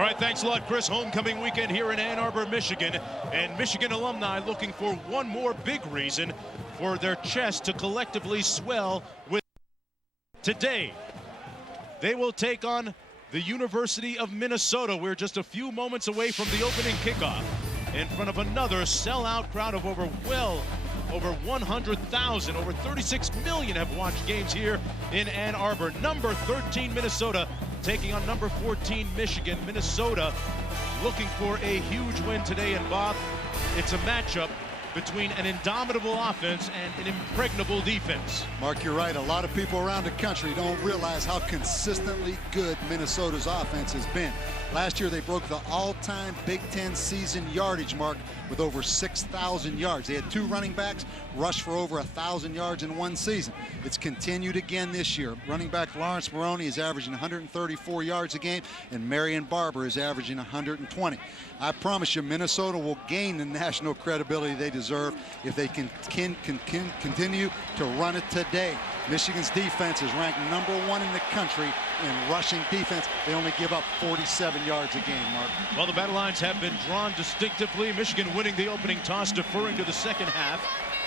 All right, thanks a lot, Chris. Homecoming weekend here in Ann Arbor, Michigan. And Michigan alumni looking for one more big reason for their chest to collectively swell with today. They will take on the University of Minnesota. We're just a few moments away from the opening kickoff in front of another sellout crowd of over 100,000. Over 36 million have watched games here in Ann Arbor. Number 13 Minnesota taking on number 14 Michigan. Minnesota looking for a huge win today. And Bob, it's a matchup between an indomitable offense and an impregnable defense. Mark, you're right. A lot of people around the country don't realize how consistently good Minnesota's offense has been. Last year, they broke the all-time Big Ten season yardage mark with over 6,000 yards. They had two running backs rush for over 1,000 yards in one season. It's continued again this year. Running back Lawrence Maroney is averaging 134 yards a game, and Marion Barber is averaging 120. I promise you, Minnesota will gain the national credibility they deserve if they can continue to run it today. Michigan's defense is ranked #1 in the country in rushing defense. They only give up 47 yards a game, Mark. Well, the battle lines have been drawn distinctively. Michigan winning the opening toss, deferring to the second half.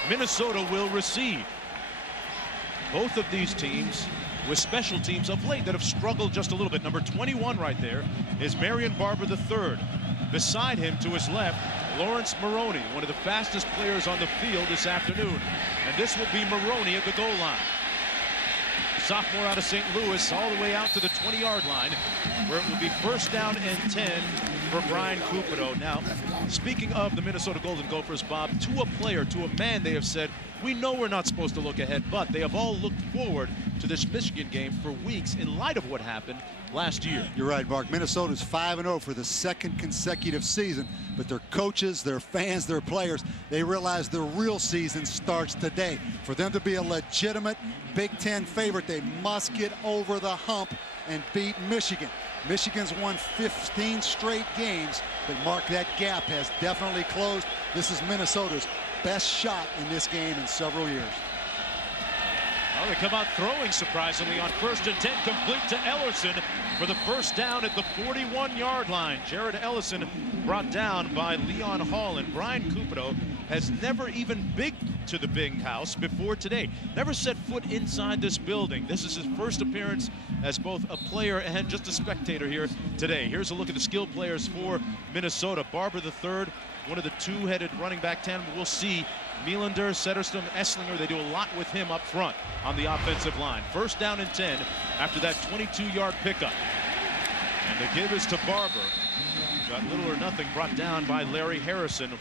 Minnesota will receive. Both of these teams with special teams of late that have struggled just a little bit. Number 21 right there is Marion Barber III. Beside him, to his left, Lawrence Maroney, one of the fastest players on the field this afternoon. And this will be Maroney at the goal line. Sophomore out of St. Louis, all the way out to the 20-yard line, where it will be first down and 10 for Brian Cupido. Now, speaking of the Minnesota Golden Gophers, Bob, to a player, to a man, they have said, we know we're not supposed to look ahead, but they have all looked forward to this Michigan game for weeks in light of what happened last year. You're right, Mark. Minnesota's 5-0 for the second consecutive season, but their coaches, their fans, their players, they realize the real season starts today. For them to be a legitimate Big Ten favorite, they must get over the hump and beat Michigan. Michigan's won 15 straight games, but Mark, that gap has definitely closed. This is Minnesota's best shot in this game in several years. Well, they come out throwing, surprisingly, on 1st and 10, complete to Ellerson for the first down at the 41-yard line. Jared Ellison brought down by Leon Hall, and Brian Cupido has never even been to the big house before today. Never set foot inside this building. This is his first appearance as both a player and just a spectator here today. Here's a look at the skill players for Minnesota. Barber III, one of the two-headed running back tandem. We'll see Mielander, Setterstrom, Esslinger. They do a lot with him up front on the offensive line. First down and 10 after that 22-yard pickup. And the give is to Barber. Got little or nothing brought down by Larry Harrison.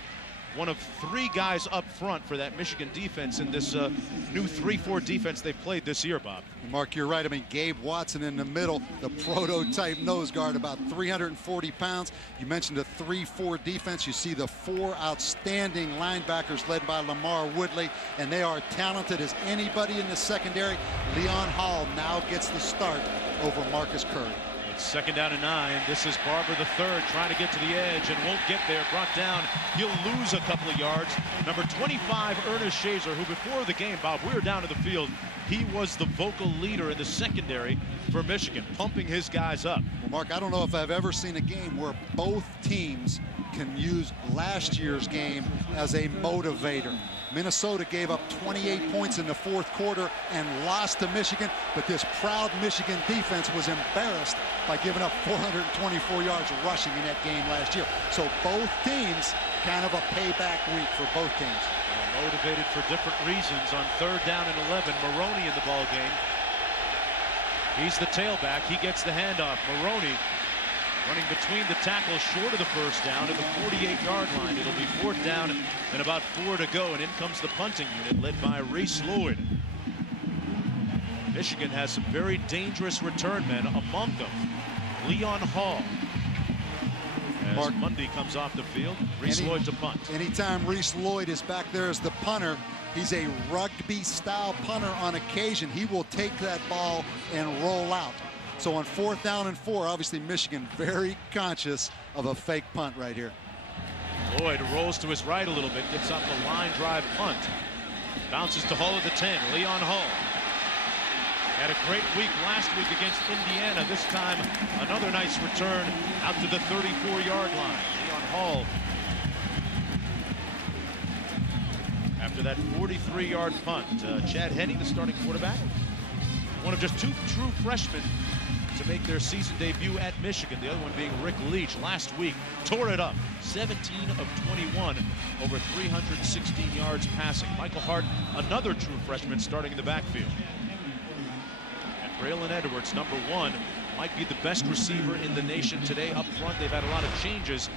One of three guys up front for that Michigan defense in this new 3-4 defense they've played this year, Bob. Mark, you're right. I mean, Gabe Watson in the middle, the prototype nose guard, about 340 pounds. You mentioned a 3-4 defense. You see the four outstanding linebackers led by Lamar Woodley, and they are talented as anybody in the secondary. Leon Hall now gets the start over Marcus Curry. It's second down and 9. This is Barber III trying to get to the edge and won't get there. Brought down. He'll lose a couple of yards. Number 25, Ernest Shazer, who before the game, Bob, we were down to the field. He was the vocal leader in the secondary for Michigan, pumping his guys up. Well, Mark, I don't know if I've ever seen a game where both teams can use last year's game as a motivator. Minnesota gave up 28 points in the fourth quarter and lost to Michigan, but this proud Michigan defense was embarrassed by giving up 424 yards rushing in that game last year. So both teams, kind of a payback week for both teams. Motivated for different reasons on 3rd down and 11. Maroney in the ball game. He's the tailback. He gets the handoff. Maroney running between the tackles short of the first down at the 48-yard line. It'll be 4th down and about 4 to go. And in comes the punting unit led by Reese Lloyd. Michigan has some very dangerous return men, among them Leon Hall. As Mark, Mundy comes off the field, Reese Lloyd's a punt. Anytime Reese Lloyd is back there as the punter, he's a rugby-style punter on occasion. He will take that ball and roll out. So on 4th down and 4, obviously Michigan very conscious of a fake punt right here. Lloyd rolls to his right a little bit, gets off the line drive punt. Bounces to Hall at the 10, Leon Hall. Had a great week last week against Indiana. This time, another nice return out to the 34-yard line. Leon Hall, after that 43-yard punt. Chad Henne, the starting quarterback, one of just two true freshmen to make their season debut at Michigan. The other one being Rick Leach. Last week, tore it up. 17 of 21, over 316 yards passing. Michael Hart, another true freshman, starting in the backfield. And Braylon Edwards, number 1, might be the best receiver in the nation today. Up front, they've had a lot of changes.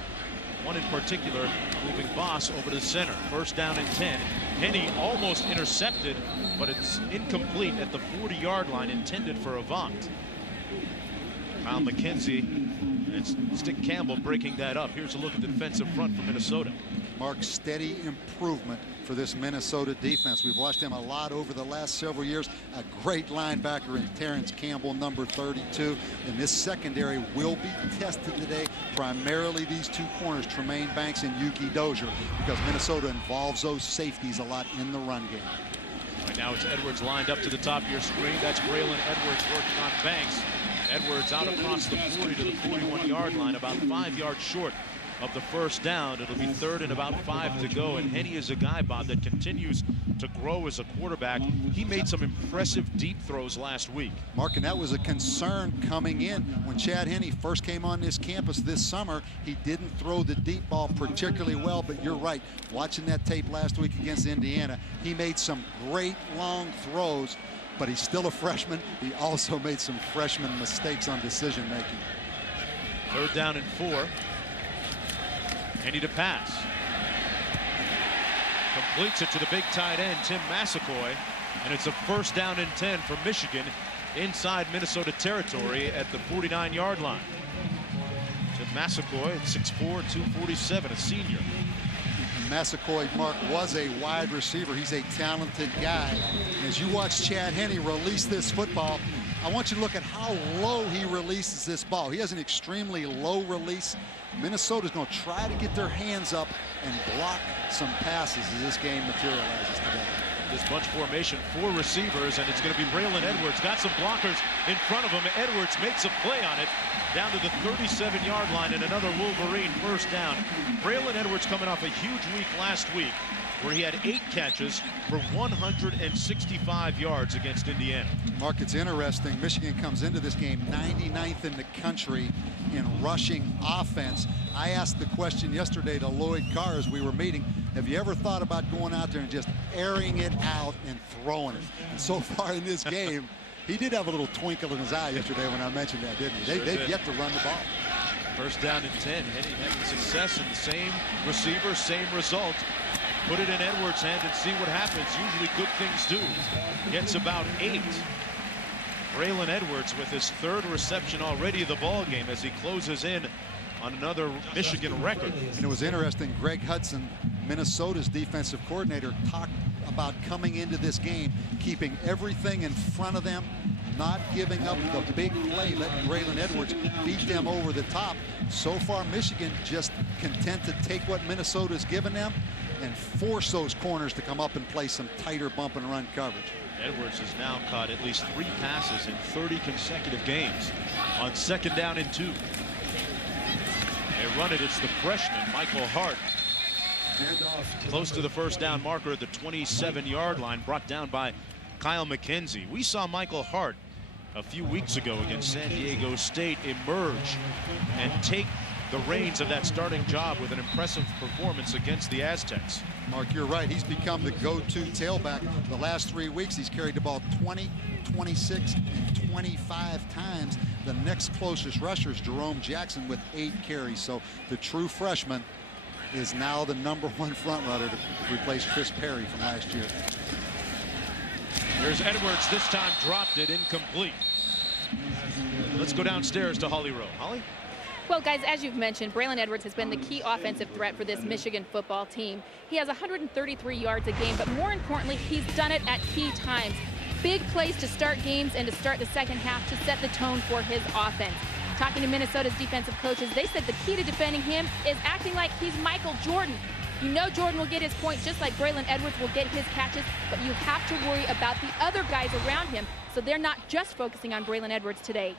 One in particular, moving Boss over to the center. First down and 10. Henne almost intercepted, but it's incomplete at the 40-yard line, intended for Avant. Kyle McKenzie and Stick Campbell breaking that up. Here's a look at the defensive front for Minnesota. Mark, steady improvement for this Minnesota defense. We've watched them a lot over the last several years. A great linebacker in Terrence Campbell, number 32. And this secondary will be tested today. Primarily these two corners, Tremaine Banks and Yuki Dozier, because Minnesota involves those safeties a lot in the run game. Right now it's Edwards lined up to the top of your screen. That's Braylon Edwards working on Banks. Edwards out across the 40 to the 41-yard line, about 5 yards short of the first down. It'll be third and about 5 to go. And Henne is a guy, Bob, that continues to grow as a quarterback. He made some impressive deep throws last week. Mark, and that was a concern coming in when Chad Henne first came on this campus this summer. He didn't throw the deep ball particularly well, but you're right. Watching that tape last week against Indiana, he made some great long throws, but he's still a freshman. He also made some freshman mistakes on decision making. Third down and 4. Henne to pass. Completes it to the big tight end, Tim Massaquoi, and it's a first down and 10 for Michigan inside Minnesota territory at the 49-yard line. Tim Massaquoi at 6'4", 247, a senior. Massaquoi, Mark, was a wide receiver. He's a talented guy. And as you watch Chad Henne release this football, I want you to look at how low he releases this ball. He has an extremely low release. Minnesota's going to try to get their hands up and block some passes as this game materializes today. This bunch formation, 4 receivers, and it's going to be Braylon Edwards. Got some blockers in front of him. Edwards makes a play on it down to the 37-yard line, and another Wolverine first down. Braylon Edwards coming off a huge week last week where he had 8 catches for 165 yards against Indiana. Mark, it's interesting. Michigan comes into this game 99th in the country in rushing offense. I asked the question yesterday to Lloyd Carr as we were meeting, have you ever thought about going out there and just airing it out and throwing it? And so far in this game, he did have a little twinkle in his eye yesterday when I mentioned that, didn't he? They've yet to run the ball. First down and 10. Henne having success in the same receiver, same result. Put it in Edwards' hand and see what happens. Usually good things do. Gets about 8. Braylon Edwards with his 3rd reception already of the ball game as he closes in on another Michigan record. And it was interesting, Greg Hudson, Minnesota's defensive coordinator, talked about coming into this game, keeping everything in front of them, not giving up the big play, letting Braylon Edwards beat them over the top. So far, Michigan just content to take what Minnesota's given them and force those corners to come up and play some tighter bump and run coverage. Edwards has now caught at least 3 passes in 30 consecutive games on 2nd down and 2. They run it. It's the freshman, Michael Hart. Close to the first down marker at the 27-yard line, brought down by Kyle McKenzie. We saw Michael Hart a few weeks ago against San Diego State emerge and take the reins of that starting job with an impressive performance against the Aztecs. Mark, you're right. He's become the go-to tailback. The last 3 weeks, he's carried the ball 20, 26, and 25 times. The next closest rusher is Jerome Jackson with 8 carries. So the true freshman is now the #1 front runner to replace Chris Perry from last year. Here's Edwards, this time dropped it, incomplete. Let's go downstairs to Holly Rowe. Holly? Well, guys, as you've mentioned, Braylon Edwards has been the key offensive threat for this Michigan football team. He has 133 yards a game, but more importantly, he's done it at key times. Big plays to start games and to start the second half to set the tone for his offense. Talking to Minnesota's defensive coaches, they said the key to defending him is acting like he's Michael Jordan. You know Jordan will get his points just like Braylon Edwards will get his catches, but you have to worry about the other guys around him, so they're not just focusing on Braylon Edwards today.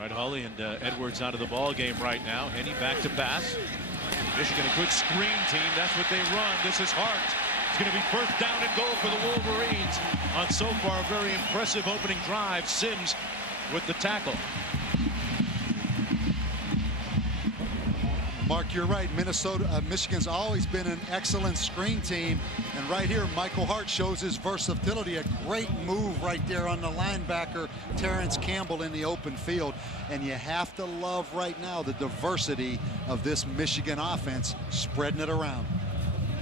Right, Holly, and Edwards out of the ball game right now. Henny back to pass. Michigan, a good screen team. That's what they run. This is Hart. It's going to be first down and goal for the Wolverines on so far a very impressive opening drive. Sims with the tackle. Mark, you're right. Michigan's always been an excellent screen team. And right here, Michael Hart shows his versatility. A great move right there on the linebacker, Terrence Campbell, in the open field. And you have to love right now the diversity of this Michigan offense, spreading it around.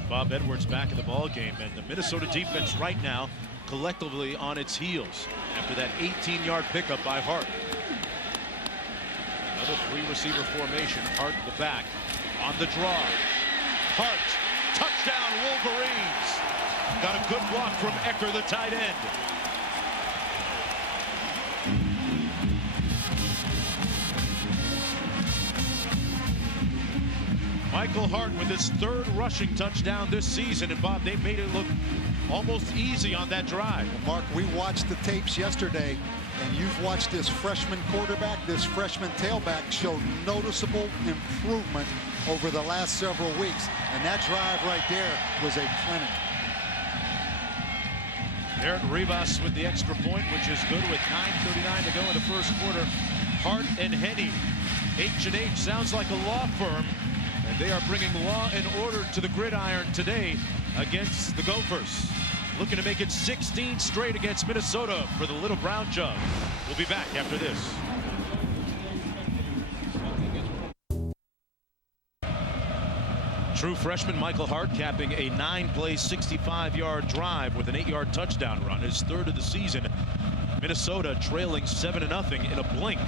Bob Edwards back in the ball game, and the Minnesota defense right now collectively on its heels after that 18-yard pickup by Hart. Another three-receiver formation. Hart in the back on the draw. Hart, touchdown Wolverines. Got a good block from Ecker, the tight end. Michael Hart with his third rushing touchdown this season, and Bob, they made it look almost easy on that drive. Well, Mark, we watched the tapes yesterday, and you've watched this freshman quarterback, this freshman tailback show noticeable improvement over the last several weeks. And that drive right there was a clinic. Garrett Rivas with the extra point, which is good with 9:39 to go in the first quarter. Hart and Henny. H&H sounds like a law firm, and they are bringing law and order to the gridiron today against the Gophers. Looking to make it 16 straight against Minnesota for the Little Brown Jug. We'll be back after this. True freshman Michael Hart capping a 9-play, 65-yard drive with an 8-yard touchdown run, his third of the season. Minnesota trailing 7-0 in a blink.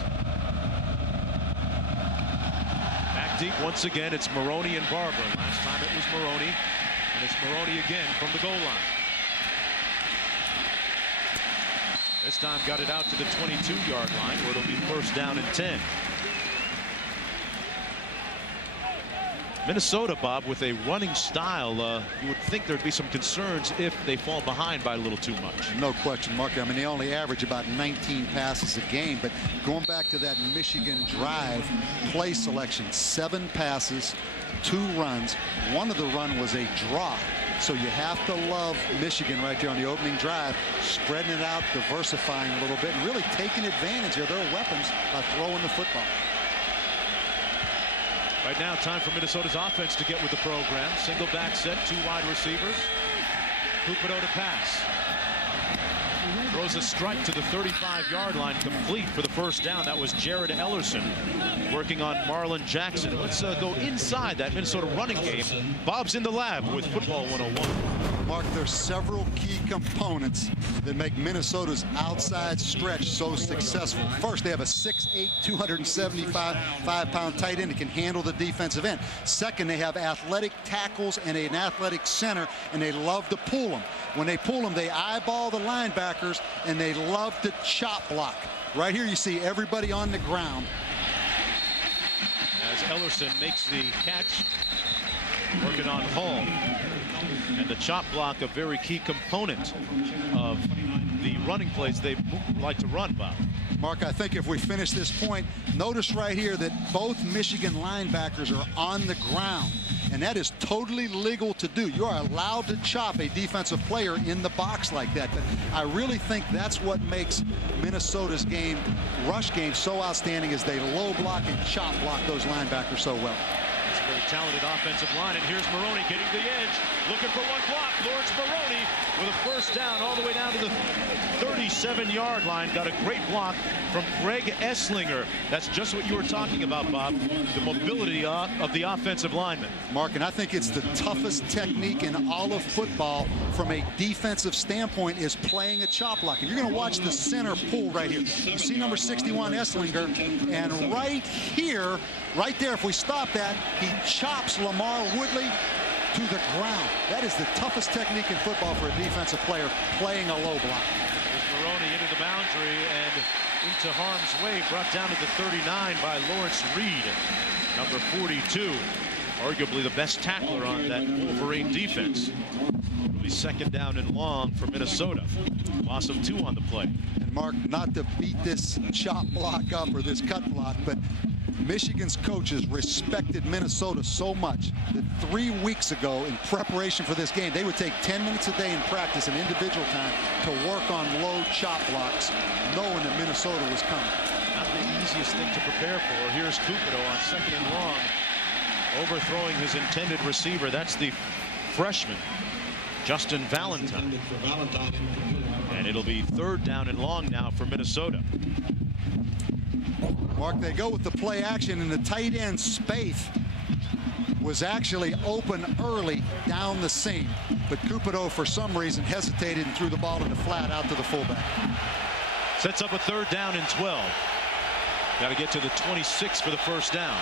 Back deep once again, it's Maroney and Barber. Last time it was Maroney, and it's Maroney again from the goal line. This time got it out to the 22-yard line, where it'll be first down and 10. Minnesota, Bob, with a running style, you would think there'd be some concerns if they fall behind by a little too much. No question, Mark. I mean, they only average about 19 passes a game, but going back to that Michigan drive, play selection, 7 passes, 2 runs. One of the run was a draw. So you have to love Michigan right there on the opening drive, spreading it out, diversifying a little bit, and really taking advantage of their weapons by throwing the football. Right now, time for Minnesota's offense to get with the program. Single back set, 2 wide receivers. Cupido to pass. Throws a strike to the 35-yard line, complete for the first down. That was Jared Ellerson working on Marlon Jackson. Let's go inside that Minnesota running game. Bob's in the lab with Football 101. Mark, there's several key components that make Minnesota's outside stretch so successful. First, they have a 6'8", 275-pound tight end that can handle the defensive end. Second, they have athletic tackles and an athletic center, and they love to pull them. When they pull them, they eyeball the linebackers, and they love to chop block. Right here, you see everybody on the ground. As Ellerson makes the catch, working on Hall. And the chop block, a very key component of the running plays they like to run, Bob. Mark, I think if we finish this point, notice right here that both Michigan linebackers are on the ground. And that is totally legal to do. You are allowed to chop a defensive player in the box like that. But I really think that's what makes Minnesota's game, rush game, so outstanding, is they low block and chop block those linebackers so well. It's a very talented offensive line, and here's Maroney getting the edge, looking for one block. Lawrence Maroney with a first down all the way down to the 37-yard line. Got a great block from Greg Esslinger. That's just what you were talking about, Bob, the mobility of the offensive lineman. Mark, and I think it's the toughest technique in all of football from a defensive standpoint is playing a chop block. And you're going to watch the center pull right here. You see number 61, Esslinger, and right here, right there, if we stop that, he chops Lamar Woodley to the ground. That is the toughest technique in football for a defensive player, playing a low block. There's Maroney into the boundary and into harm's way, brought down to the 39 by Lawrence Reed, number 42. arguably the best tackler on that Wolverine defense. It'll be second down and long for Minnesota. Loss of 2 on the play. And Mark, not to beat this chop block up or this cut block, but Michigan's coaches respected Minnesota so much that 3 weeks ago, in preparation for this game, they would take 10 minutes a day in practice and individual time to work on low chop blocks, knowing that Minnesota was coming. Not the easiest thing to prepare for. Here's Cupido on second and long, overthrowing his intended receiver. That's the freshman, Justin Valentine. And it'll be third down and long now for Minnesota. Mark, they go with the play action, and the tight end Spaeth was actually open early down the seam. But Cupido, for some reason, hesitated and threw the ball in the flat out to the fullback. Sets up a third down and 12. Got to get to the 26 for the first down.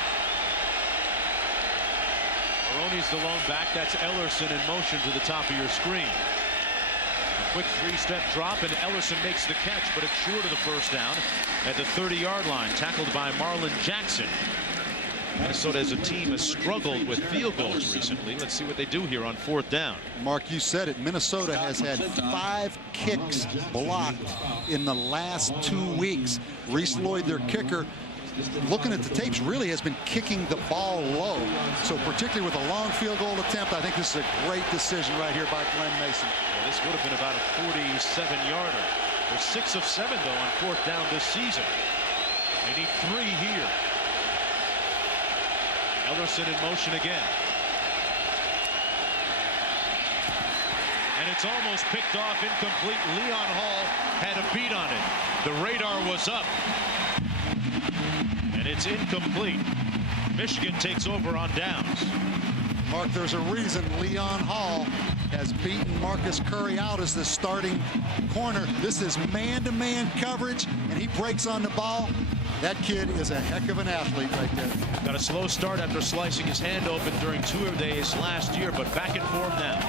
Maroney's the lone back. That's Ellerson in motion to the top of your screen. A quick 3-step drop, and Ellerson makes the catch, but it's short of the first down at the 30-yard line, tackled by Marlon Jackson. Minnesota as a team has struggled with field goals recently. Let's see what they do here on fourth down. Mark, you said it. Minnesota has had 5 kicks blocked in the last 2 weeks. Reese Lloyd, their kicker, looking at the tapes, really has been kicking the ball low. So particularly with a long field goal attempt, I think this is a great decision right here by Glenn Mason. Well, this would have been about a 47-yarder. They're 6 of 7, though, on fourth down this season. They need 3 here. Ellerson in motion again. And it's almost picked off, incomplete. Leon Hall had a beat on it. The radar was up. And it's incomplete. Michigan takes over on downs. Mark, there's a reason Leon Hall has beaten Marcus Curry out as the starting corner. This is man-to-man coverage, and he breaks on the ball. That kid is a heck of an athlete right there. Got a slow start after slicing his hand open during 2 days last year, but back in form now.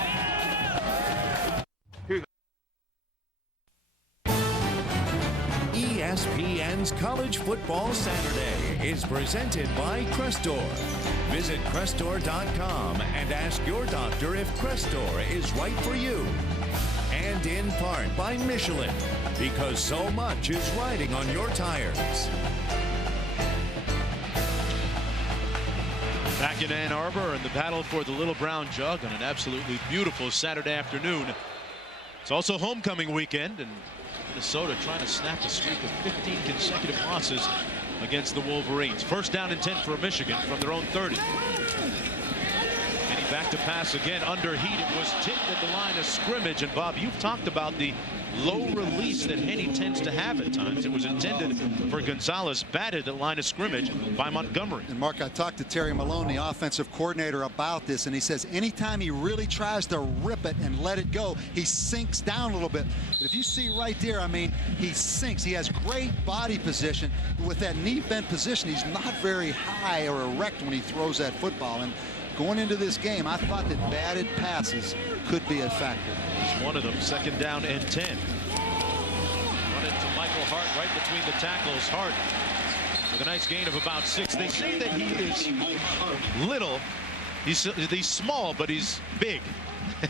ESPN's College Football Saturday is presented by Crestor. Visit Crestor.com and ask your doctor if Crestor is right for you. And in part by Michelin, because so much is riding on your tires. Back in Ann Arbor in the battle for the Little Brown Jug on an absolutely beautiful Saturday afternoon. It's also homecoming weekend, and Minnesota trying to snap a streak of 15 consecutive losses against the Wolverines. First down and 10 for Michigan from their own 30. And he back to pass again under heat. It was tipped at the line of scrimmage. And Bob, you've talked about the low release that Henne tends to have at times. It was intended for Gonzalez, batted at line of scrimmage by Montgomery. And Mark, I talked to Terry Malone, the offensive coordinator, about this, and he says anytime he really tries to rip it and let it go, he sinks down a little bit. But if you see right there, I mean, he sinks. He has great body position. With that knee bent position, he's not very high or erect when he throws that football. And going into this game, I thought that batted passes could be a factor. He's one of them. Second down and 10. Run it to Michael Hart right between the tackles. Hart with a nice gain of about 6. They say that he is little. He's small, but he's big. A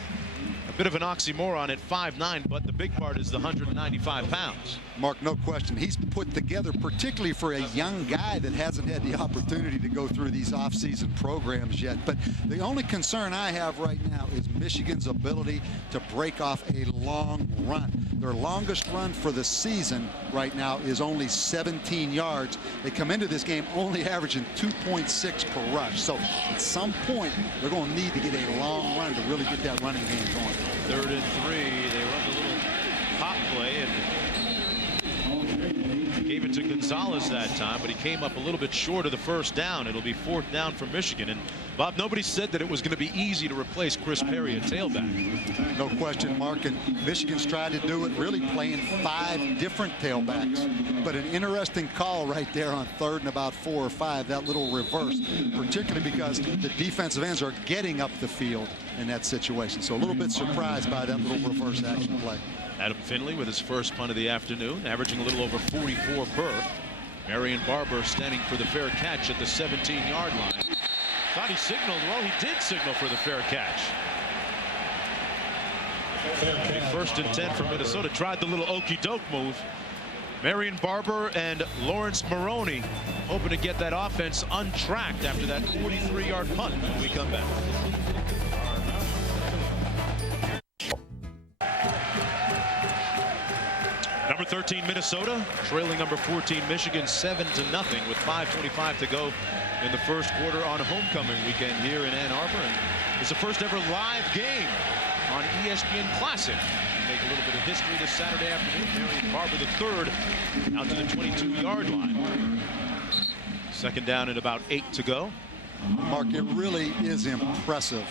bit of an oxymoron at 5'9", but the big part is the 195 pounds. Mark, no question. He's put together, particularly for a young guy that hasn't had the opportunity to go through these off-season programs yet. But the only concern I have right now is Michigan's ability to break off a long run. Their longest run for the season right now is only 17 yards. They come into this game only averaging 2.6 per rush. So at some point, they're going to need to get a long run to really get that running game going. 3rd and 3. They run a little pop play and gave it to Gonzalez that time, but he came up a little bit short of the first down. It'll be 4th down for Michigan. And Bob, nobody said that it was going to be easy to replace Chris Perry at tailback. No question, Mark. And Michigan's tried to do it, really playing 5 different tailbacks. But an interesting call right there on 3rd and about 4 or 5, that little reverse, particularly because the defensive ends are getting up the field in that situation. So a little bit surprised by that little reverse action play. Adam Finley with his first punt of the afternoon, averaging a little over 44 per. Marion Barber standing for the fair catch at the 17-yard line. Thought he signaled. Well, he did signal for the fair catch. First and 10 for Minnesota. Tried the little okey-doke move. Marion Barber and Lawrence Maroney hoping to get that offense untracked after that 43-yard punt when we come back. Number 13 Minnesota trailing number 14 Michigan 7-0 with 5:25 to go in the first quarter on homecoming weekend here in Ann Arbor. And it's the first ever live game on ESPN Classic. Make a little bit of history this Saturday afternoon. Marion Barber the third out to the 22-yard line. Second down and about 8 to go. Mark, it really is impressive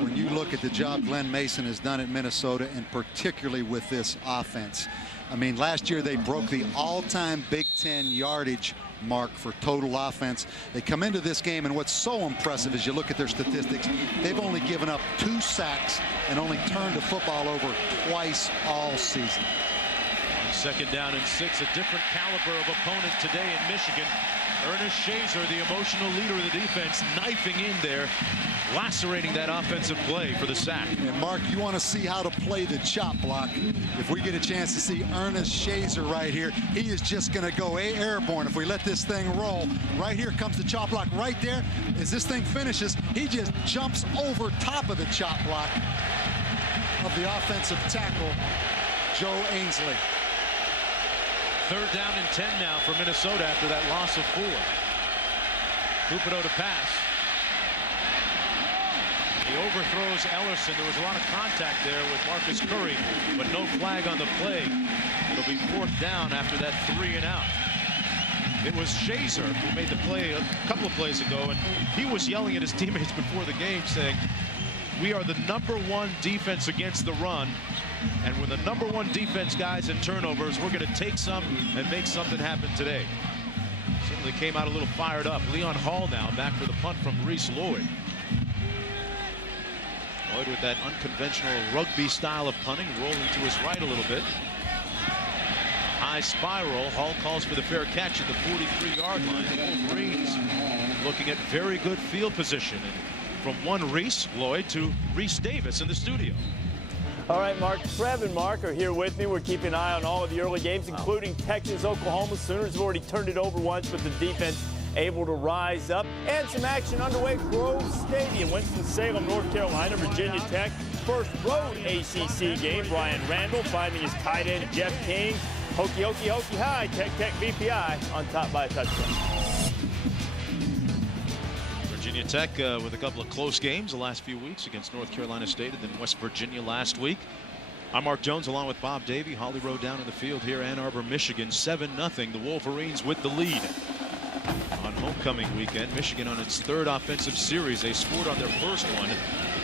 when you look at the job Glenn Mason has done at Minnesota, and particularly with this offense. I mean, last year they broke the all-time Big Ten yardage mark for total offense. They come into this game, and what's so impressive is you look at their statistics, they've only given up 2 sacks and only turned the football over twice all season. Second down and 6, a different caliber of opponent today in Michigan. Ernest Shazer, the emotional leader of the defense, knifing in there, lacerating that offensive play for the sack. And Mark, you want to see how to play the chop block. If we get a chance to see Ernest Shazer right here, he is just going to go airborne if we let this thing roll. Right here comes the chop block right there. As this thing finishes, he just jumps over top of the chop block of the offensive tackle, Joe Ainsley. Third down and 10 now for Minnesota after that loss of 4. Cupido to pass. He overthrows Ellerson. There was a lot of contact there with Marcus Curry, but no flag on the play. It'll be 4th down after that 3 and out. It was Shazer who made the play a couple of plays ago, and he was yelling at his teammates before the game saying, "We are the #1 defense against the run. And when the #1 defense guys in turnovers, we're going to take some and make something happen today." Certainly came out a little fired up. Leon Hall now back for the punt from Reese Lloyd. Lloyd with that unconventional rugby style of punting, rolling to his right a little bit. High spiral. Hall calls for the fair catch at the 43-yard line. The Wolverines looking at very good field position. And from one Reese Lloyd to Reese Davis in the studio. All right, Mark. Trev and Mark are here with me. We're keeping an eye on all of the early games, including Texas, Oklahoma. Sooners have already turned it over once, but the defense able to rise up. And some action underway at Grove Stadium. Winston-Salem, North Carolina, Virginia Tech. First road ACC game. Brian Randall finding his tight end, Jeff King. Hokey, hokey, hokey, high. Tech VPI on top by a touchdown. Virginia Tech with a couple of close games the last few weeks against North Carolina State and then West Virginia last week. I'm Mark Jones along with Bob Davie. Holly Rowe down in the field here, Ann Arbor, Michigan, 7-0. The Wolverines with the lead on homecoming weekend. Michigan on its 3rd offensive series. They scored on their first one.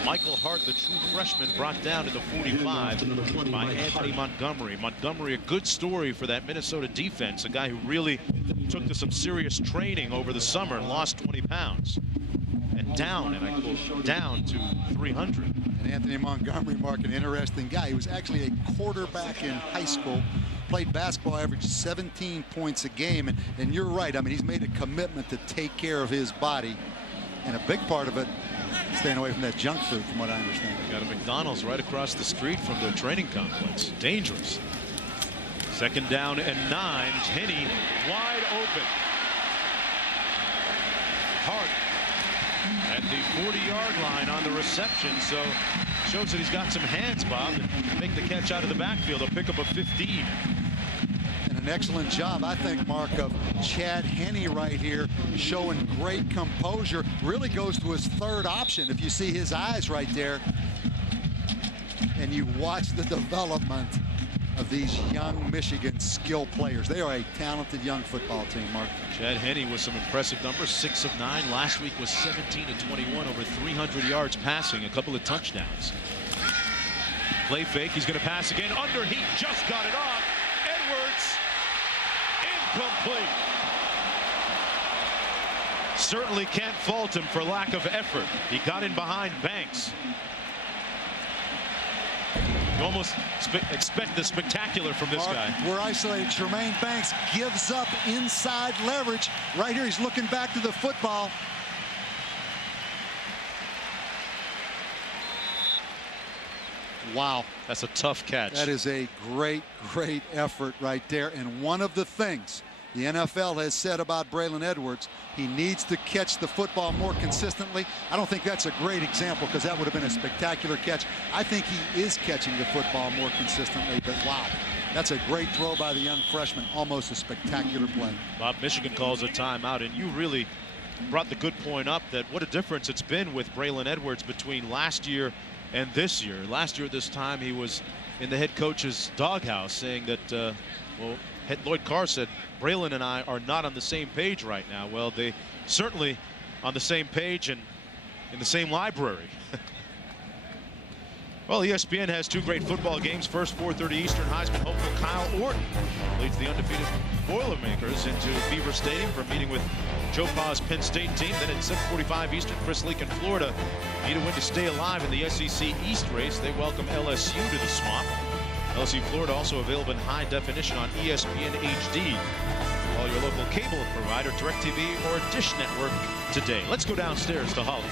Michael Hart, the true freshman, brought down to the 45 by Anthony Montgomery. Montgomery, a good story for that Minnesota defense. A guy who really took to some serious training over the summer and lost 20 pounds. And down, and I quote, down to 300. And Anthony Montgomery, Mark, an interesting guy. He was actually a quarterback in high school. Played basketball, averaged 17 points a game. And you're right. I mean, he's made a commitment to take care of his body. And a big part of it, staying away from that junk food, from what I understand. Got a McDonald's right across the street from their training complex. Dangerous. Second down and 9. Henney wide open. Hart at the 40-yard line on the reception, so shows that he's got some hands, Bob, and make the catch out of the backfield. He'll pick up a 15. And an excellent job, I think, Mark, of Chad Henne right here, showing great composure. Really goes to his 3rd option. If you see his eyes right there, and you watch the development of these young Michigan skill players. They are a talented young football team, Mark. Chad Henne with some impressive numbers, 6 of 9. Last week was 17 of 21, over 300 yards passing, a couple of touchdowns. Play fake, he's going to pass again. Under heat, just got it off. Edwards, incomplete. Certainly can't fault him for lack of effort. He got in behind Banks. You almost expect the spectacular from this guy. We're isolated. Jermaine Banks gives up inside leverage. Right here, he's looking back to the football. Wow. That's a tough catch. That is a great effort right there. And one of the things the NFL has said about Braylon Edwards, he needs to catch the football more consistently. I don't think that's a great example because that would have been a spectacular catch. I think he is catching the football more consistently, but wow. That's a great throw by the young freshman. Almost a spectacular play. Bob, Michigan calls a timeout, and you really brought the good point up that what a difference it's been with Braylon Edwards between last year and this year. Last year, this time, he was in the head coach's doghouse saying that, Lloyd Carr said, Braylon and I are not on the same page right now. Well, they certainly on the same page and in the same library. Well, ESPN has two great football games. First, 4:30 Eastern, Heisman hopeful Kyle Orton leads the undefeated Boilermakers into Beaver Stadium for a meeting with Joe Pa's Penn State team. Then at 7:45 Eastern, Chris Leak in Florida need a win to stay alive in the SEC East race. They welcome LSU to the Swamp. LSU Florida also available in high definition on ESPN HD. Call your local cable provider, DirecTV or Dish Network today. Let's go downstairs to Holly.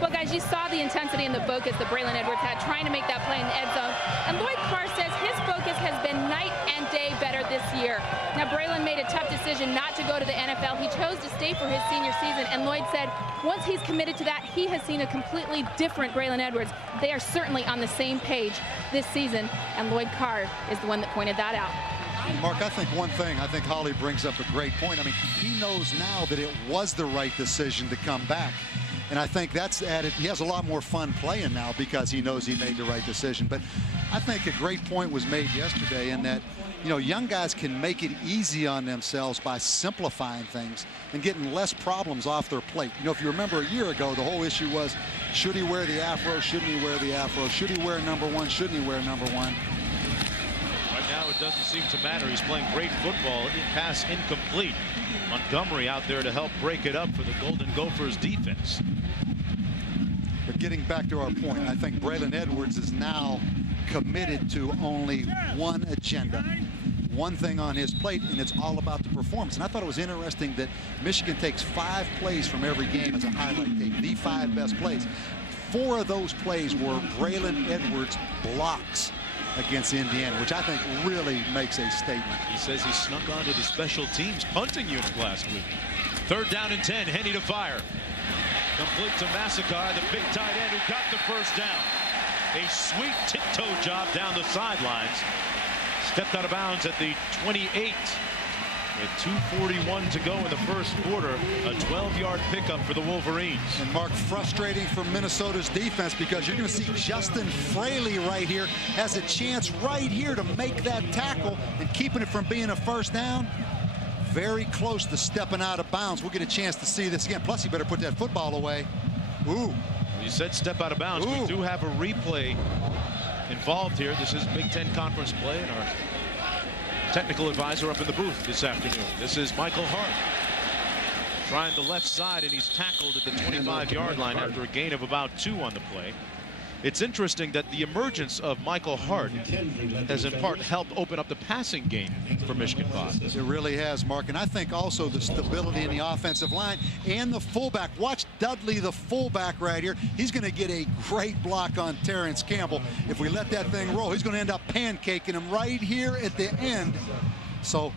Well, guys, you saw the intensity and the focus that Braylon Edwards had trying to make that play in the end zone. And Lloyd Carr says his focus has been night and day better this year. Now, Braylon made a tough decision not to go to the NFL. He chose to stay for his senior season. And Lloyd said once he's committed to that, he has seen a completely different Braylon Edwards. They are certainly on the same page this season. And Lloyd Carr is the one that pointed that out. Mark, I think one thing, I think Holly brings up a great point. I mean, he knows now that it was the right decision to come back. And I think that's added. He has a lot more fun playing now because he knows he made the right decision. But I think a great point was made yesterday in that, young guys can make it easy on themselves by simplifying things and getting less problems off their plate. If you remember a year ago, the whole issue was, should he wear the afro? Shouldn't he wear the afro? Should he wear number 1? Shouldn't he wear number 1? Right now, it doesn't seem to matter. He's playing great football. Pass incomplete. Montgomery out there to help break it up for the Golden Gophers defense. But getting back to our point, I think Braylon Edwards is now committed to only one agenda, one thing on his plate, and it's all about the performance. And I thought it was interesting that Michigan takes 5 plays from every game as a highlight tape, the 5 best plays. 4 of those plays were Braylon Edwards blocks against Indiana, which I think really makes a statement. He says he snuck onto the special teams punting unit last week. 3rd down and 10. Henney to fire. Complete to Massacre, the big tight end who got the first down. A sweet tiptoe job down the sidelines. Stepped out of bounds at the 28. With 2:41 to go in the first quarter, a 12-yard pickup for the Wolverines. And Mark, frustrating for Minnesota's defense because you're going to see Justin Fraley right here has a chance right here to make that tackle and keeping it from being a first down. Very close to stepping out of bounds. We'll get a chance to see this again. Plus, you better put that football away. Ooh. You said step out of bounds. Ooh. We do have a replay involved here. This is Big Ten Conference play, and our technical advisor up in the booth this afternoon. This is Michael Hart trying the left side, and he's tackled at the 25-yard line after a gain of about 2 on the play. It's interesting that the emergence of Michael Hart has in part helped open up the passing game for Michigan Bob. It really has, Mark, and I think also the stability in the offensive line and the fullback. Watch Dudley, the fullback right here. He's going to get a great block on Terrence Campbell. If we let that thing roll, he's going to end up pancaking him right here at the end. So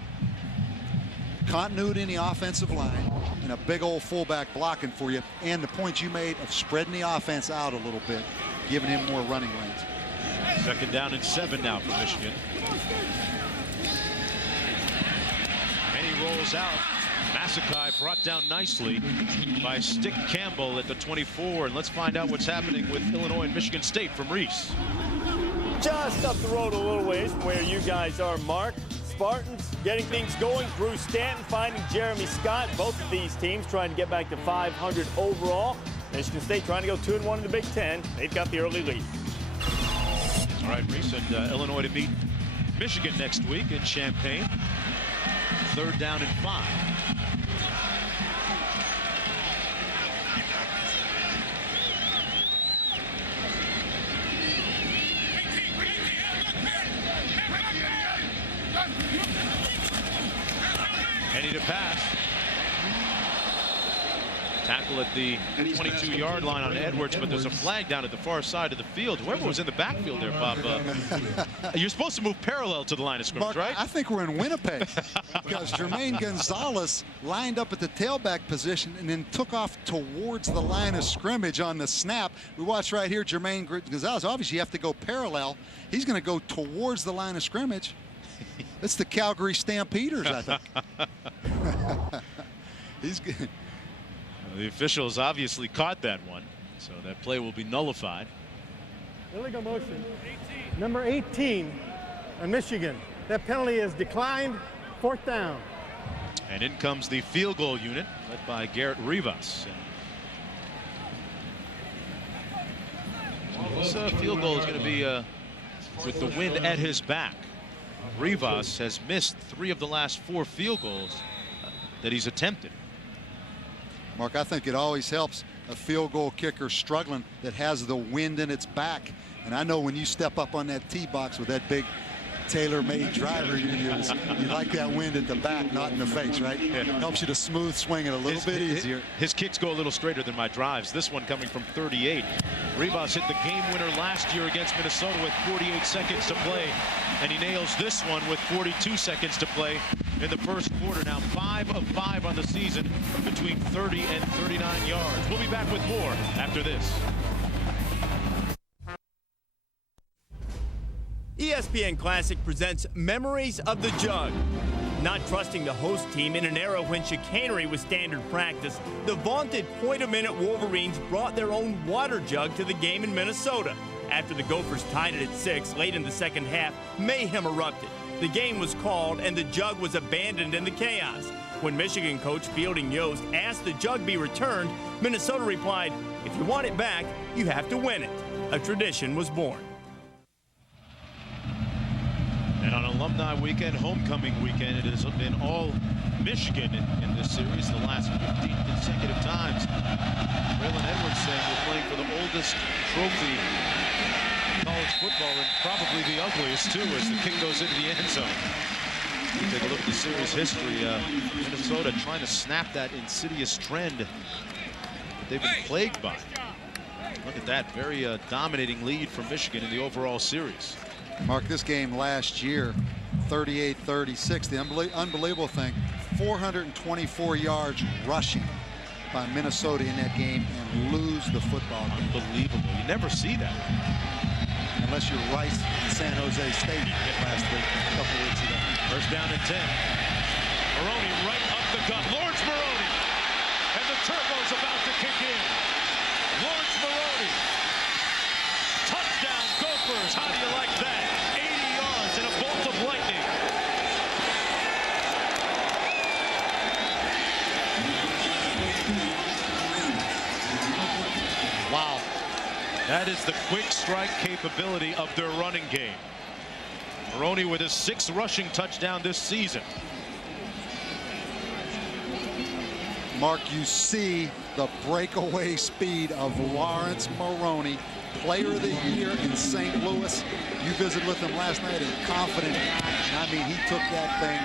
continuity in the offensive line and a big old fullback blocking for you, and the point you made of spreading the offense out a little bit, giving him more running lanes. 2nd down and 7 now for Michigan. And he rolls out. Massacre brought down nicely by Stick Campbell at the 24. And let's find out what's happening with Illinois and Michigan State from Reese. Just up the road a little ways from where you guys are, Mark. Spartans getting things going. Drew Stanton finding Jeremy Scott. Both of these teams trying to get back to 500 overall. Michigan State trying to go 2-1 in the Big Ten. They've got the early lead. All right, Reese, and Illinois to meet Michigan next week in Champaign. 3rd down and 5. Henney to pass. Tackle at the 22-yard line on Edwards, but there's a flag down at the far side of the field. Whoever was in the backfield there, Bob, you're supposed to move parallel to the line of scrimmage, Mark, right? I think we're in Winnipeg because Jermaine Gonzalez lined up at the tailback position and then took off towards the line of scrimmage on the snap. We watch right here, Jermaine Gonzalez. Obviously, you have to go parallel. He's going to go towards the line of scrimmage. It's the Calgary Stampeders, I think. He's good. The officials obviously caught that one, so that play will be nullified. Illegal motion. Number 18 on Michigan. That penalty is declined. 4th down. And in comes the field goal unit, led by Garrett Rivas. And this field goal is going to be with the wind at his back. Rivas has missed 3 of the last 4 field goals that he's attempted. Mark, I think it always helps a field goal kicker struggling that has the wind in its back. And I know when you step up on that tee box with that big tailor-made driver you use, you like that wind at the back, not in the face, right? Yeah. Helps you to smooth swing it a little bit easier. His kicks go a little straighter than my drives. This one coming from 38. Rivas hit the game winner last year against Minnesota with 48 seconds to play, and he nails this one with 42 seconds to play in the first quarter. Now 5 of 5 on the season between 30 and 39 yards. We'll be back with more after this. ESPN Classic presents Memories of the Jug. Not trusting the host team in an era when chicanery was standard practice, the vaunted point-a-minute Wolverines brought their own water jug to the game in Minnesota. After the Gophers tied it at 6 late in the second half, mayhem erupted. The game was called and the jug was abandoned in the chaos. When Michigan coach Fielding Yost asked the jug be returned, Minnesota replied, "If you want it back, you have to win it." A tradition was born. And on Alumni Weekend, Homecoming Weekend, it has been all Michigan in this series the last 15 consecutive times. Braylon Edwards saying we're playing for the oldest trophy in college football and probably the ugliest, too, as the kick goes into the end zone. You take a look at the series history. Minnesota trying to snap that insidious trend that they've been plagued by. Look at that, very dominating lead for Michigan in the overall series. Mark, this game last year, 38-36. The unbelievable thing, 424 yards rushing by Minnesota in that game and lose the football game. Unbelievable. You never see that. Unless you're Rice in San Jose State last week, a couple weeks ago. First down and 10. Maroney right up the gut. Lawrence Maroney. And the turbo's about to kick in. Lawrence Maroney. Touchdown Gophers. How do you like that? 80 yards and a bolt of lightning. Wow. That is the quick strike capability of their running game. Maroney with his 6th rushing touchdown this season. Mark, you see the breakaway speed of Lawrence Maroney, player of the year in St. Louis. You visited with him last night, a confident guy. I mean, he took that thing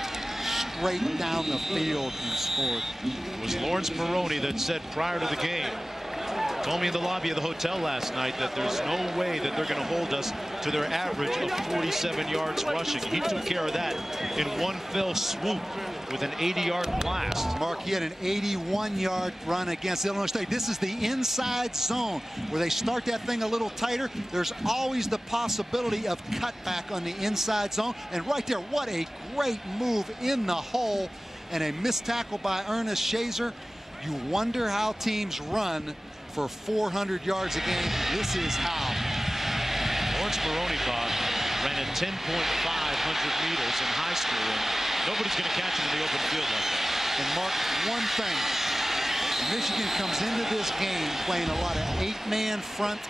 straight down the field and scored. It was Lawrence Maroney that said prior to the game, told me in the lobby of the hotel last night that there's no way that they're going to hold us to their average of 47 yards rushing. He took care of that in one fell swoop with an 80-yard blast. Mark, he had an 81-yard run against Illinois State. This is the inside zone where they start that thing a little tighter. There's always the possibility of cutback on the inside zone. And right there, what a great move in the hole and a missed tackle by Ernest Shazer. You wonder how teams run for 400 yards a game. This is how. Lawrence Maroney, Bob, ran a 10.5 meters in high school, and nobody's going to catch him in the open field like that. And Mark, one thing, Michigan comes into this game playing a lot of 8-man front,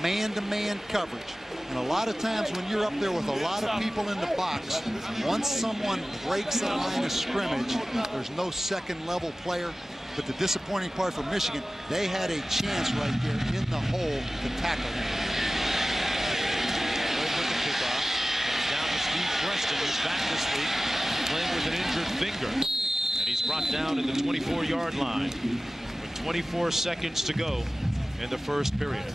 man-to-man coverage. And a lot of times when you're up there with a lot of people in the box, once someone breaks the line of scrimmage, there's no second-level player. But the disappointing part for Michigan, they had a chance right there in the hole to tackle him. With the kickoff, comes down to Steve Preston, who's back this week, playing with an injured finger. And he's brought down at the 24-yard line. With 24 seconds to go in the first period.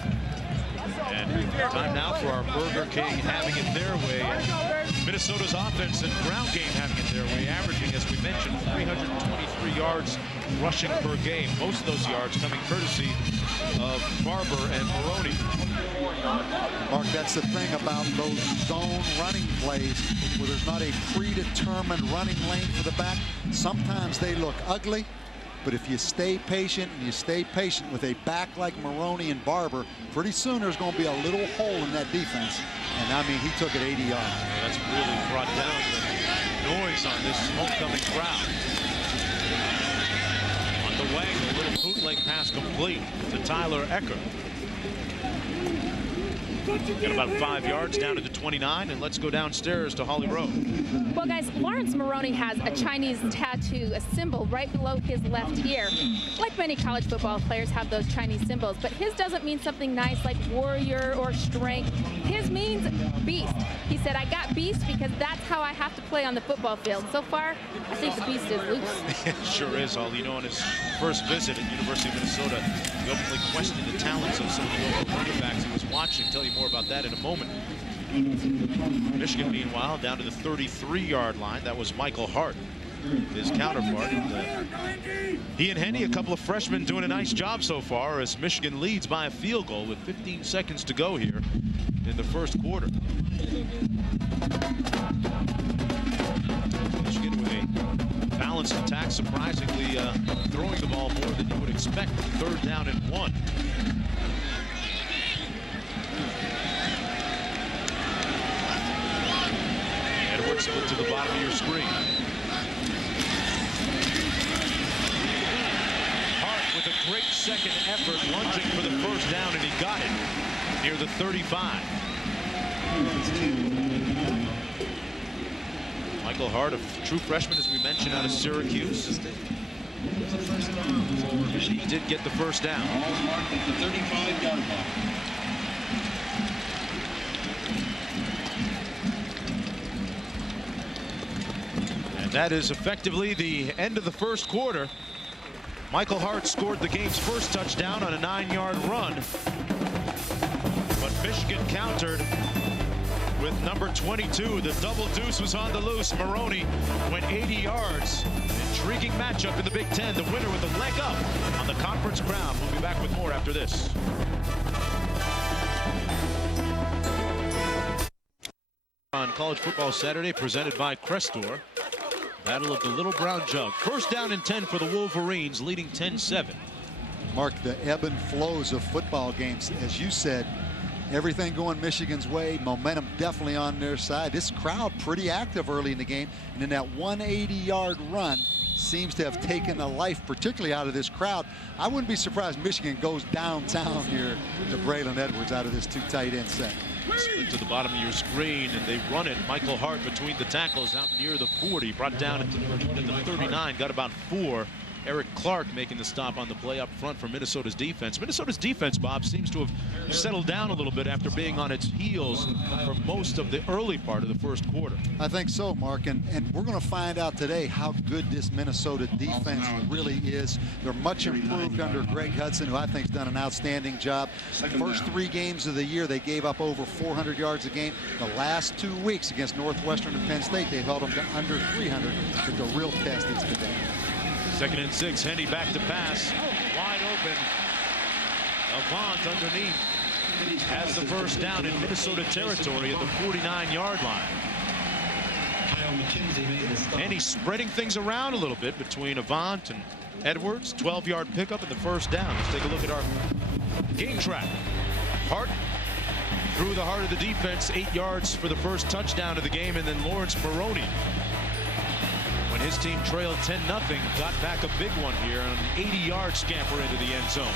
And time now for our Burger King having it their way. Minnesota's offense and ground game having it their way, averaging, as we mentioned, 323 yards rushing per game. Most of those yards coming courtesy of Barber and Maroney. Mark, that's the thing about those zone running plays where there's not a predetermined running lane for the back. Sometimes they look ugly, but if you stay patient and you stay patient with a back like Maroney and Barber, pretty soon there's going to be a little hole in that defense. And I mean, he took it 80 yards. Yeah, that's really brought down the noise on this homecoming crowd. On the wing, a little bootleg pass complete to Tyler Ecker. Got about 5 yards down to the 29, and let's go downstairs to Holly Rowe. Well, guys, Lawrence Maroney has a Chinese tattoo, a symbol right below his left ear. Like many college football players have those Chinese symbols, but his doesn't mean something nice like warrior or strength. His means beast. He said, I got beast because that's how I have to play on the football field. So far, I think the beast is loose. It sure is, Holly. You know, on his first visit at University of Minnesota, he openly questioned the talents of some of the local running backs he was watching. Tell you more about that in a moment. Michigan, meanwhile, down to the 33-yard line. That was Michael Hart, his counterpart. He and Henny, a couple of freshmen, doing a nice job so far as Michigan leads by a field goal with 15 seconds to go here in the first quarter. Michigan with a balanced attack, surprisingly throwing the ball more than you would expect. 3rd down and 1. Edwards split to the bottom of your screen. Hart with a great second effort, lunging for the first down, and he got it near the 35. Michael Hart, a true freshman, as we mentioned, out of Syracuse. He did get the first down. Marked at the 35-yard line. That is effectively the end of the first quarter. Michael Hart scored the game's first touchdown on a 9-yard run. But Michigan countered with number 22. The double deuce was on the loose. Maroney went 80 yards. Intriguing matchup in the Big Ten. The winner with a leg up on the conference crown. We'll be back with more after this. On College Football Saturday, presented by Crestor. Battle of the Little Brown Jug. First down and 10 for the Wolverines, leading 10-7. Mark, the ebb and flows of football games. As you said, everything going Michigan's way, momentum definitely on their side. This crowd pretty active early in the game, and then that 180-yard run seems to have taken a life, particularly out of this crowd. I wouldn't be surprised Michigan goes downtown here to Braylon Edwards out of this 2 tight end set. Split to the bottom of your screen, and they run it. Michael Hart between the tackles out near the 40, brought down at the 39, got about 4. Eric Clark making the stop on the play up front for Minnesota's defense. Minnesota's defense, Bob, seems to have settled down a little bit after being on its heels for most of the early part of the first quarter. I think so, Mark, and we're going to find out today how good this Minnesota defense really is. They're much improved under Greg Hudson, who I think has done an outstanding job. First 3 games of the year, they gave up over 400 yards a game. The last 2 weeks against Northwestern and Penn State, they held them to under 300. But the real test is today. 2nd and 6, Henny back to pass. Wide open. Avant underneath has the first down in Minnesota territory at the 49-yard line. Henny spreading things around a little bit between Avant and Edwards. 12-yard pickup and the first down. Let's take a look at our game track. Hart through the heart of the defense, 8 yards for the first touchdown of the game, and then Lawrence Maroney, when his team trailed 10-0, got back a big one here on an 80-yard scamper into the end zone.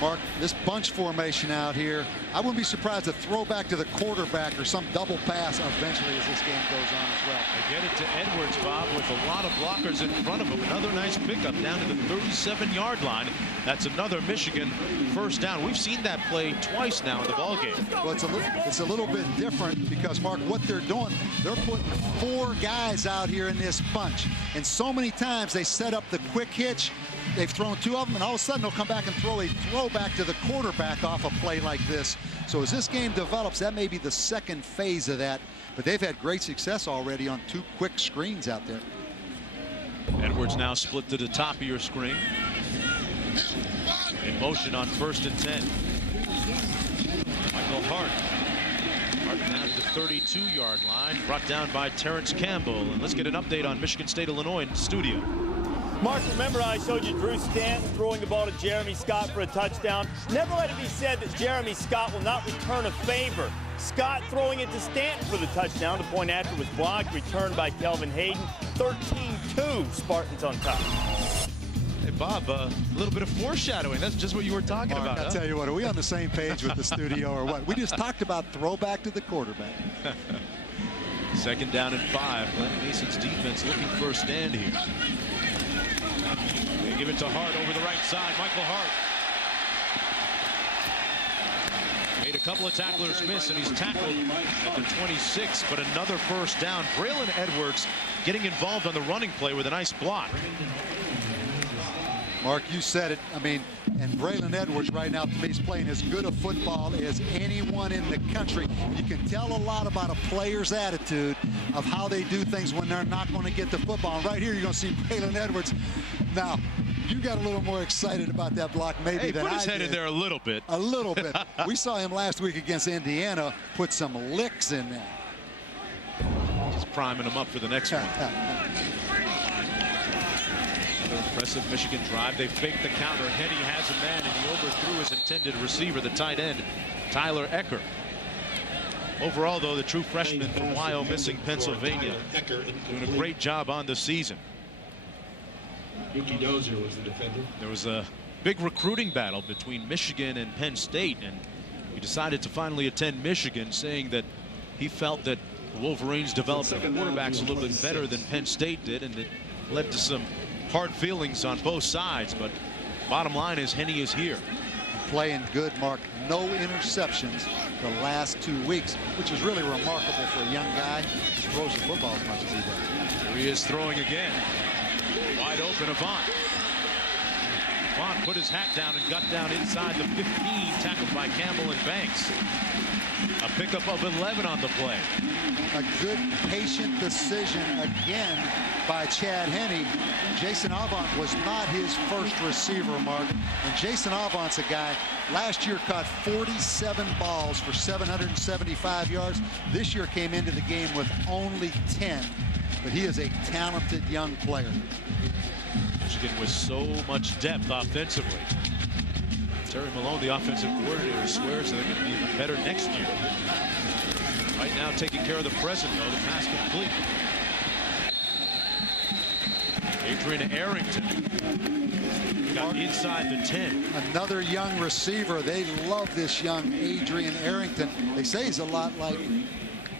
Mark, this bunch formation out here, I wouldn't be surprised to throw back to the quarterback or some double pass eventually as this game goes on as well. They get it to Edwards, Bob, with a lot of blockers in front of him. Another nice pickup down to the 37-yard line. That's another Michigan first down. We've seen that play twice now in the ballgame. Well, it's a little bit different because, Mark, what they're doing, they're putting 4 guys out here in this bunch. And so many times they set up the quick hitch, they've thrown 2 of them, and all of a sudden they'll come back and throw a throwback to the quarterback off a play like this. So as this game develops, that may be the second phase of that. But they've had great success already on 2 quick screens out there. Edwards now split to the top of your screen. In motion on 1st and 10. Michael Hart. Hart down to the 32-yard line, brought down by Terrence Campbell. And let's get an update on Michigan State, Illinois in studio. Mark, remember I showed you Drew Stanton throwing the ball to Jeremy Scott for a touchdown? Never let it be said that Jeremy Scott will not return a favor. Scott throwing it to Stanton for the touchdown. The point after was blocked, returned by Kelvin Hayden. 13-2, Spartans on top. Hey, Bob, a little bit of foreshadowing. That's just what you were talking Mark, about. I'll tell you what, are we on the same page with the studio or what? We just talked about throwback to the quarterback. 2nd down and 5. Glenn Mason's defense looking for a stand here. They give it to Hart over the right side. Michael Hart. Made a couple of tacklers miss, and he's tackled at the 26, but another 1st down. Braylon Edwards getting involved on the running play with a nice block. Mark, you said it. I mean, and Braylon Edwards right now to me is playing as good a football as anyone in the country. You can tell a lot about a player's attitude of how they do things when they're not going to get the football. And right here, you're going to see Braylon Edwards. Now, you got a little more excited about that block maybe than I did. Put his head in there a little bit. A little bit. We saw him last week against Indiana put some licks in there. Just priming him up for the next one. Impressive Michigan drive. They faked the counter. Henny has a man, and he overthrew his intended receiver, the tight end, Tyler Ecker. Overall, though, the true freshman from Wyomissing, Pennsylvania, doing a great job on the season. Yuki Dozier was the defender. There was a big recruiting battle between Michigan and Penn State, and he decided to finally attend Michigan, saying that he felt that the Wolverines developed their quarterbacks a little bit better than Penn State did, and it led to some hard feelings on both sides. But bottom line is Henny is here. Playing good, Mark. No interceptions the last 2 weeks, which is really remarkable for a young guy who throws the football as much as he does. Here he is throwing again. Wide open, Avant. Avant put his hat down and got down inside the 15, tackled by Campbell and Banks. A pickup of 11 on the play. A good, patient decision again by Chad Henne. Jason Avant was not his first receiver, Mark. And Jason Avant's a guy, last year caught 47 balls for 775 yards. This year came into the game with only 10. But he is a talented young player. Michigan with so much depth offensively. Terry Malone, the offensive coordinator, swears that they're going to be even better next year. Right now, taking care of the present, though. The pass complete. Adrian Arrington got inside the 10. Another young receiver. They love this young Adrian Arrington. They say he's a lot like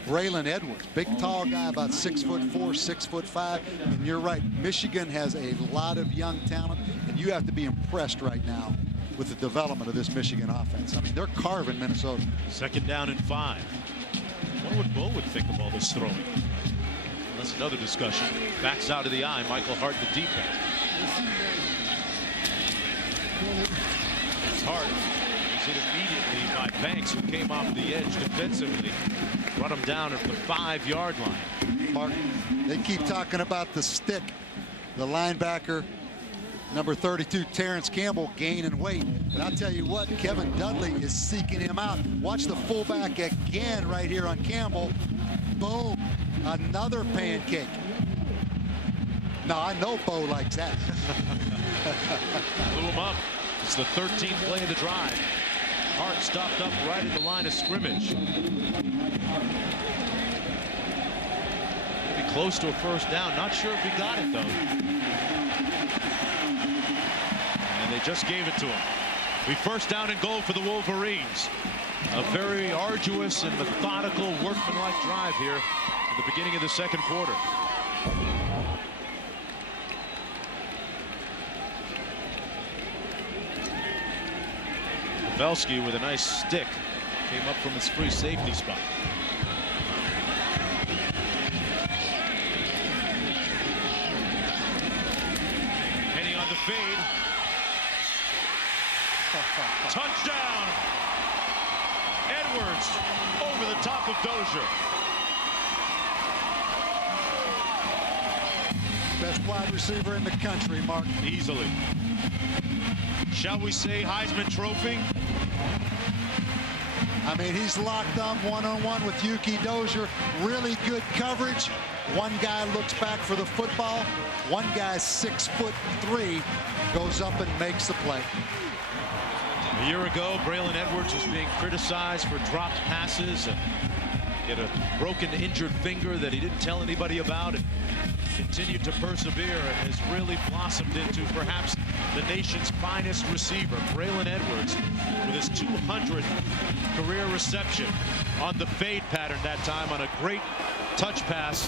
Braylon Edwards, big tall guy, about 6'4", 6'5", and you're right. Michigan has a lot of young talent, and you have to be impressed right now with the development of this Michigan offense. I mean, they're carving Minnesota. 2nd down and 5. I wonder what Bo would think of all this throwing. That's another discussion. Backs out of the eye. Michael Hart, the deep end. It's Hart. He's hit immediately by Banks, who came off the edge defensively. Brought him down at the 5-yard line. Mark, they keep talking about the stick. The linebacker, number 32, Terrence Campbell, gaining weight. But I'll tell you what, Kevin Dudley is seeking him out. Watch the fullback again right here on Campbell. Boom. Another pancake. No, I know Bo likes that. Blew him up. It's the 13th play of the drive. Hart stopped up right in the line of scrimmage. Maybe close to a 1st down. Not sure if he got it, though. And they just gave it to him. We 1st down and goal for the Wolverines. A very arduous and methodical workmanlike drive here at the beginning of the 2nd quarter. Pavelski with a nice stick came up from his free safety spot. Henny on the fade. Touchdown. Edwards over the top of Dozier. Best wide receiver in the country, Mark. Easily. Shall we say Heisman Trophy? I mean, he's locked up one-on-one with Yuki Dozier. Really good coverage. One guy looks back for the football. One guy, 6'3", goes up and makes the play. A year ago, Braylon Edwards was being criticized for dropped passes. He had a broken, injured finger that he didn't tell anybody about, and continued to persevere and has really blossomed into perhaps the nation's finest receiver. Braylon Edwards with his 200th career reception on the fade pattern that time on a great touch pass.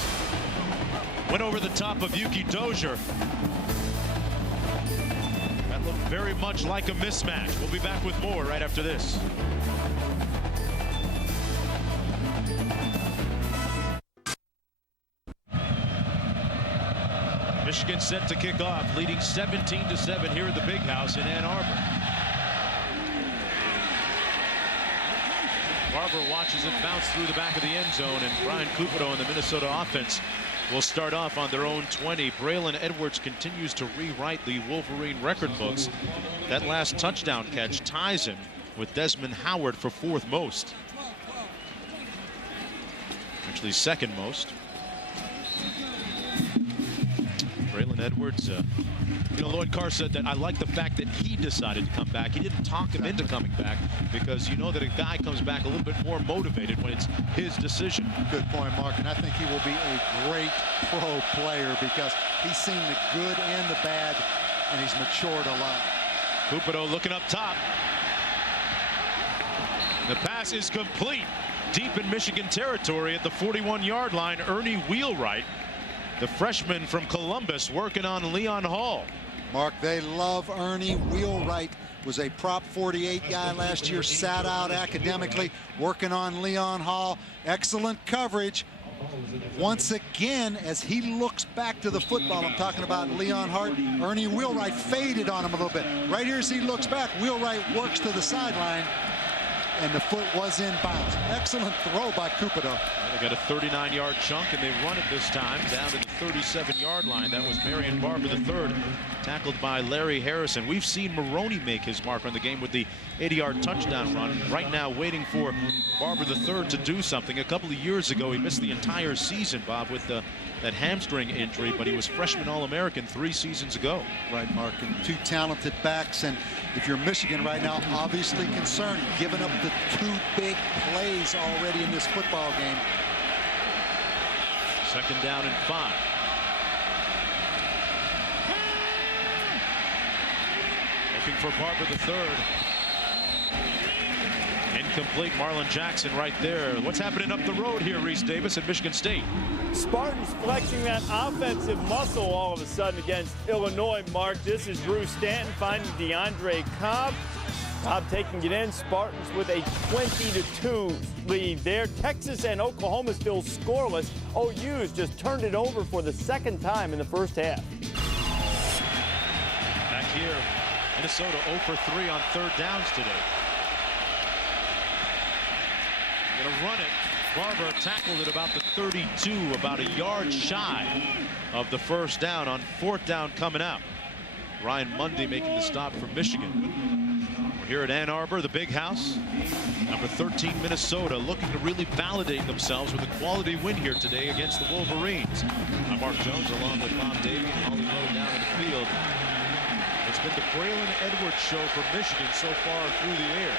Went over the top of Yuki Dozier. That looked very much like a mismatch. We'll be back with more right after this. Michigan set to kick off, leading 17-7 here at the Big House in Ann Arbor. Barber watches it bounce through the back of the end zone, and Brian Cupido and the Minnesota offense will start off on their own 20. Braylon Edwards continues to rewrite the Wolverine record books. That last touchdown catch ties him with Desmond Howard for 4th most. Actually, 2nd most. Braylon Edwards, you know, Lloyd Carr said that I like the fact that he decided to come back. He didn't talk him into coming back, because you know that a guy comes back a little bit more motivated when it's his decision. Good point, Mark, and I think he will be a great pro player because he's seen the good and the bad, and he's matured a lot. Cupido looking up top. The pass is complete. Deep in Michigan territory at the 41-yard line, Ernie Wheelwright, the freshman from Columbus, working on Leon Hall. Mark, they love Ernie. Wheelwright was a Prop 48 guy last year, sat out academically, working on Leon Hall. Excellent coverage. Once again, as he looks back to the football, I'm talking about Leon Hart, Ernie Wheelwright faded on him a little bit. Right here as he looks back, Wheelwright works to the sideline, and the foot was in bounds. Excellent throw by Cupido. They got a 39-yard chunk, and they run it this time down to the 37-yard line. That was Marion Barber III, tackled by Larry Harrison. We've seen Maroney make his mark on the game with the 80-yard touchdown run. Right now waiting for Barber III to do something. A couple of years ago, he missed the entire season, Bob, with that hamstring injury, but he was freshman All-American 3 seasons ago. Right, Mark, and 2 talented backs, and if you're Michigan right now, obviously concerned, giving up the 2 big plays already in this football game. 2nd down and 5. Looking for Barber III. Incomplete. Marlon Jackson right there. What's happening up the road here, Reese Davis, at Michigan State? Spartans flexing that offensive muscle all of a sudden against Illinois, Mark. This is Drew Stanton finding DeAndre Cobb. Cobb taking it in. Spartans with a 20-2 lead there. Texas and Oklahoma still scoreless. OU's just turned it over for the 2nd time in the first half. Back here, Minnesota 0 for 3 on 3rd downs today. Going to run it. Barber tackled at about the 32, about a yard shy of the 1st down on 4th down coming out. Ryan Mundy making the stop for Michigan. We're here at Ann Arbor, the Big House. Number 13, Minnesota, looking to really validate themselves with a quality win here today against the Wolverines. I'm Mark Jones along with Bob Davey and Holly Lowe down in the field. It's been the Braylon Edwards show for Michigan so far through the air.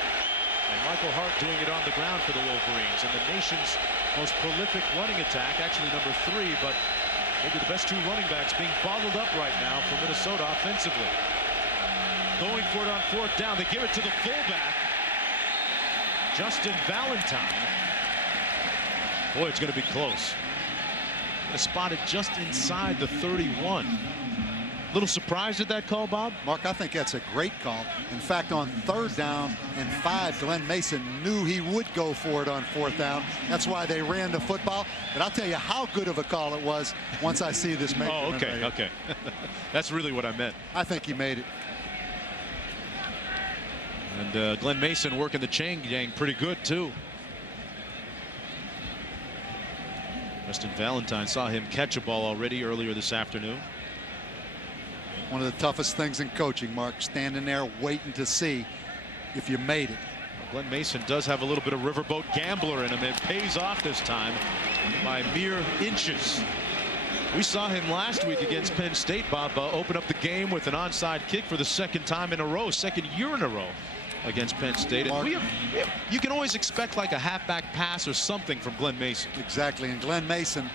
And Michael Hart doing it on the ground for the Wolverines. And the nation's most prolific running attack, actually number 3, but maybe the best 2 running backs being bottled up right now for Minnesota offensively. Going for it on 4th down. They give it to the fullback, Justin Valentine. Boy, it's going to be close. Spotted just inside the 31. Little surprised at that call, Bob? Mark, I think that's a great call. In fact, on 3rd down and 5, Glenn Mason knew he would go for it on 4th down. That's why they ran the football. But I'll tell you how good of a call it was once I see this make. Oh, okay, okay. That's really what I meant. I think he made it. And Glenn Mason working the chain gang pretty good, too. Justin Valentine saw him catch a ball already earlier this afternoon. One of the toughest things in coaching, Mark, standing there waiting to see if you made it. Glenn Mason does have a little bit of riverboat gambler in him. It pays off this time by mere inches. We saw him last week against Penn State, Bob, open up the game with an onside kick for the second time in a row, second year in a row against Penn State. And you can always expect like a halfback pass or something from Glenn Mason. Exactly. And Glenn Mason,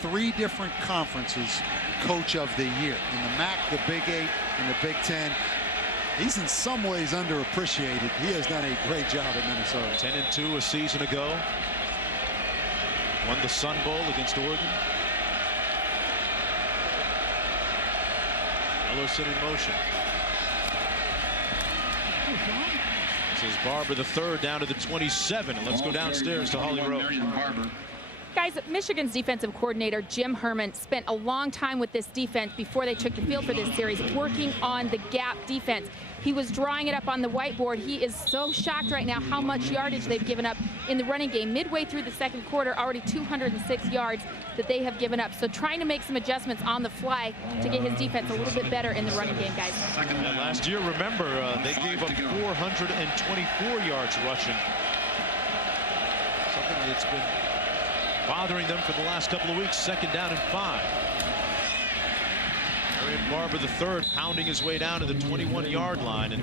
3 different conferences coach of the year. In the MAC, the Big 8, and the Big 10. He's in some ways underappreciated. He has done a great job at Minnesota. 10-2 a season ago. Won the Sun Bowl against Oregon. Ellerson in motion. This is Barber the third down to the 27. And let's go downstairs to Holly Rowe. Guys, Michigan's defensive coordinator, Jim Herman, spent a long time with this defense before they took the field for this series, working on the gap defense. He was drawing it up on the whiteboard. He is so shocked right now how much yardage they've given up in the running game. Midway through the second quarter, already 206 yards that they have given up. So trying to make some adjustments on the fly to get his defense a little bit better in the running game, guys. And last year, remember, they gave up 424 yards rushing. Something that's been bothering them for the last couple of weeks. Second down and 5. Marion Barber the third pounding his way down to the 21-yard line, and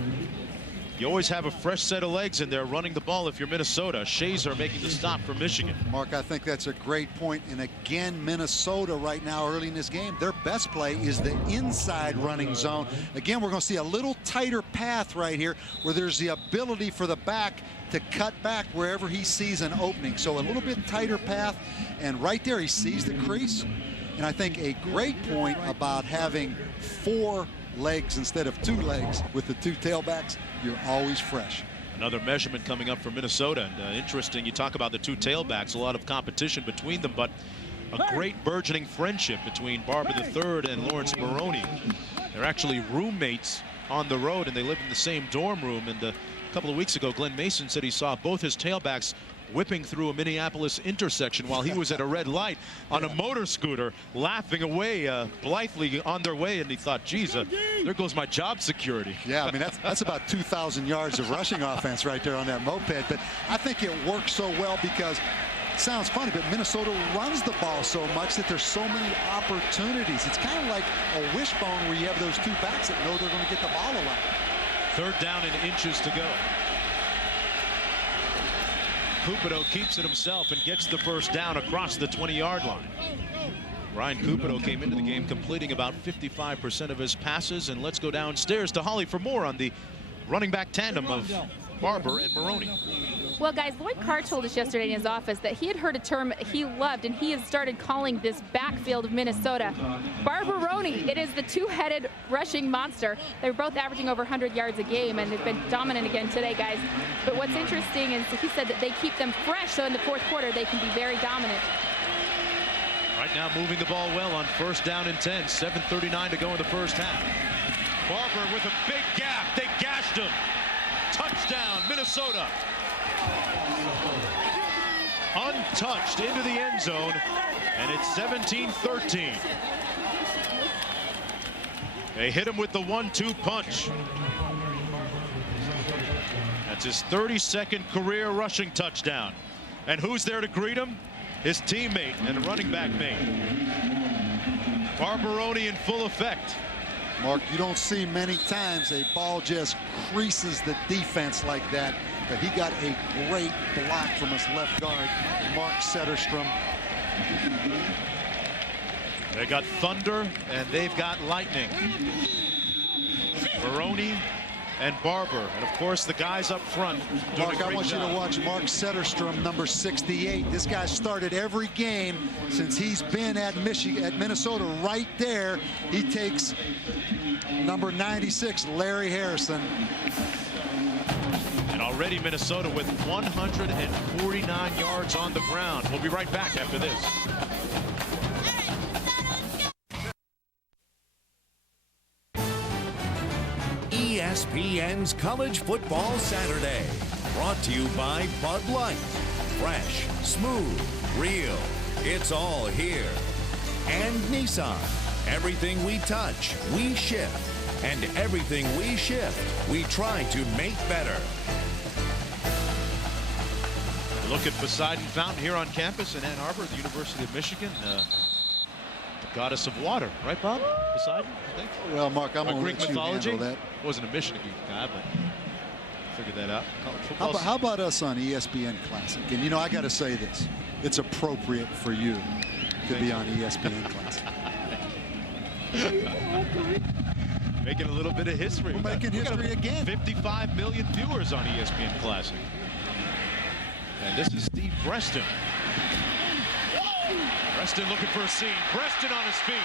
you always have a fresh set of legs in there running the ball if you're Minnesota. Shazer making the stop for Michigan. Mark, I think that's a great point. And again, Minnesota right now early in this game, their best play is the inside running zone. Again, we're going to see a little tighter path right here where there's the ability for the back to cut back wherever he sees an opening. So a little bit tighter path, and right there he sees the crease. And I think a great point about having 4 legs instead of 2 legs with the 2 tailbacks. You're always fresh. Another measurement coming up for Minnesota. And interesting, you talk about the 2 tailbacks, a lot of competition between them, but a great burgeoning friendship between Barber III and Lawrence Maroney. They're actually roommates on the road, and they live in the same dorm room. And a couple of weeks ago, Glenn Mason said he saw both his tailbacks whipping through a Minneapolis intersection while he was at a red light on a motor scooter, laughing away blithely on their way, and he thought, geez, there goes my job security. Yeah, I mean, that's about 2,000 yards of rushing offense right there on that moped. But I think it works so well because it sounds funny, but Minnesota runs the ball so much that there's so many opportunities. It's kind of like a wishbone where you have those 2 backs that know they're going to get the ball a lot. Third down and inches to go. Cupido keeps it himself and gets the first down across the 20-yard line. Ryan Cupido came into the game completing about 55% of his passes. And let's go downstairs to Holly for more on the running back tandem of Barber and Maroney. Well, guys, Lloyd Carr told us yesterday in his office that he had heard a term he loved, and he has started calling this backfield of Minnesota Barbaroni. It is the 2-headed rushing monster. They're both averaging over 100 yards a game, and they've been dominant again today, guys. But what's interesting is he said that they keep them fresh, so in the fourth quarter they can be very dominant. Right now moving the ball well on first down and 10. 7:39 to go in the first half. Barber with a big gap. They gashed him. Touchdown, Minnesota. Untouched into the end zone, and it's 17-13. They hit him with the 1-2 punch. That's his 32nd career rushing touchdown. And who's there to greet him? His teammate and running back mate. Barbaroni in full effect. Mark, you don't see many times a ball just creases the defense like that. But he got a great block from his left guard, Mark Setterstrom. They got thunder and they've got lightning. Maroney and Barber, and of course the guys up front. Mark, I want you to watch Mark Setterstrom, number 68. This guy started every game since he's been at Minnesota. Right there, he takes number 96, Larry Harrison. And already Minnesota with 149 yards on the ground. We'll be right back after this. ESPN's College Football Saturday. Brought to you by Bud Light. Fresh, smooth, real. It's all here. And Nissan. Everything we touch, we shift. And everything we shift, we try to make better. Look at Poseidon Fountain here on campus in Ann Arbor, the University of Michigan. The goddess of water, right, Bob? Poseidon, I think. Well, Mark, I'm going to Greek let you mythology. handle that. Wasn't a Michigan guy, but figured that out. How about us on ESPN Classic? And, you know, I got to say this. It's appropriate for you to be on ESPN Classic. Making a little bit of history. We're making history again. 55 million viewers on ESPN Classic. And this is Steve Preston. Preston looking for a seam. Preston on his feet.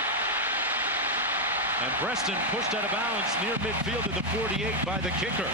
And Preston pushed out of bounds near midfield at the 48 by the kicker.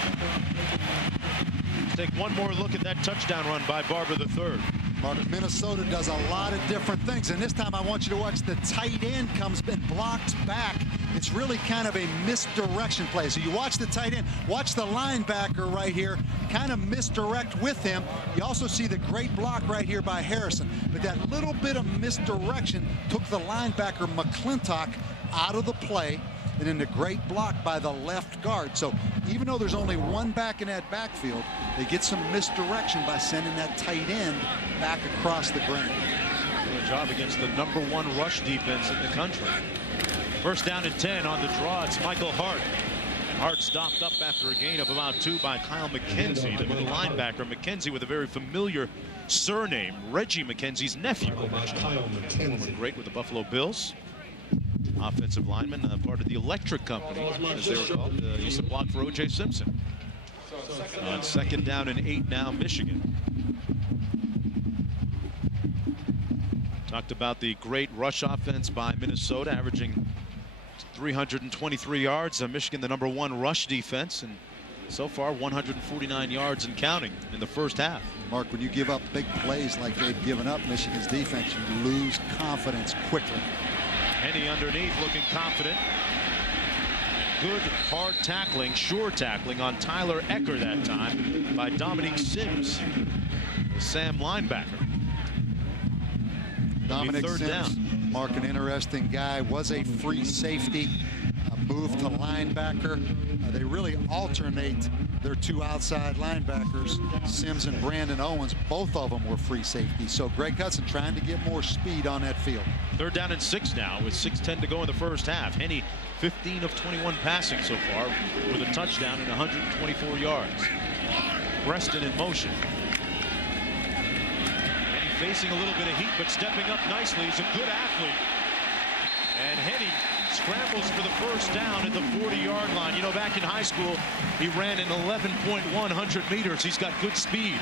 Let's take one more look at that touchdown run by Barber III. Mark, Minnesota does a lot of different things, and this time I want you to watch the tight end comes and blocks back. It's really kind of a misdirection play. So you watch the tight end, watch the linebacker right here, kind of misdirect with him. You also see the great block right here by Harrison. But that little bit of misdirection took the linebacker McClintock out of the play, and then the great block by the left guard. So even though there's only one back in that backfield, they get some misdirection by sending that tight end back across the ground. Good job against the #1 rush defense in the country. First down and 10 on the draw. It's Michael Hart. Hart stopped up after a gain of about 2 by Kyle McKenzie, the middle linebacker. McKenzie with a very familiar surname, Reggie McKenzie's nephew. Great with the Buffalo Bills. Offensive lineman, part of the Electric Company, as they were called. Used to block for O.J. Simpson. On second down and 8 now, Michigan. Talked about the great rush offense by Minnesota, averaging 323 yards. Michigan, the #1 rush defense, and so far 149 yards and counting in the first half. Mark, when you give up big plays like they've given up, Michigan's defense, you lose confidence quickly. Henny underneath, looking confident. Good hard tackling, sure tackling on Tyler Ecker that time by Dominique Sims, the Sam linebacker. Dominic third Sims, down. Mark, an interesting guy, was a free safety, moved to linebacker. They really alternate their 2 outside linebackers, Sims and Brandon Owens. Both of them were free safety. So Greg Hudson trying to get more speed on that field. Third down and 6 now with 6:10 to go in the first half. Henny 15 of 21 passing so far with a touchdown and 124 yards. Preston in motion. Facing a little bit of heat, but stepping up nicely. He's a good athlete. And Henny scrambles for the first down at the 40-yard line. You know, back in high school, he ran an 11.100 meters. He's got good speed.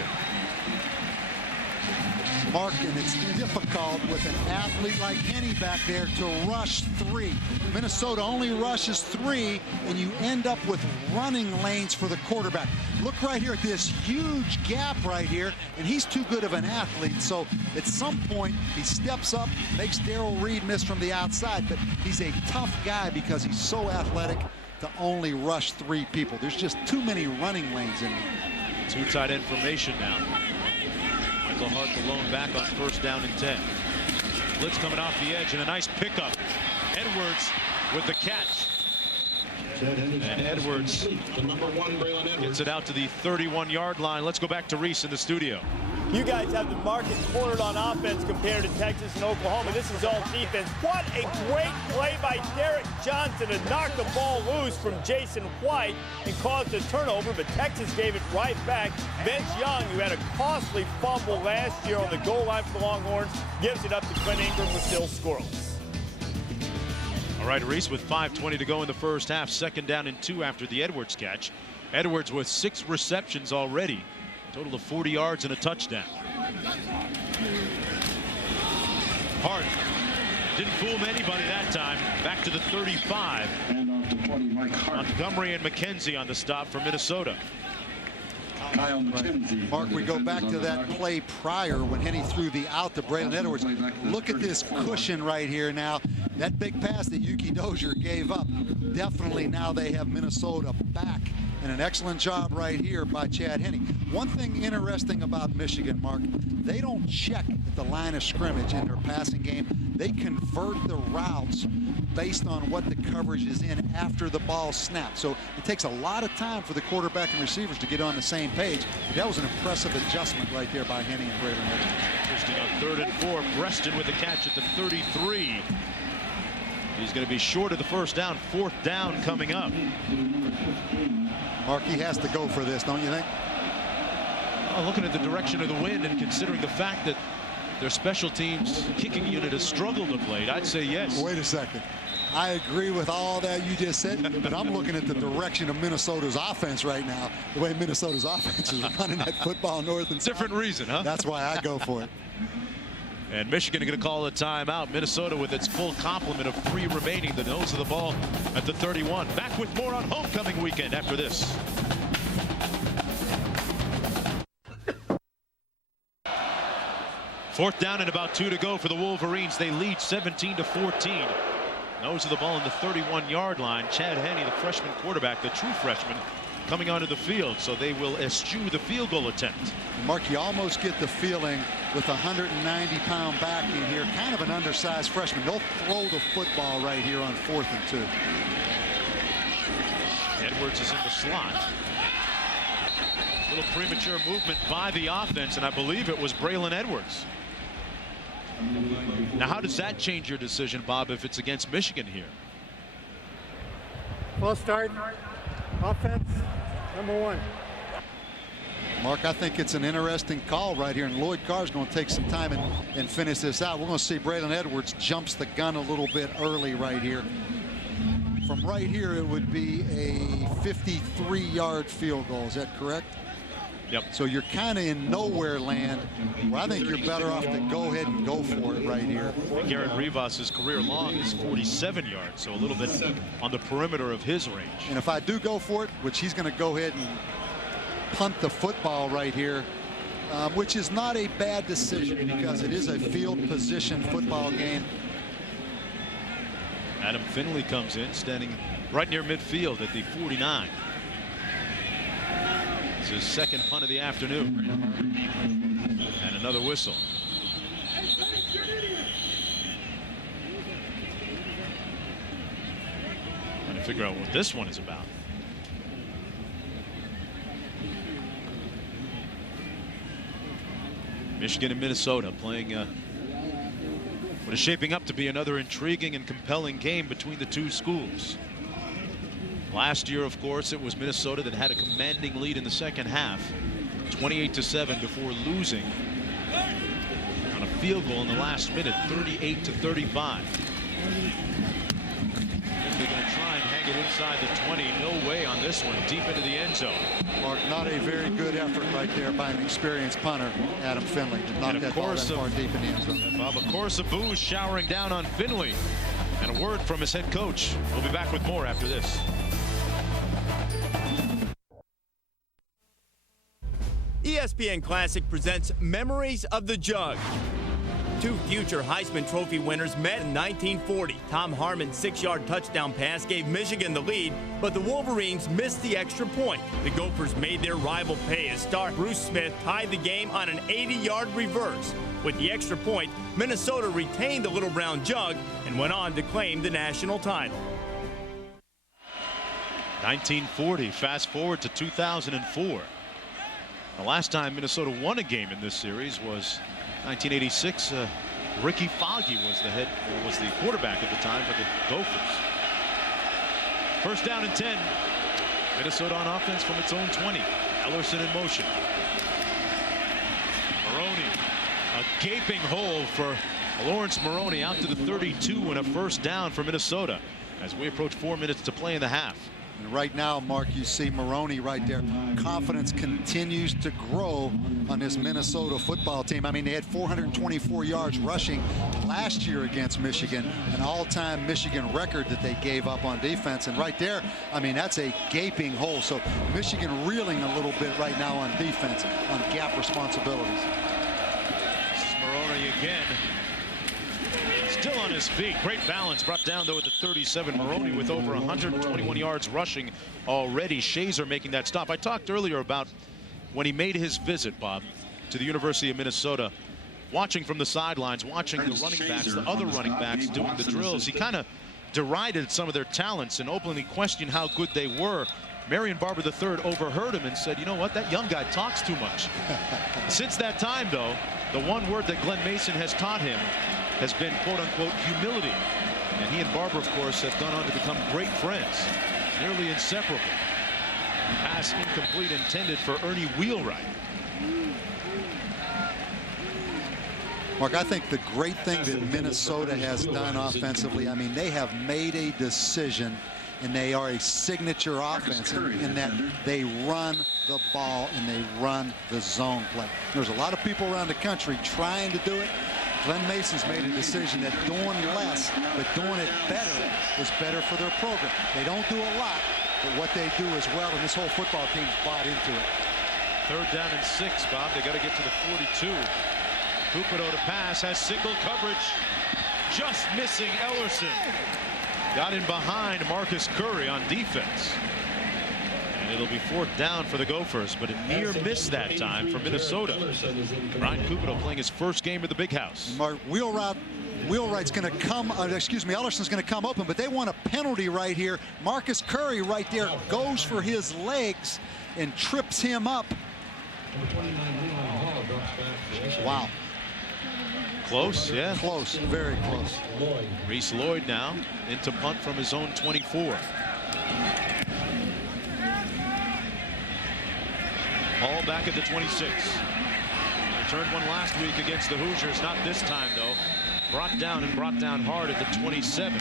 Mark, and it's difficult with an athlete like Henny back there to rush 3. Minnesota only rushes 3, and you end up with running lanes for the quarterback. Look right here at this huge gap right here, and he's too good of an athlete. So at some point, he steps up, makes Darrell Reed miss from the outside, but he's a tough guy because he's so athletic to only rush 3 people. There's just too many running lanes in there. 2 tight end formation now. Michael Hart the lone back on first down and 10. Blitz coming off the edge and a nice pickup. Edwards with the catch. And Edwards gets it out to the 31-yard line. Let's go back to Reese in the studio. You guys have the market cornered on offense compared to Texas and Oklahoma. This is all defense. What a great play by Derek Johnson to knock the ball loose from Jason White and caused a turnover, but Texas gave it right back. Vince Young, who had a costly fumble last year on the goal line for the Longhorns, gives it up to Quinn Ingram, who's still scoreless. All right, Reese, with 5:20 to go in the first half, second down and 2 after the Edwards catch. Edwards with 6 receptions already. Total of 40 yards and a touchdown. Hart didn't fool anybody that time. Back to the 35. Montgomery and McKenzie on the stop for Minnesota. Right. Mark, we go back to that play prior when Henne threw the out to Braylon Edwards. Look at this cushion right here now. That big pass that Yuki Dozier gave up, definitely now they have Minnesota back. And an excellent job right here by Chad Henne. One thing interesting about Michigan, Mark, they don't check at the line of scrimmage in their passing game. They convert the routes based on what the coverage is in after the ball snaps. So it takes a lot of time for the quarterback and receivers to get on the same page. But that was an impressive adjustment right there by Henne and Braylon Edwards. Interesting on 3rd and 4. Preston with the catch at the 33. He's going to be short of the first down. 4th down coming up. Mark, he has to go for this, don't you think? Well, looking at the direction of the wind and considering the fact that their special teams kicking unit has struggled of late, I'd say yes. Wait a second. I agree with all that you just said, but I'm looking at the direction of Minnesota's offense right now. The way Minnesota's offense is running that football north and south. Different reason, huh? That's why I go for it. And Michigan are going to call a timeout. Minnesota with its full complement of 3 remaining. The nose of the ball at the 31. Back with more on homecoming weekend after this. Fourth down and about 2 to go for the Wolverines. They lead 17-14. Nose of the ball in the 31-yard line. Chad Henne, the freshman quarterback, the true freshman, coming onto the field, so they will eschew the field goal attempt. Mark, you almost get the feeling with a 190-pound back in here, kind of an undersized freshman. They'll throw the football right here on 4th and 2. Edwards is in the slot. A little premature movement by the offense, and I believe it was Braylon Edwards. Now, how does that change your decision, Bob, if it's against Michigan here? Well, start. Offense, number 1. Mark, I think it's an interesting call right here, and Lloyd Carr's going to take some time and finish this out. We're going to see Braylon Edwards jumps the gun a little bit early right here. From right here, it would be a 53-yard field goal. Is that correct? Yep. So you're kind of in nowhere land, where I think you're better off to go ahead and go for it right here. Garrett Rivas' career long is 47 yards, so a little bit on the perimeter of his range. And if I do go for it, which he's going to go ahead and punt the football right here, which is not a bad decision because it is a field position football game. Adam Finley comes in, standing right near midfield at the 49. It's his second punt of the afternoon. And another whistle. Trying to figure out what this one is about. Michigan and Minnesota playing what is shaping up to be another intriguing and compelling game between the two schools. Last year, of course, it was Minnesota that had a commanding lead in the second half, 28-7, before losing on a field goal in the last minute, 38-35. They're going to try and hang it inside the 20. No way on this one, deep into the end zone. Mark, not a very good effort right there by an experienced punter, Adam Finley. Not that ball that far deep in the end zone. Bob, a chorus of boos showering down on Finley. And a word from his head coach. We'll be back with more after this. ESPN Classic presents Memories of the Jug. 2 future Heisman Trophy winners met in 1940. Tom Harmon's 6-yard touchdown pass gave Michigan the lead, but the Wolverines missed the extra point. The Gophers made their rival pay as star Bruce Smith tied the game on an 80-yard reverse. With the extra point, Minnesota retained the Little Brown Jug and went on to claim the national title. 1940, fast forward to 2004. The last time Minnesota won a game in this series was 1986. Ricky Foggy was the quarterback at the time for the Gophers. First down and 10. Minnesota on offense from its own 20. Ellerson in motion. Maroney, a gaping hole for Lawrence Maroney out to the 32 and a first down for Minnesota as we approach 4 minutes to play in the half. And right now, Mark, you see Maroney right there. Confidence continues to grow on this Minnesota football team. I mean, they had 424 yards rushing last year against Michigan, an all-time Michigan record that they gave up on defense. And right there, I mean, that's a gaping hole. So Michigan reeling a little bit right now on defense, on gap responsibilities. This is Maroney again. Still on his feet. Great balance. Brought down, though, at the 37. Maroney with over 121 yards rushing already. Shazer making that stop. I talked earlier about when he made his visit, Bob, to the University of Minnesota, watching from the sidelines, watching the running backs, the other running backs doing the drills. He kind of derided some of their talents and openly questioned how good they were. Marion Barber III overheard him and said, you know what, that young guy talks too much. Since that time, though, the one word that Glenn Mason has taught him has been, quote-unquote, humility. And he and Barber, of course, have gone on to become great friends, nearly inseparable. Pass incomplete, intended for Ernie Wheelwright. Mark, I think the great thing that Minnesota has done offensively, I mean, they have made a decision, and they are a signature offense in that they run the ball and they run the zone play. There's a lot of people around the country trying to do it. Glenn Mason's made a decision that doing less, but doing it better is better for their program. They don't do a lot, but what they do as well, and this whole football team's bought into it. 3rd down and 6, Bob. They got to get to the 42. Cupido to pass, has single coverage, just missing Ellerson. Got in behind Marcus Curry on defense. And it'll be 4th down for the Gophers, but a near miss that time for Minnesota. Brian Cupido playing his first game at the Big House. Mark, Wheelwright's going to come, Ellerson's going to come open, but they want a penalty right here. Marcus Curry right there goes for his legs and trips him up. Wow. Close, yeah. Close, very close. Reese Lloyd now into punt from his own 24. Hall back at the 26. Returned one last week against the Hoosiers. Not this time, though. Brought down and brought down hard at the 27.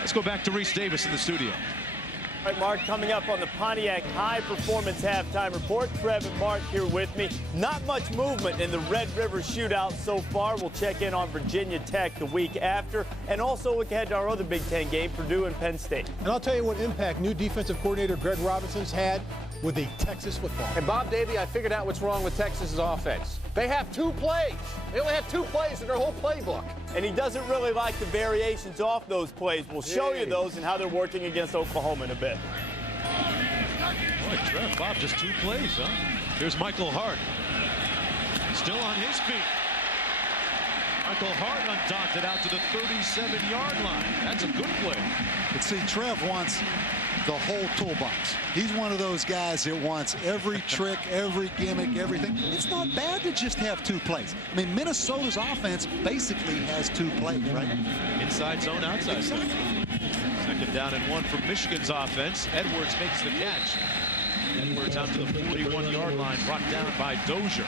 Let's go back to Reese Davis in the studio. All right, Mark, coming up on the Pontiac High Performance Halftime Report. Trev and Mark here with me. Not much movement in the Red River Shootout so far. We'll check in on Virginia Tech the week after, and also look ahead to our other Big Ten game, Purdue and Penn State. And I'll tell you what impact new defensive coordinator Greg Robinson's had with the Texas football. And Bob Davie, I figured out what's wrong with Texas's offense. They have 2 plays. They only have 2 plays in their whole playbook. And he doesn't really like the variations off those plays. We'll show you those and how they're working against Oklahoma in a bit. Boy, Trev, Bob, just 2 plays, huh? Here's Michael Hart. Still on his feet. Michael Hart undotted out to the 37-yard line. That's a good play. But see, Trev wants the whole toolbox. He's one of those guys that wants every trick, every gimmick, everything. It's not bad to just have 2 plays. I mean, Minnesota's offense basically has 2 plays, right? Inside zone, outside zone. 2nd down and 1 for Michigan's offense. Edwards makes the catch. Edwards out to the 41-yard line, brought down by Dozier.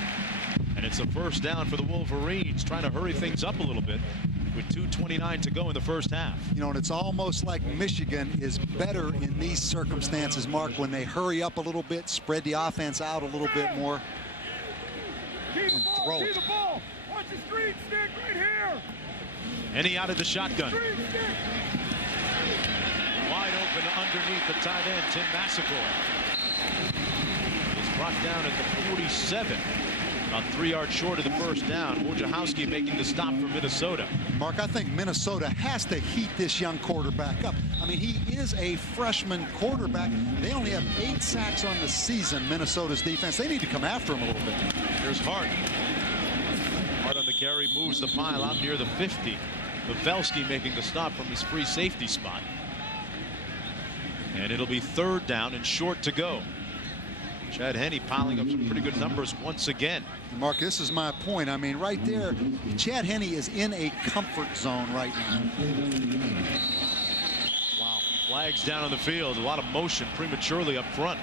And it's a 1st down for the Wolverines, trying to hurry things up a little bit with 2:29 to go in the first half. You know, and it's almost like Michigan is better in these circumstances, Mark, when they hurry up a little bit, spread the offense out a little bit more, and throw it. Watch the screen stick right here. And he out of the shotgun. Wide open underneath the tight end, Tim Massacor. He's brought down at the 47. About 3 yards short of the 1st down. Wojciechowski making the stop for Minnesota. Mark, I think Minnesota has to heat this young quarterback up. I mean, he is a freshman quarterback. They only have 8 sacks on the season, Minnesota's defense. They need to come after him a little bit. Here's Hart. Hart on the carry, moves the pile out near the 50. Pavelski making the stop from his free safety spot. And it'll be 3rd down and short to go. Chad Henne piling up some pretty good numbers once again. Mark, this is my point. I mean, right there, Chad Henne is in a comfort zone right now. Wow. Flags down on the field. A lot of motion prematurely up front.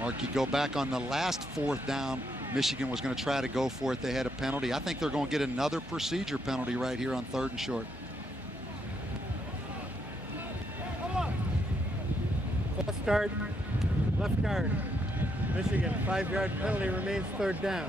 Mark, you go back on the last 4th down. Michigan was going to try to go for it. They had a penalty. I think they're going to get another procedure penalty right here on 3rd and short. False start, left guard. Michigan, 5-yard penalty, remains third down.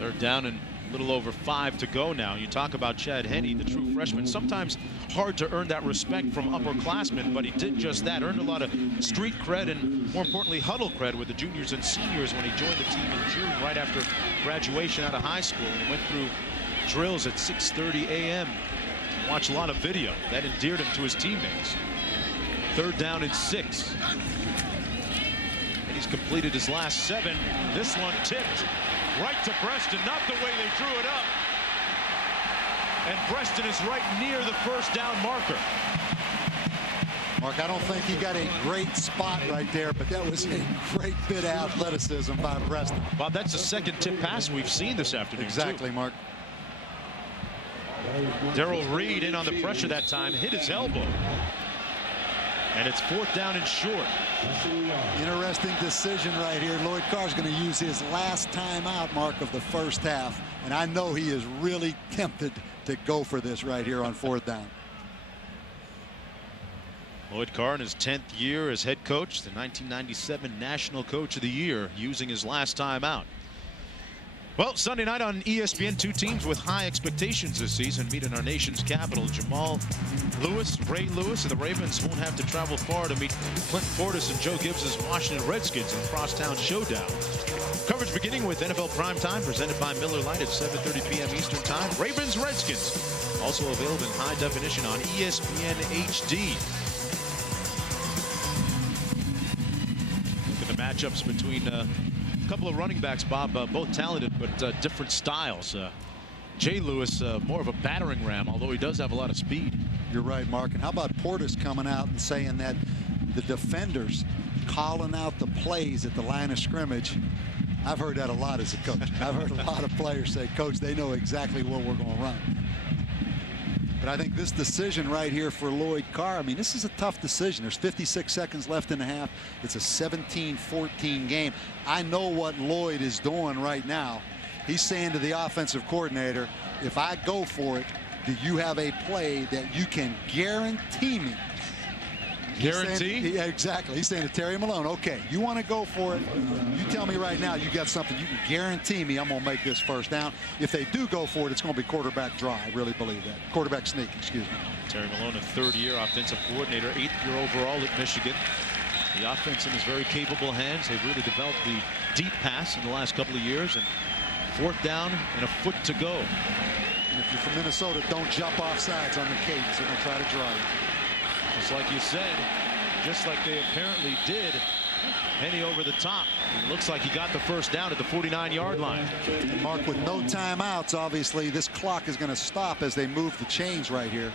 Third down and a little over 5 to go now. You talk about Chad Henne, the true freshman. Sometimes hard to earn that respect from upperclassmen, but he did just that. Earned a lot of street cred and, more importantly, huddle cred with the juniors and seniors when he joined the team in June, right after graduation out of high school. And he went through drills at 6:30 a.m. Watched a lot of video. That endeared him to his teammates. Third down and 6. And he's completed his last 7. This one tipped right to Preston, not the way they drew it up. And Preston is right near the first down marker. Mark, I don't think he got a great spot right there, but that was a great bit of athleticism by Preston. Bob, that's the second tip pass we've seen this afternoon. Exactly, too. Mark. Darrell Reed in on the pressure that time, hit his elbow. And it's 4th down and short. Interesting decision right here. Lloyd Carr's going to use his last timeout, Mark, of the first half. And I know he is really tempted to go for this right here on 4th down. Lloyd Carr in his 10th year as head coach, the 1997 National Coach of the Year, using his last timeout. Well, Sunday night on ESPN, 2 teams with high expectations this season meet in our nation's capital. Jamal Lewis, Ray Lewis, and the Ravens won't have to travel far to meet Clint Portis and Joe Gibbs' Washington Redskins in a crosstown showdown. Coverage beginning with NFL Primetime, presented by Miller Lite at 7:30 p.m. Eastern Time. Ravens Redskins, also available in high definition on ESPN HD. Look at the matchups between a couple of running backs, Bob, both talented but different styles. Jay Lewis, more of a battering ram, although he does have a lot of speed. You're right, Mark. And how about Portis coming out and saying that the defenders calling out the plays at the line of scrimmage? I've heard that a lot as a coach. I've heard a lot of players say, Coach, they know exactly what we're going to run. But I think this decision right here for Lloyd Carr, I mean, this is a tough decision. There's 56 seconds left in the half. It's a 17-14 game. I know what Lloyd is doing right now. He's saying to the offensive coordinator, if I go for it, do you have a play that you can guarantee me? Guarantee? Yeah, exactly. He's saying to Terry Malone, okay, you want to go for it. You tell me right now you got something you can guarantee me I'm going to make this first down. If they do go for it, it's going to be quarterback draw. I really believe that. Quarterback sneak, excuse me. Terry Malone, a 3rd-year offensive coordinator, 8th year overall at Michigan. The offense in his very capable hands. They've really developed the deep pass in the last couple of years. And 4th down and a foot to go. And if you're from Minnesota, don't jump off sides on the cadence. They're going to try to draw you. Just like you said, just like they apparently did, Henne over the top. It looks like he got the first down at the 49-yard line. And Mark, with no timeouts, obviously this clock is going to stop as they move the chains right here.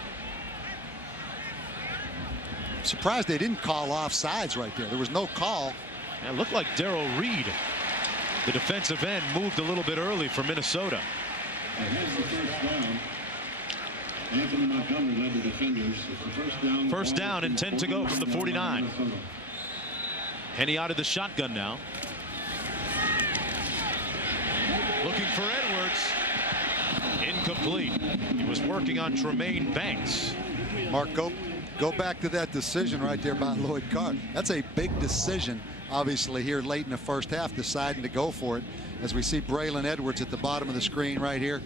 I'm surprised they didn't call offsides right there. There was no call. And it looked like Darrell Reed, the defensive end, moved a little bit early for Minnesota. Anthony Montgomery led the defenders. First down and 10 to go from the 49. Henne out of the shotgun now. Looking for Edwards. Incomplete. He was working on Tremaine Banks. Mark, go back to that decision right there by Lloyd Carr. That's a big decision, obviously, here late in the first half, deciding to go for it. As we see Braylon Edwards at the bottom of the screen right here.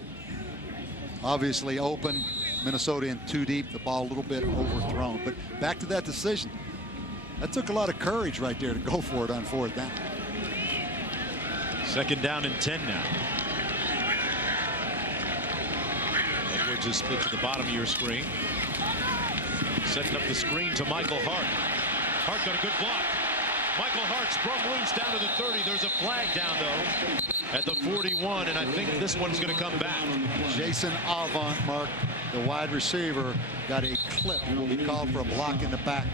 Obviously open. Minnesota in 2 deep, the ball a little bit overthrown. But back to that decision. That took a lot of courage right there to go for it on 4th down. 2nd down and 10 now. Edwards is split to the bottom of your screen. Setting up the screen to Michael Hart. Hart got a good block. Michael Hart sprung loose down to the 30. There's a flag down, though, at the 41, and I think this one's going to come back. Jason Avant, Mark, the wide receiver, got a clip. Will be called for a block in the back.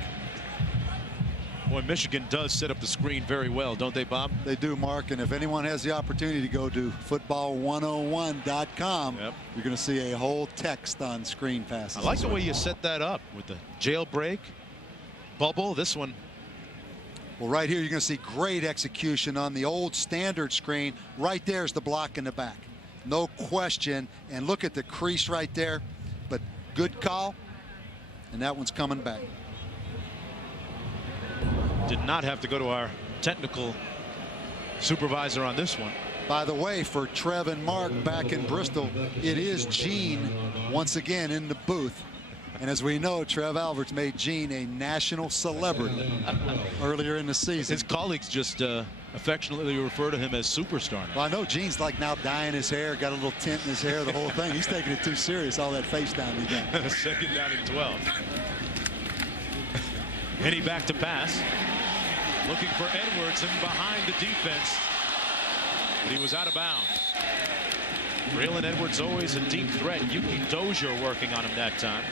Boy, Michigan does set up the screen very well, don't they, Bob? They do, Mark, and if anyone has the opportunity to go to football101.com, yep, you're going to see a whole text on screen passes. I like the way you set that up with the jailbreak, bubble, this one. Well, right here, you're going to see great execution on the old standard screen. Right there's the block in the back. No question. And look at the crease right there. But good call. And that one's coming back. Did not have to go to our technical supervisor on this one. By the way, for Trev and Mark back in Bristol, it is Gene once again in the booth. And as we know, Trev Alberts made Gene a national celebrity earlier in the season. His colleagues just affectionately refer to him as superstar now. Well, I know Gene's like now dyeing his hair, got a little tint in his hair, the whole thing. He's taking it too serious, all that face down he got. 2nd down and 12. Henny back to pass. Looking for Edwards and behind the defense. But he was out of bounds. Braylon Edwards always a deep threat. Yuki Dozier working on him that time.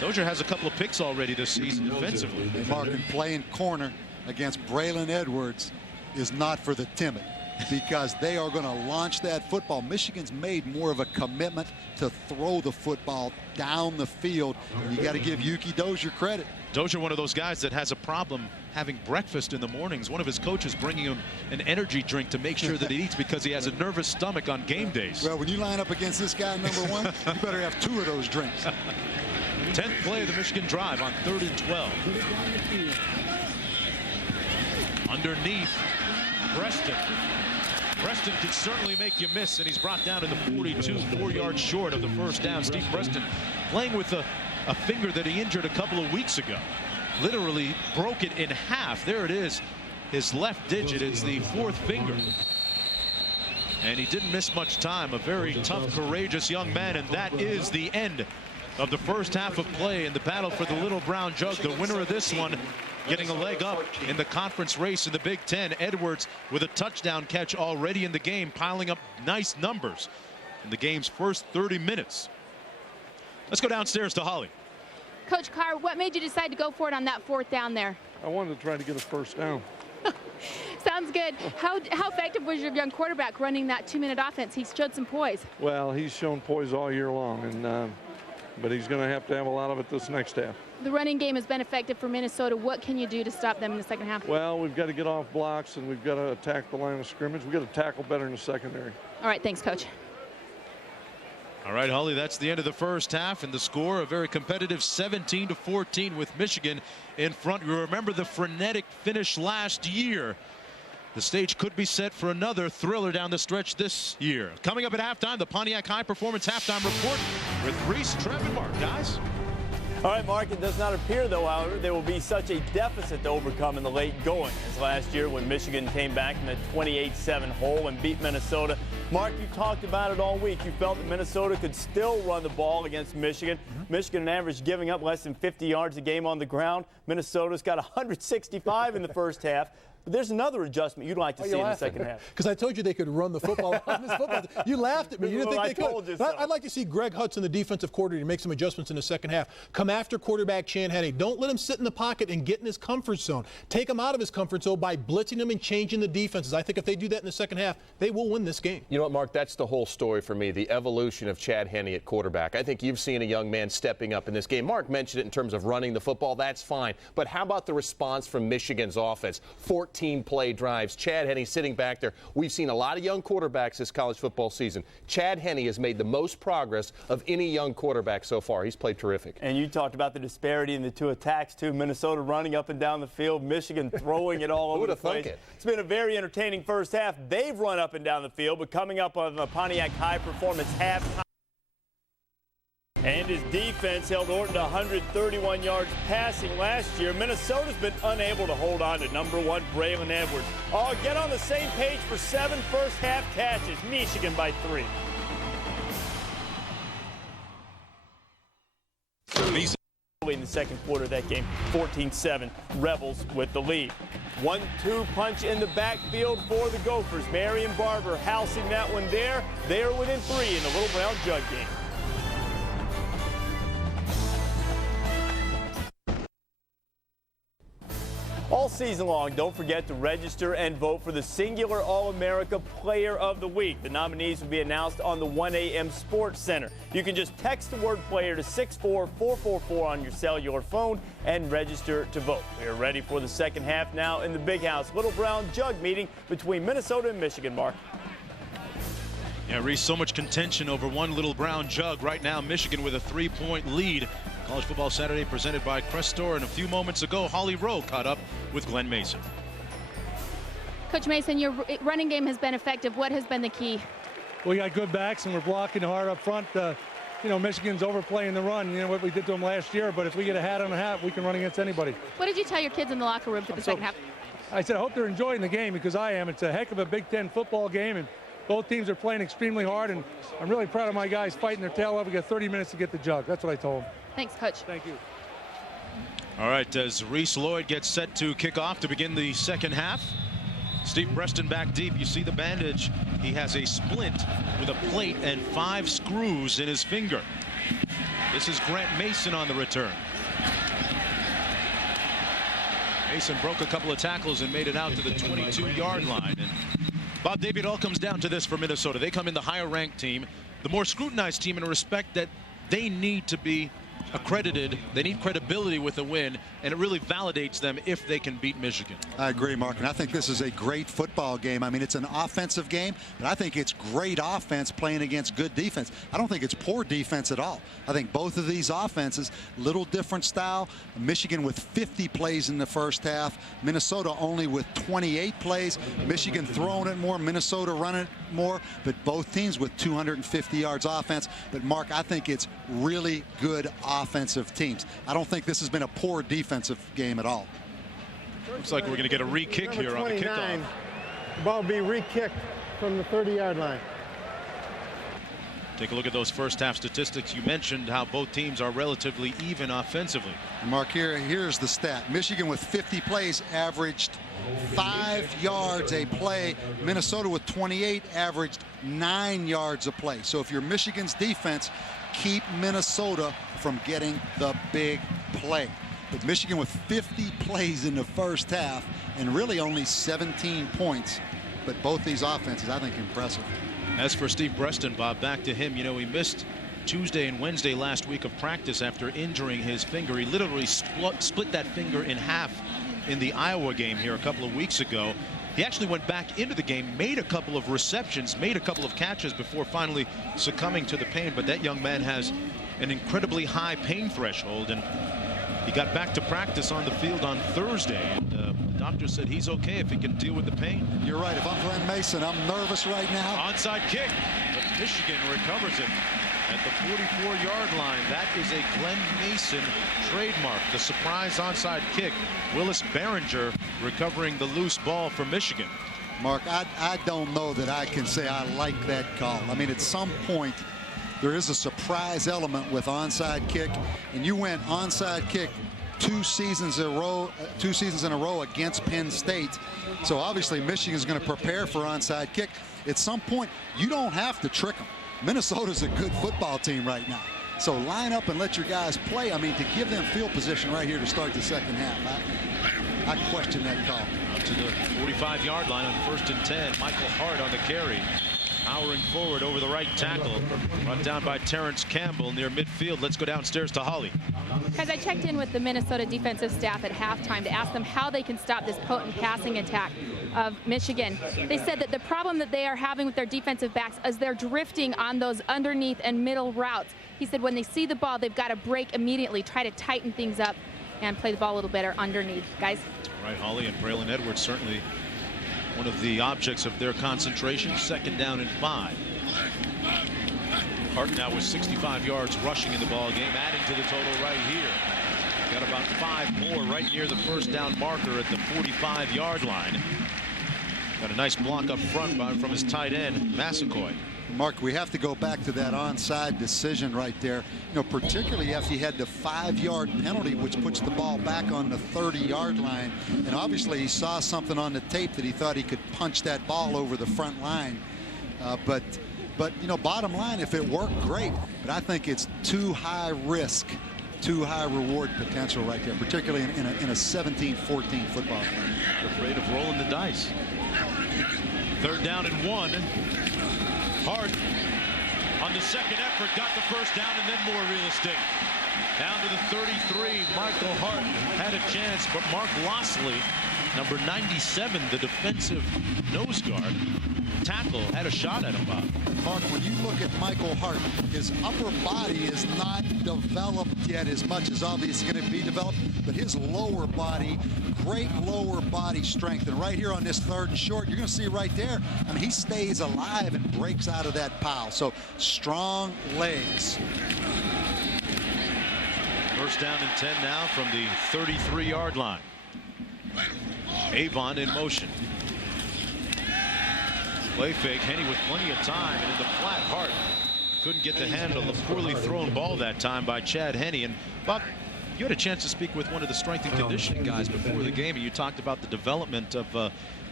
Dozier has a couple of picks already this season defensively. Mark, playing corner against Braylon Edwards is not for the timid, because they are going to launch that football. Michigan's made more of a commitment to throw the football down the field. You got to give Yuki Dozier credit. Dozier, one of those guys that has a problem having breakfast in the mornings. One of his coaches bringing him an energy drink to make sure that he eats because he has a nervous stomach on game days. Well, when you line up against this guy, number one, you better have 2 of those drinks. 10th play of the Michigan drive on 3rd and 12. Underneath, Preston. Preston can certainly make you miss, and he's brought down to the 42, 4 yards short of the first down. Steve Preston playing with a finger that he injured a couple of weeks ago. Literally broke it in half. There it is. His left digit is the 4th finger. And he didn't miss much time. A very tough, courageous young man, and that is the end of the first half of play in the battle for the Little Brown Jug. The winner of this one getting a leg up in the conference race in the Big Ten. Edwards with a touchdown catch already in the game, piling up nice numbers in the game's first 30 minutes. Let's go downstairs to Holly. Coach Carr, what made you decide to go for it on that 4th down there? I wanted to try to get a first down. Sounds good. How effective was your young quarterback running that 2-minute offense? He showed some poise. Well, he's shown poise all year long, and but he's going to have a lot of it this next half. The running game has been effective for Minnesota. What can you do to stop them in the second half? Well, we've got to get off blocks, and we've got to attack the line of scrimmage. We've got to tackle better in the secondary. All right, thanks, Coach. All right, Holly, that's the end of the first half, and the score a very competitive 17-14 with Michigan in front. You remember the frenetic finish last year. The stage could be set for another thriller down the stretch this year. Coming up at halftime, the Pontiac High Performance Halftime Report with Reese, Trev, and Mark. Guys? All right, Mark, it does not appear, though, however, there will be such a deficit to overcome in the late going as last year when Michigan came back in the 28-7 hole and beat Minnesota. Mark, you talked about it all week. You felt that Minnesota could still run the ball against Michigan. Michigan, an average, giving up less than 50 yards a game on the ground. Minnesota's got 165 in the first half. But there's another adjustment you'd like to see in the second half. Because I told you they could run the football on this football. You laughed at me. You didn't think they could. I'd like to see Greg Hudson, the defensive coordinator, make some adjustments in the second half. Come after quarterback Chan Henny. Don't let him sit in the pocket and get in his comfort zone. Take him out of his comfort zone by blitzing him and changing the defenses. I think if they do that in the second half, they will win this game. You know what, Mark? That's the whole story for me, the evolution of Chad Henne at quarterback. I think you've seen a young man stepping up in this game. Mark mentioned it in terms of running the football. That's fine. But how about the response from Michigan's offense? 14-play drive. Chad Henne sitting back there. We've seen a lot of young quarterbacks this college football season. Chad Henne has made the most progress of any young quarterback so far. He's played terrific. And you talked about the disparity in the two attacks, too. Minnesota running up and down the field, Michigan throwing it all over the place. It's been a very entertaining first half. They've run up and down the field, but coming up on the Pontiac High Performance halftime. And his defense held Orton to 131 yards passing last year. Minnesota's been unable to hold on to number 1 Braylon Edwards. Oh, get on the same page for 7 first-half catches. Michigan by 3. In the second quarter of that game, 14-7, Rebels with the lead. 1-2 punch in the backfield for the Gophers. Marion Barber housing that one there. They are within 3 in the Little Brown Jug game. All season long, don't forget to register and vote for the Singular All-America Player of the Week. The nominees will be announced on the 1 a.m. Sports Center. You can just text the word player to 64444 on your cellular phone and register to vote. We are ready for the second half now in the Big House. Little Brown Jug meeting between Minnesota and Michigan, Mark. Yeah, Reese, so much contention over one Little Brown Jug. Right now, Michigan with a 3-point lead. College Football Saturday presented by Crestor, and a few moments ago, Holly Rowe caught up with Glenn Mason. Coach Mason, your running game has been effective. What has been the key? We got good backs, and we're blocking hard up front. You know, Michigan's overplaying the run. You know what we did to them last year, but if we get a hat on a hat, we can run against anybody. What did you tell your kids in the locker room for the second half? I said, I hope they're enjoying the game, because I am. It's a heck of a Big Ten football game, and both teams are playing extremely hard, and I'm really proud of my guys fighting their tail off. We got 30 minutes to get the jug. That's what I told them. Thanks, Coach. Thank you. All right, as Reese Lloyd gets set to kick off to begin the second half. Steve Preston back deep. You see the bandage. He has a splint with a plate and 5 screws in his finger. This is Grant Mason on the return. Mason broke a couple of tackles and made it out to the 22-yard line. And Bob Davey, it all comes down to this for Minnesota. They come in the higher-ranked team, the more scrutinized team, in a respect that they need to be accredited. They need credibility with a win, and it really validates them if they can beat Michigan. I agree, Mark, and I think this is a great football game. I mean, it's an offensive game, but I think it's great offense playing against good defense. I don't think it's poor defense at all. I think both of these offenses, little different style. Michigan with 50 plays in the first half, Minnesota only with 28 plays. Michigan throwing it more, Minnesota running it more, but both teams with 250 yards offense. But Mark, I think it's really good offensive teams. I don't think this has been a poor defensive game at all. Looks like we're going to get a re-kick here on the kickoff. The ball will be re-kicked from the 30-yard line. Take a look at those first half statistics. You mentioned how both teams are relatively even offensively. Mark, here's the stat. Michigan with 50 plays averaged 5 yards a play. Minnesota with 28 averaged 9 yards a play. So if you're Michigan's defense, keep Minnesota from getting the big play. But Michigan with 50 plays in the first half and really only 17 points. But both these offenses, I think, impressive. As for Steve Preston, Bob, back to him. You know, he missed Tuesday and Wednesday last week of practice after injuring his finger. He literally split that finger in half in the Iowa game here a couple of weeks ago. He actually went back into the game, made a couple of receptions, made a couple of catches before finally succumbing to the pain. But that young man has an incredibly high pain threshold, and he got back to practice on the field on Thursday. And the doctor said he's okay if he can deal with the pain. You're right. If I'm Glenn Mason, I'm nervous right now. Onside kick, but Michigan recovers it at the 44-yard line. That is a Glenn Mason trademark, the surprise onside kick. Willis Behringer recovering the loose ball for Michigan. Mark, I don't know that I can say I like that call. I mean, at some point, there is a surprise element with onside kick, and you went onside kick 2 seasons in a row against Penn State. So obviously Michigan's going to prepare for onside kick. At some point, you don't have to trick them. Minnesota's a good football team right now. So line up and let your guys play. I mean, to give them field position right here to start the second half, I question that call. Up to the 45-yard line on 1st and 10. Michael Hart on the carry. Powering forward over the right tackle. Run down by Terrence Campbell near midfield. Let's go downstairs to Holly. As I checked in with the Minnesota defensive staff at halftime to ask them how they can stop this potent passing attack of Michigan, they said that the problem that they are having with their defensive backs is they're drifting on those underneath and middle routes. He said when they see the ball, they've got to break immediately, try to tighten things up and play the ball a little better underneath. Guys? All right, Holly, and Braylon Edwards certainly one of the objects of their concentration. 2nd down and 5. Hart now with 65 yards rushing in the ball game, adding to the total right here. Got about 5 more right near the 1st down marker at the 45-yard line. Got a nice block up front from his tight end, Massaquoi. Mark, we have to go back to that onside decision right there. You know, particularly after he had the 5-yard penalty, which puts the ball back on the 30-yard line. And obviously he saw something on the tape that he thought he could punch that ball over the front line. But you know, bottom line, if it worked, great. But I think it's too high risk, too high reward potential right there, particularly in a 17-14 football game. Afraid of rolling the dice. 3rd down and 1. Hart on the second effort got the 1st down and then more real estate. Down to the 33. Michael Hart had a chance, but Mark Lossley, number 97, the defensive nose guard, tackle had a shot at him, Bob. Mark, when you look at Michael Hart, his upper body is not developed yet as much as obviously going to be developed, but his lower body, great lower body strength. And right here on this 3rd and short, you're going to see right there, I mean, he stays alive and breaks out of that pile. So strong legs. First down and 10 now from the 33-yard line. Avon in motion. Play fake. Henne with plenty of time, and in the flat, Hart couldn't get the handle of the poorly thrown ball that time by Chad Henne. And Bob, you had a chance to speak with one of the strength and conditioning guys before the game, and you talked about the development of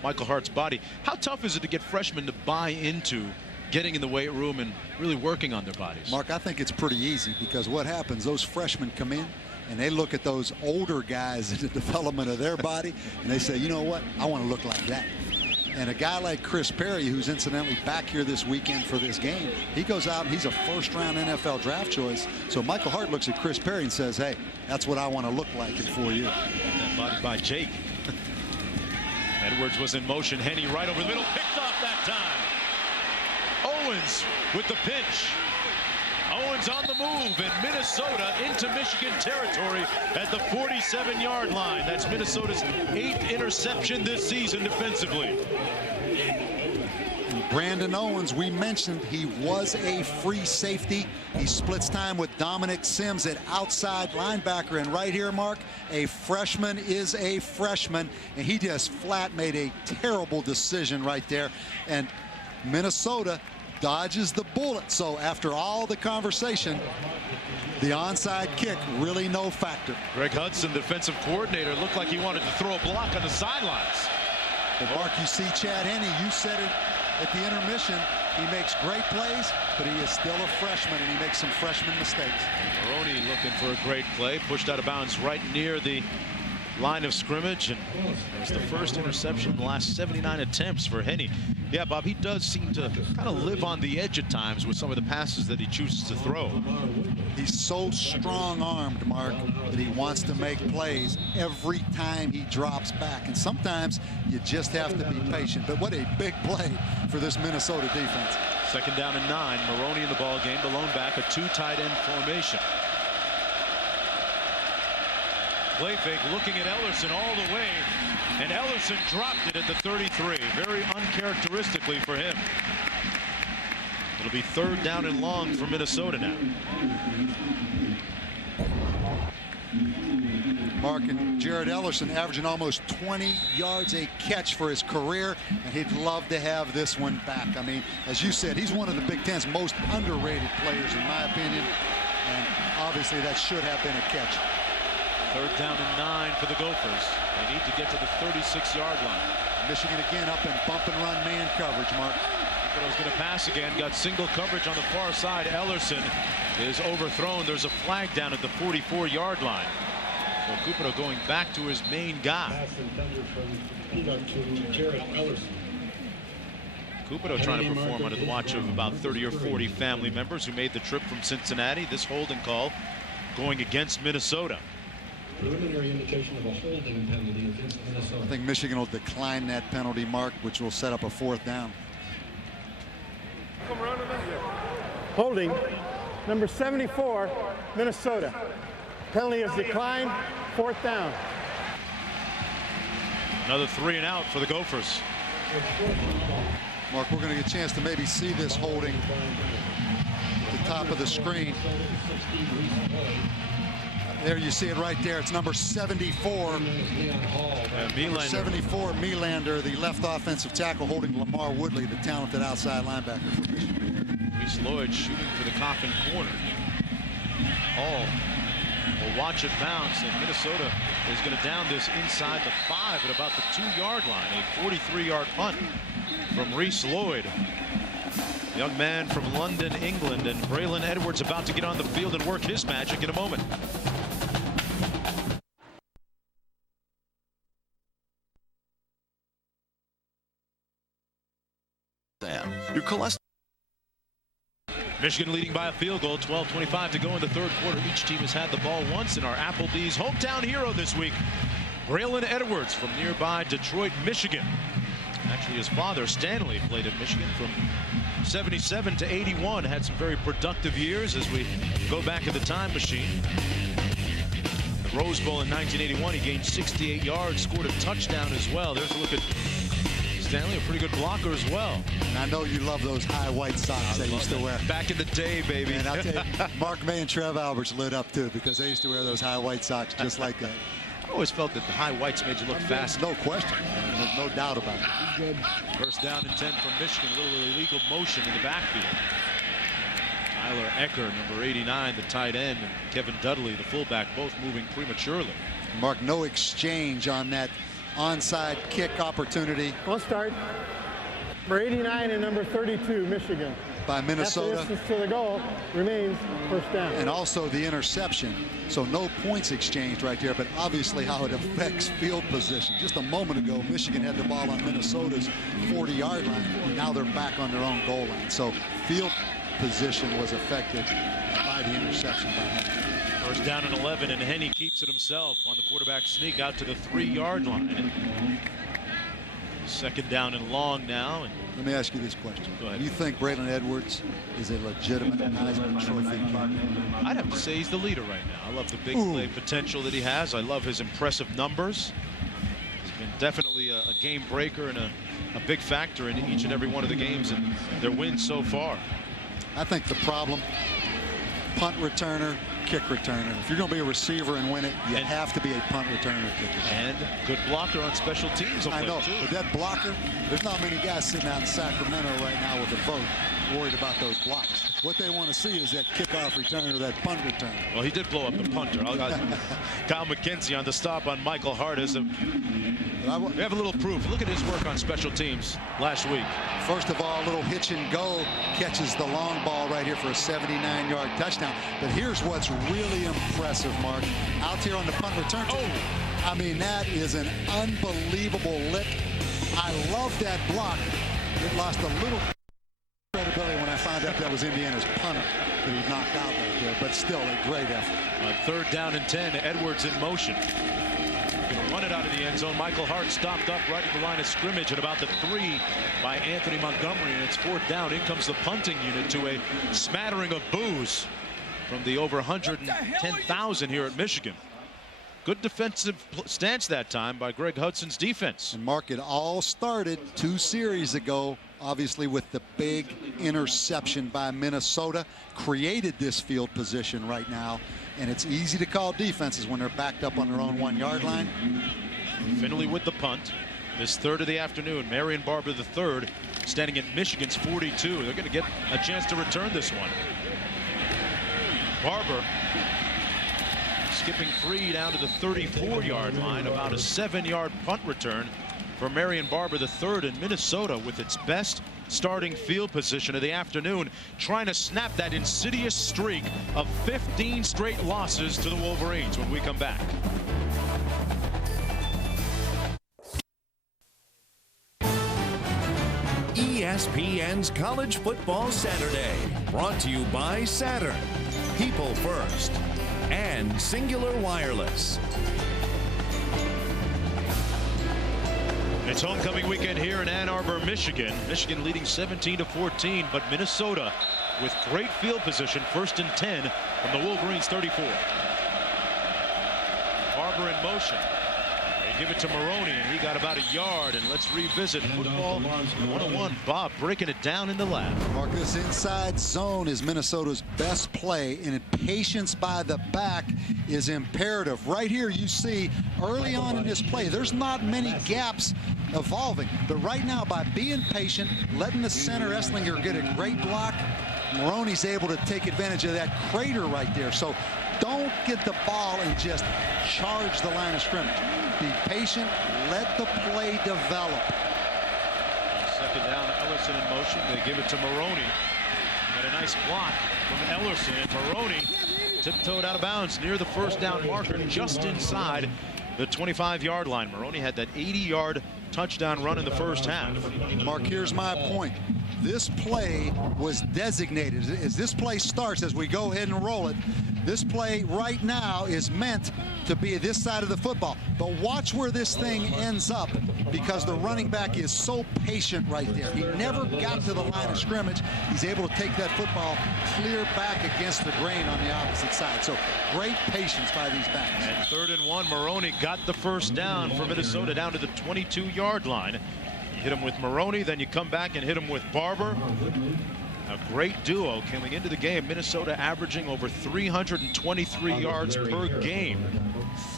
Michael Hart's body. How tough is it to get freshmen to buy into getting in the weight room and really working on their bodies? Mark, I think it's pretty easy, because what happens, those freshmen come in and they look at those older guys in the development of their body and they say, you know what, I want to look like that. And a guy like Chris Perry, who's incidentally back here this weekend for this game, he goes out and he's a first-round NFL draft choice. So Michael Hart looks at Chris Perry and says, hey, that's what I want to look like in 4 years. That body by Jake. Edwards was in motion. Henne right over the middle, picked off that time. Owens with the pinch. Owens on the move, and Minnesota into Michigan territory at the 47-yard line. That's Minnesota's 8th interception this season defensively. Brandon Owens, we mentioned he was a free safety. He splits time with Dominic Sims at outside linebacker. And right here, Mark, a freshman is a freshman. And he just flat made a terrible decision right there. And Minnesota dodges the bullet. So after all the conversation, the onside kick really no factor. Greg Hudson, defensive coordinator, looked like he wanted to throw a block on the sidelines. But Mark, you see Chad Henne, you said it at the intermission, he makes great plays, but he is still a freshman, and he makes some freshman mistakes. Maroney looking for a great play, pushed out of bounds right near the line of scrimmage, and it was the first interception in the last 79 attempts for Henne. Yeah, Bob, he does seem to kind of live on the edge at times with some of the passes that he chooses to throw. He's so strong-armed, Mark, that he wants to make plays every time he drops back. And sometimes you just have to be patient. But what a big play for this Minnesota defense. 2nd down and 9. Maroney in the ball game. The lone back, a 2 tight end formation. Play fake, looking at Ellerson all the way, and Ellerson dropped it at the 33. Very uncharacteristically for him. It'll be 3rd down and long for Minnesota now. Mark, and Jared Ellerson averaging almost 20 yards a catch for his career, and he'd love to have this one back. I mean, as you said, he's one of the Big Ten's most underrated players, in my opinion, and obviously that should have been a catch. 3rd down and 9 for the Gophers. They need to get to the 36-yard line. Michigan again up in bump and run man coverage, Mark. Cupido's going to pass again. Got single coverage on the far side. Ellerson is overthrown. There's a flag down at the 44-yard line. So Cupido going back to his main guy. Cupido trying to perform under the watch of about 30 or 40 family members who made the trip from Cincinnati. This holding call going against Minnesota. Preliminary indication of a holding penalty against Minnesota. I think Michigan will decline that penalty, Mark, which will set up a 4th down. Holding, number 74, Minnesota. Penalty is declined, 4th down. Another 3 and out for the Gophers. Mark, we're going to get a chance to maybe see this holding at the top of the screen. There you see it right there. It's number 74. Number 74, Melander, the left offensive tackle, holding Lamar Woodley, the talented outside linebacker for Michigan. Reese Lloyd shooting for the coffin corner. Hall will watch it bounce, and Minnesota is going to down this inside the 5 at about the 2-yard line. A 43-yard punt from Reese Lloyd. Young man from London, England, and Braylon Edwards about to get on the field and work his magic in a moment. Your cholesterol. Michigan leading by a field goal, 12:25 to go in the 3rd quarter. Each team has had the ball once, in our Applebee's hometown hero this week, Braylon Edwards from nearby Detroit, Michigan. Actually, his father, Stanley, played at Michigan from 77 to 81. Had some very productive years as we go back in the time machine. The Rose Bowl in 1981, he gained 68 yards, scored a touchdown as well. There's a look at Stanley, a pretty good blocker as well. And I know you love those high white socks they used to wear. Back in the day, baby. And I'll tell you, Mark May and Trev Alberts lit up too, because they used to wear those high white socks just like that. I always felt that the high whites made you look fast. No question. There's no doubt about it. Good. First down and 10 from Michigan. A little illegal motion in the backfield. Tyler Ecker, number 89, the tight end, and Kevin Dudley, the fullback, both moving prematurely. Mark, no exchange on that onside kick opportunity. I'll start. Number 89 and number 32, Michigan. By Minnesota. After distance to the goal remains first down. And also the interception. So no points exchanged right there, but obviously how it affects field position. Just a moment ago, Michigan had the ball on Minnesota's 40-yard line. Now they're back on their own goal line. So field position was affected by the interception by Henny. First down and 11, and Henny keeps it himself on the quarterback sneak out to the 3-yard line. Second down and long now. And let me ask you this question. Go ahead. Do you think Braylon Edwards is a legitimate Heisman Trophy candidate? I'd have to say he's the leader right now. I love the big play potential that he has. I love his impressive numbers. He's been definitely a game breaker and a big factor in each and every one of the games and their wins so far. I think the problem, punt returner, kick returner. If you're going to be a receiver and win it, you have to be a punt returner, kick returner. And good blocker on special teams. I know, but that blocker, there's not many guys sitting out in Sacramento right now with a vote worried about those blocks. What they want to see is that kickoff return or that punt return. Well, he did blow up the punter. Kyle McKenzie on the stop on Michael Hartis. We have a little proof. Look at his work on special teams last week. First of all, a little hitch and go, catches the long ball right here for a 79-yard touchdown. But here's what's really impressive, Mark. Out here on the punt return. I mean, that is an unbelievable lick. I love that block. It lost a little credibility when I found out that was Indiana's punter that he knocked out right there, but still a great effort. On third down and 10, Edwards in motion. Going to run it out of the end zone. Michael Hart stopped up right at the line of scrimmage at about the 3 by Anthony Montgomery, and it's fourth down. In comes the punting unit to a smattering of boos from the over 110,000 here at Michigan. Good defensive stance that time by Greg Hudson's defense. And Mark, it all started 2 series ago, obviously with the big interception by Minnesota, created this field position right now. And it's easy to call defenses when they're backed up on their own 1-yard line. Finley with the punt. This third of the afternoon, Marion Barber III standing at Michigan's 42. They're going to get a chance to return this one. Barber skipping free down to the 34-yard line, about a 7-yard punt return for Marion Barber III in Minnesota with its best starting field position of the afternoon, trying to snap that insidious streak of 15 straight losses to the Wolverines when we come back. ESPN's College Football Saturday, brought to you by Saturn, People First, and Singular Wireless. It's homecoming weekend here in Ann Arbor, Michigan. Michigan leading 17-14, but Minnesota with great field position, first and 10 from the Wolverines 34. Barber in motion. They give it to Maroney, and he got about a yard. And let's revisit football 101. Bob breaking it down in the lab. Mark, this inside zone is Minnesota's best play, and patience by the back is imperative. Right here you see early on in this play, there's not many gaps evolving, but right now by being patient, letting the center Esslinger get a great block, Maroney's able to take advantage of that crater right there. So don't get the ball and just charge the line of scrimmage. Be patient, let the play develop. Second down, Ellerson in motion. They give it to Maroney. Got a nice block from Ellerson, and Maroney tiptoed out of bounds near the first down marker, just inside the 25-yard line. Maroney had that 80-yard touchdown run in the first half. Mark, here's my point. This play was designated. As this play starts, as we go ahead and roll it, This play right now is meant to be this side of the football. But watch where this thing ends up, because the running back is so patient right there. He never got to the line of scrimmage. He's able to take that football clear back against the grain on the opposite side. So great patience by these backs. And 3rd and 1, Maroney got the first down for Minnesota down to the 22-yard line. You hit him with Maroney, then you come back and hit him with Barber. A great duo coming into the game. Minnesota averaging over 323 yards per game.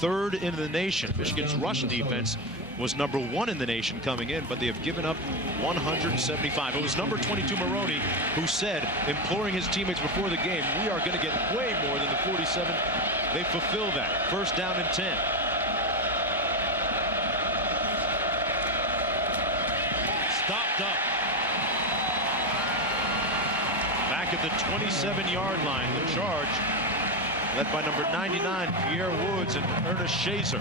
3rd in the nation. Michigan's rush defense was number 1 in the nation coming in, but they have given up 175. It was number 22 Maroney who said, imploring his teammates before the game, we are going to get way more than the 47. They fulfill that. 1st down and 10. Stopped up. Back at the 27-yard line, the charge led by number 99 Pierre Woods and Ernest Shazer.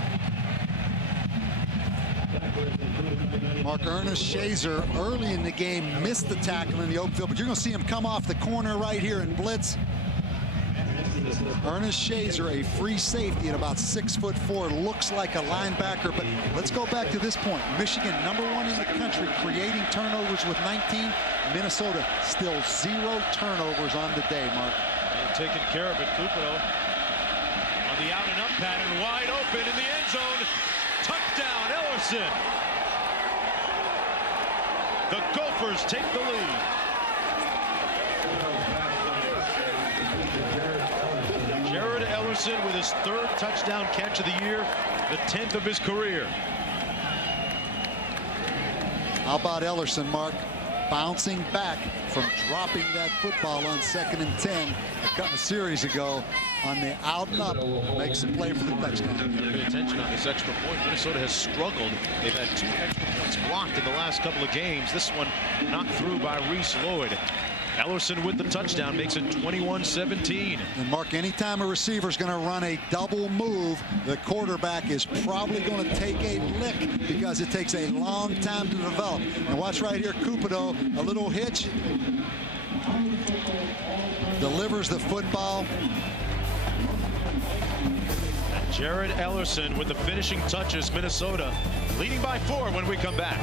Mark, Ernest Shazer early in the game missed the tackle in the open field, but you're going to see him come off the corner right here in blitz. Ernest Shazer, a free safety at about 6'4", looks like a linebacker. But let's go back to this point. Michigan, number 1 in the country, creating turnovers with 19. Minnesota still 0 turnovers on the day, Mark. And taking care of it, Cupido on the out and up pattern, wide open in the end zone. Touchdown, Ellerson. The Gophers take the lead. Jared Ellerson with his 3rd touchdown catch of the year, the 10th of his career. How about Ellerson, Mark? Bouncing back from dropping that football on 2nd and 10 a series ago on the out and up, makes a play for the touchdown. Pay attention on this extra point. Minnesota has struggled. They've had 2 extra points blocked in the last couple of games. This one knocked through by Reese Lloyd. Ellerson with the touchdown makes it 21-17. And Mark, anytime a receiver is going to run a double move, the quarterback is probably going to take a lick, because it takes a long time to develop. And watch right here, Cupido, a little hitch, delivers the football. And Jared Ellerson with the finishing touches. Minnesota leading by 4 when we come back.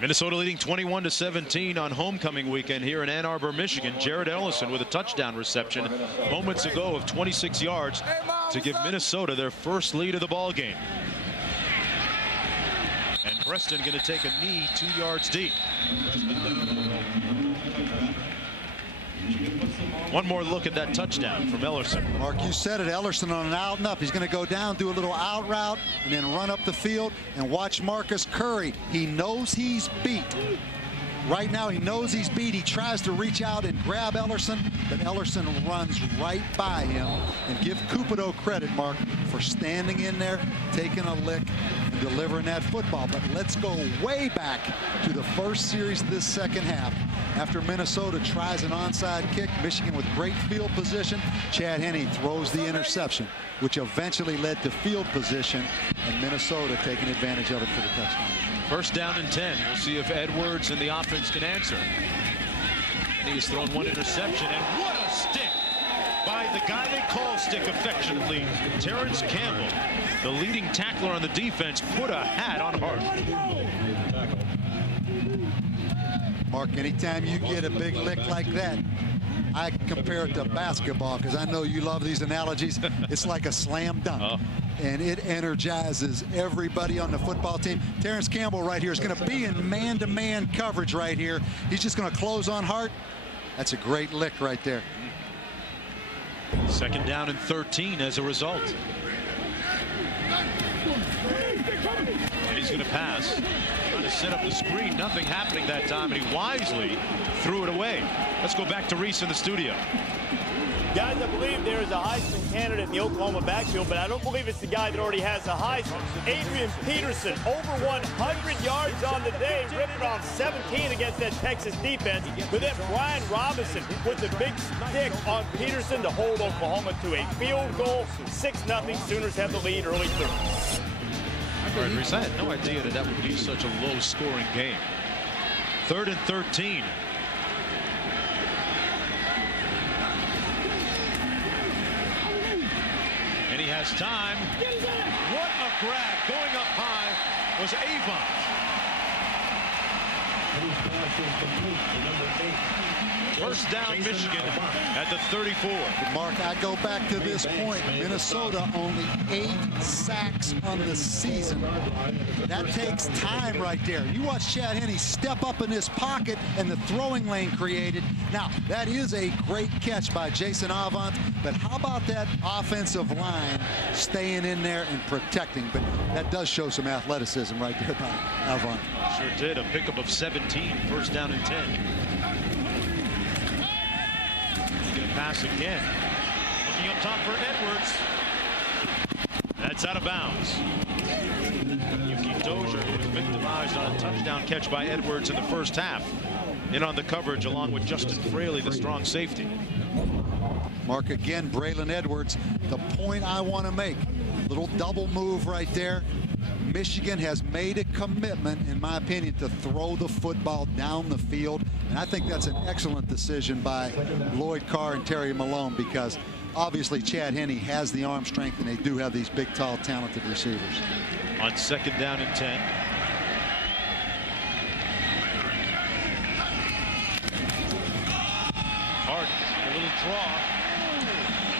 Minnesota leading 21-17 on homecoming weekend here in Ann Arbor, Michigan. Jared Ellerson with a touchdown reception moments ago of 26 yards to give Minnesota their first lead of the ball game. And Preston going to take a knee 2 yards deep. One more look at that touchdown from Ellerson. Mark, you said it, Ellerson on an out and up. He's going to go down, do a little out route, and then run up the field. And watch Marcus Curry. He knows he's beat. Right now, he knows he's beat. He tries to reach out and grab Ellerson, but Ellerson runs right by him. And give Cupido credit, Mark, for standing in there, taking a lick, and delivering that football. But let's go way back to the first series of this 2nd half. After Minnesota tries an onside kick, Michigan with great field position, Chad Henne throws the interception, which eventually led to field position, and Minnesota taking advantage of it for the touchdown. 1st down and 10. We'll see if Edwards and the offense can answer. And he's thrown 1 interception, and what a stick by the guy they call stick affectionately, Terrence Campbell. The leading tackler on the defense put a hat on Hart. Mark, anytime you get a big lick like that, I compare it to basketball, because I know you love these analogies. It's like a slam dunk. And it energizes everybody on the football team. Terrence Campbell right here is going to be in man-to-man coverage right here. He's just going to close on Hart. That's a great lick right there. 2nd down and 13 as a result. And he's going to pass. Trying to set up the screen. Nothing happening that time, and he wisely threw it away. Let's go back to Reese in the studio. Guys, I believe there is a Heisman candidate in the Oklahoma backfield, but I don't believe it's the guy that already has the Heisman. Adrian Peterson, over 100 yards on the day, ripping off 17 against that Texas defense. But then Brian Robinson with the big stick on Peterson to hold Oklahoma to a field goal. 6-0. Sooners have the lead early third. All right, Reese, I had no idea that would be such a low-scoring game. 3rd and 13. Henny has time. What a grab. Going up high was Avant. First down, Michigan at the 34. Mark, I go back to this point. Minnesota only 8 sacks on the season. That takes time right there. You watch Chad Henne step up in this pocket and the throwing lane created. Now, that is a great catch by Jason Avant, but how about that offensive line staying in there and protecting? But that does show some athleticism right there by Avant. Sure did. A pickup of 17. First down and 10. Pass again. Looking up top for Edwards. That's out of bounds. Yuki Dozier, who was victimized on a touchdown catch by Edwards in the first half, in on the coverage along with Justin Fraley, the strong safety. Mark, again, Braylon Edwards, the point I want to make. Little double move right there. Michigan has made a commitment, in my opinion, to throw the football down the field. And I think that's an excellent decision by Lloyd Carr and Terry Malone, because obviously Chad Henne has the arm strength, and they do have these big, tall, talented receivers. On second down and 10. Hart, a little draw.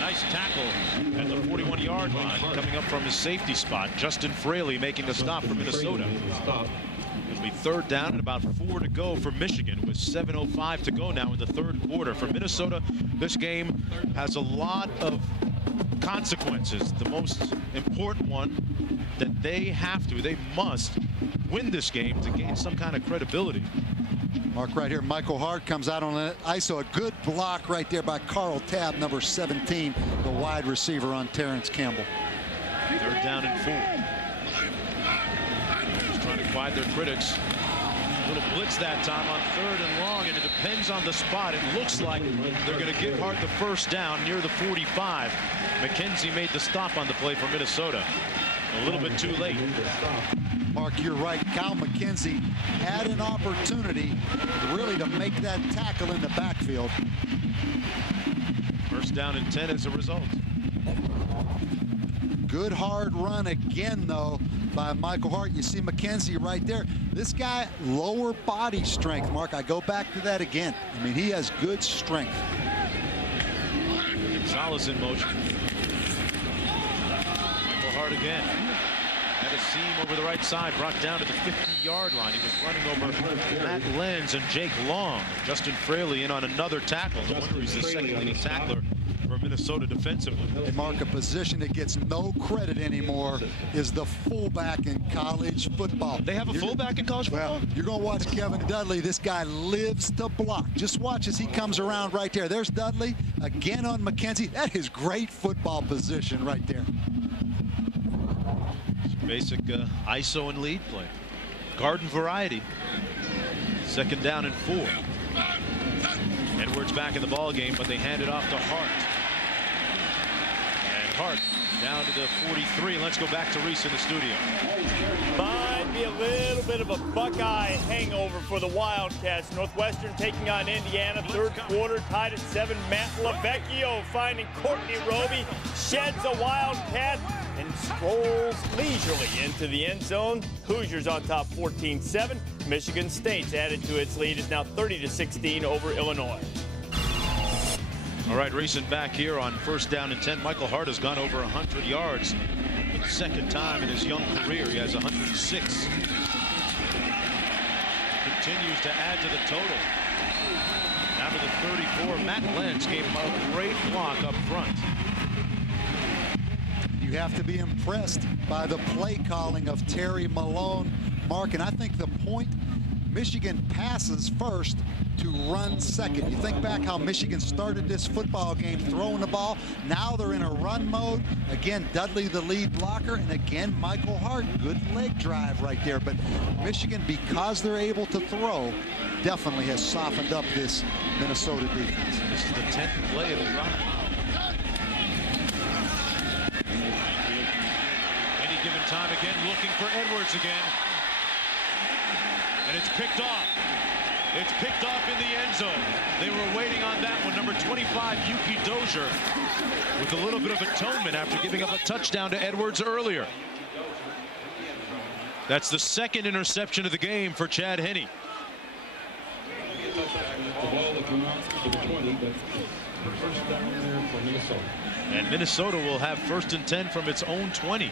Nice tackle at the 41-yard line, coming up from his safety spot. Justin Fraley making the stop for Minnesota. It'll be third down and about 4 to go for Michigan, with 7:05 to go now in the third quarter. For Minnesota, this game has a lot of consequences. The most important one that they must win this game to gain some kind of credibility. Mark, right here, Michael Hart comes out on an ISO. A good block right there by Carl Tabb, number 17, the wide receiver on Terrence Campbell. Third down and 4. Just trying to quiet their critics. A little blitz that time on third and long, and it depends on the spot. It looks like they're going to give Hart the first down near the 45. McKenzie made the stop on the play for Minnesota. A little bit too late. Mark, you're right. Cal McKenzie had an opportunity really to make that tackle in the backfield. First down and 10 as a result. Good hard run again, though, by Michael Hart. You see McKenzie right there. This guy, lower body strength, Mark. I go back to that again. I mean, he has good strength. Gonzalez in motion. Michael Hart again. Had a seam over the right side, brought down to the 50-yard line. He was running over Matt Lenz and Jake Long. Justin Fraley in on another tackle. No wonder he's the second-leading tackler for Minnesota defensively. And Mark, a position that gets no credit anymore is the fullback in college football. They have a fullback in college football? Well, you're going to watch Kevin Dudley. This guy lives to block. Just watch as he comes around right there. There's Dudley again on McKenzie. That is great football position right there. Basic ISO and lead play. Garden variety. Second down and 4. Edwards back in the ball game, but they hand it off to Hart. And Hart down to the 43. Let's go back to Reese in the studio. Might be a little bit of a Buckeye hangover for the Wildcats. Northwestern taking on Indiana. Third quarter, tied at 7. Matt LaVecchio finding Courtney Roby, sheds a Wildcat, and strolls leisurely into the end zone. Hoosiers on top 14-7. Michigan State's added to its lead. Is now 30-16 over Illinois. All right, racing back here on first down and 10. Michael Hart has gone over 100 yards for the second time in his young career. He has 106. Continues to add to the total. Now to the 34. Matt Lenz gave him a great block up front. You have to be impressed by the play calling of Terry Malone, Mark, and I think the point, Michigan passes first to run second. You think back how Michigan started this football game throwing the ball. Now they're in a run mode. Again, Dudley the lead blocker, and again, Michael Hart, good leg drive right there. But Michigan, because they're able to throw, definitely has softened up this Minnesota defense. This is the 10th play of the drive. Given time again, looking for Edwards again. And it's picked off. It's picked off in the end zone. They were waiting on that one. Number 25, Yuki Dozier, with a little bit of atonement after giving up a touchdown to Edwards earlier. That's the second interception of the game for Chad Henne. And Minnesota will have 1st and 10 from its own 20.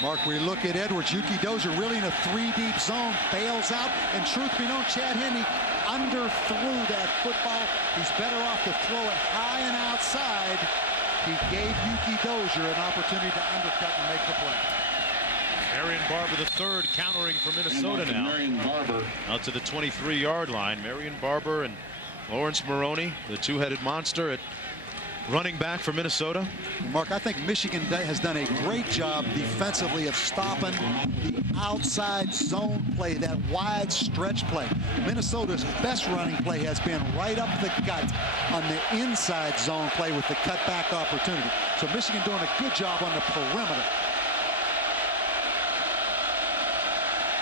Mark, we look at Edwards. Yuki Dozier really in a 3-deep zone, bails out, and truth be known, Chad Henne underthrew that football. He's better off to throw it high and outside. He gave Yuki Dozier an opportunity to undercut and make the play. Marion Barber III countering for Minnesota now. Marion Barber. Out to the 23-yard line. Marion Barber and Lawrence Maroney, the two-headed monster at running back for Minnesota. Mark, I think Michigan has done a great job defensively of stopping the outside zone play, that wide stretch play. Minnesota's best running play has been right up the gut on the inside zone play with the cutback opportunity. So Michigan doing a good job on the perimeter.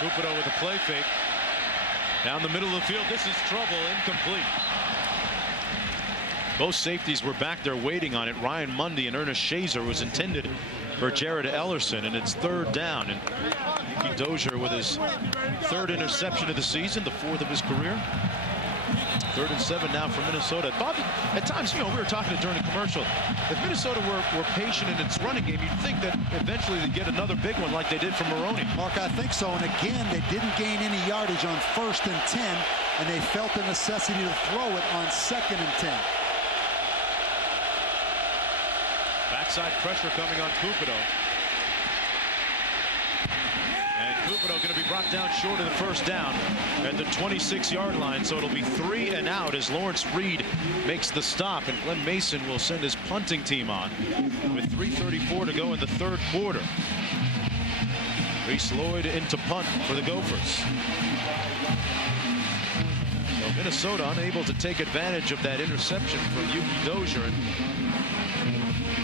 Cupido with a play fake. Down the middle of the field. This is trouble. Incomplete. Both safeties were back there waiting on it. Ryan Mundy and Ernest Shazer was intended for Jared Ellerson, and it's 3rd down. And Yuki Dozier with his 3rd interception of the season, the 4th of his career. 3rd and 7 now for Minnesota. Bob, at times, we were talking during the commercial. If Minnesota were patient in its running game, you'd think that eventually they'd get another big one like they did from Maroney. Mark, I think so. And again, they didn't gain any yardage on 1st and 10, and they felt the necessity to throw it on 2nd and 10. Backside pressure coming on Cupido. And Cupido going to be brought down short of the 1st down at the 26-yard line. So it'll be 3 and out as Lawrence Reed makes the stop. And Glenn Mason will send his punting team on with 3:34 to go in the 3rd quarter. Reese Lloyd into punt for the Gophers. So Minnesota unable to take advantage of that interception from Yuki Dozier. And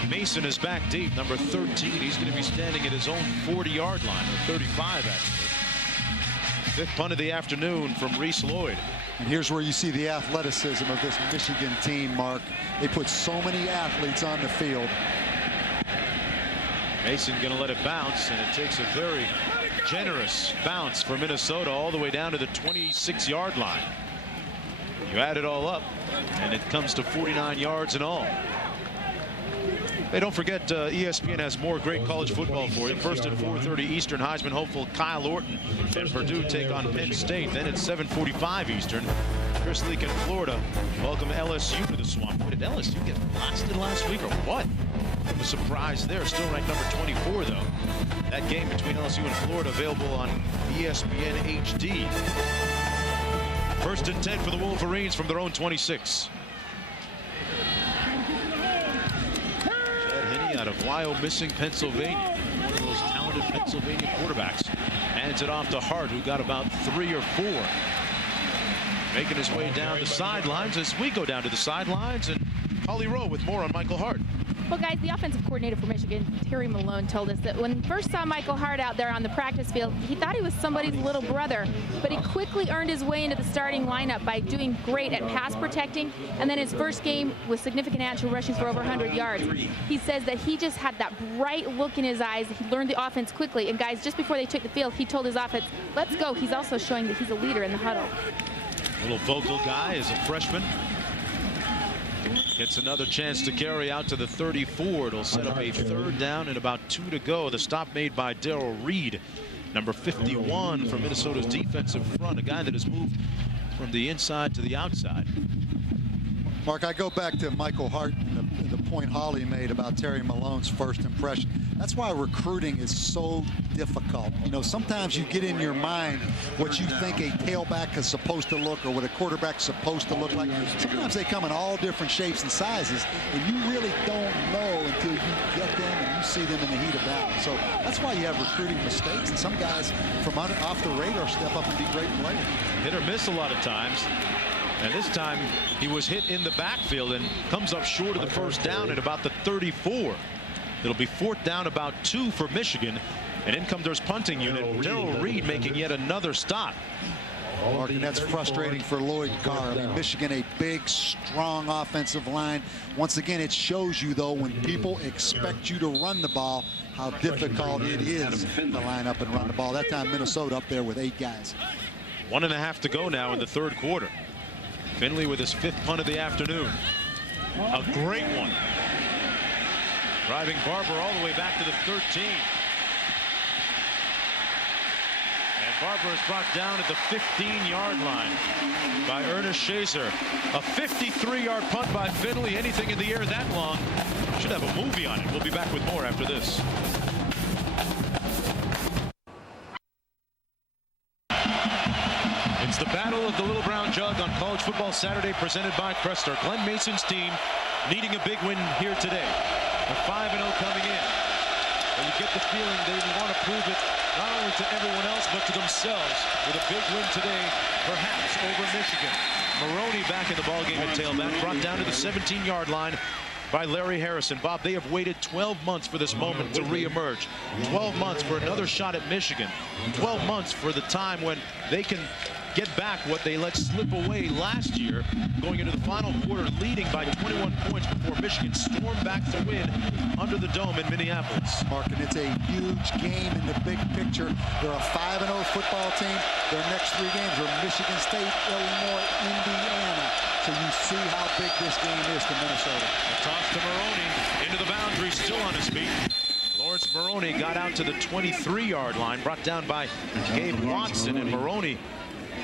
Mason is back deep, number 13. He's going to be standing at his own 40-yard line, or 35 actually. 5th punt of the afternoon from Reese Lloyd. And here's where you see the athleticism of this Michigan team, Mark. They put so many athletes on the field. Mason going to let it bounce, and it takes a very generous bounce for Minnesota all the way down to the 26-yard line. You add it all up, and it comes to 49 yards in all. Hey, don't forget, ESPN has more great college football for you. First at 4:30 Eastern, Heisman hopeful Kyle Orton and Purdue take on Penn State. Then at 7:45 Eastern, Chris Leak in Florida welcome LSU to the Swamp. Did LSU get blasted last week or what? A surprise there. Still ranked number 24, though. That game between LSU and Florida available on ESPN HD. 1st and 10 for the Wolverines from their own 26. Out of Wyomissing, Pennsylvania. One of those talented Pennsylvania quarterbacks. Hands it off to Hart, who got about 3 or 4. Making his way down the sidelines as we go down to the sidelines. And Holly Rowe with more on Michael Hart. Well, guys, the offensive coordinator for Michigan, Terry Malone, told us that when he first saw Michael Hart out there on the practice field, he thought he was somebody's little brother, but he quickly earned his way into the starting lineup by doing great at pass protecting, and then his first game with significant actual rushing for over 100 yards. He says that he just had that bright look in his eyes. He learned the offense quickly, and guys, just before they took the field, he told his offense, let's go. He's also showing that he's a leader in the huddle. Little vocal guy is a freshman. Gets another chance to carry out to the 34. It'll set up a 3rd down and about 2 to go. The stop made by Darrell Reed, number 51 from Minnesota's defensive front, a guy that has moved from the inside to the outside. Mark, I go back to Michael Hart and the point Holly made about Terry Malone's first impression. That's why recruiting is so difficult. You know, sometimes you get in your mind what you think a tailback is supposed to look or what a quarterback's supposed to look like. Sometimes they come in all different shapes and sizes, and you really don't know until you get them and you see them in the heat of battle. So that's why you have recruiting mistakes, and some guys from off the radar step up and be great players. Hit or miss a lot of times. And this time he was hit in the backfield and comes up short of the 1st down at about the 34. It'll be 4th down, about 2 for Michigan And in comes their punting unit. Darrell Reed making yet another stop. Mark, and that's frustrating for Lloyd Carr. I mean, Michigan, a big, strong offensive line. Once again, it shows you, though, when people expect you to run the ball, how difficult it is to line up and run the ball. That time, Minnesota up there with 8 guys. 1.5 to go now in the third quarter. Finley with his 5th punt of the afternoon. A great one. Driving Barber all the way back to the 13. And Barber is brought down at the 15-yard line by Ernest Shazer. A 53-yard punt by Finley. Anything in the air that long should have a movie on it. We'll be back with more after this. It's the battle of the Little Brown Jug on College Football Saturday, presented by Crestor. Glenn Mason's team needing a big win here today. A 5-0 coming in. And you get the feeling they want to prove it not only to everyone else but to themselves with a big win today, perhaps over Michigan. Maroney back in the ballgame at tailback, brought down to the 17-yard line by Larry Harrison. Bob, they have waited 12 months for this moment to reemerge. 12 months for another shot at Michigan. 12 months for the time when they can get back what they let slip away last year, going into the final quarter leading by 21 points before Michigan stormed back to win under the dome in Minneapolis. Mark, and it's a huge game in the big picture. They're a 5-0 football team. Their next 3 games are Michigan State, Illinois, Indiana. So you see how big this game is to Minnesota. A toss to Maroney into the boundary, still on his feet. Lawrence Maroney got out to the 23-yard line, brought down by Gabe Watson, and Maroney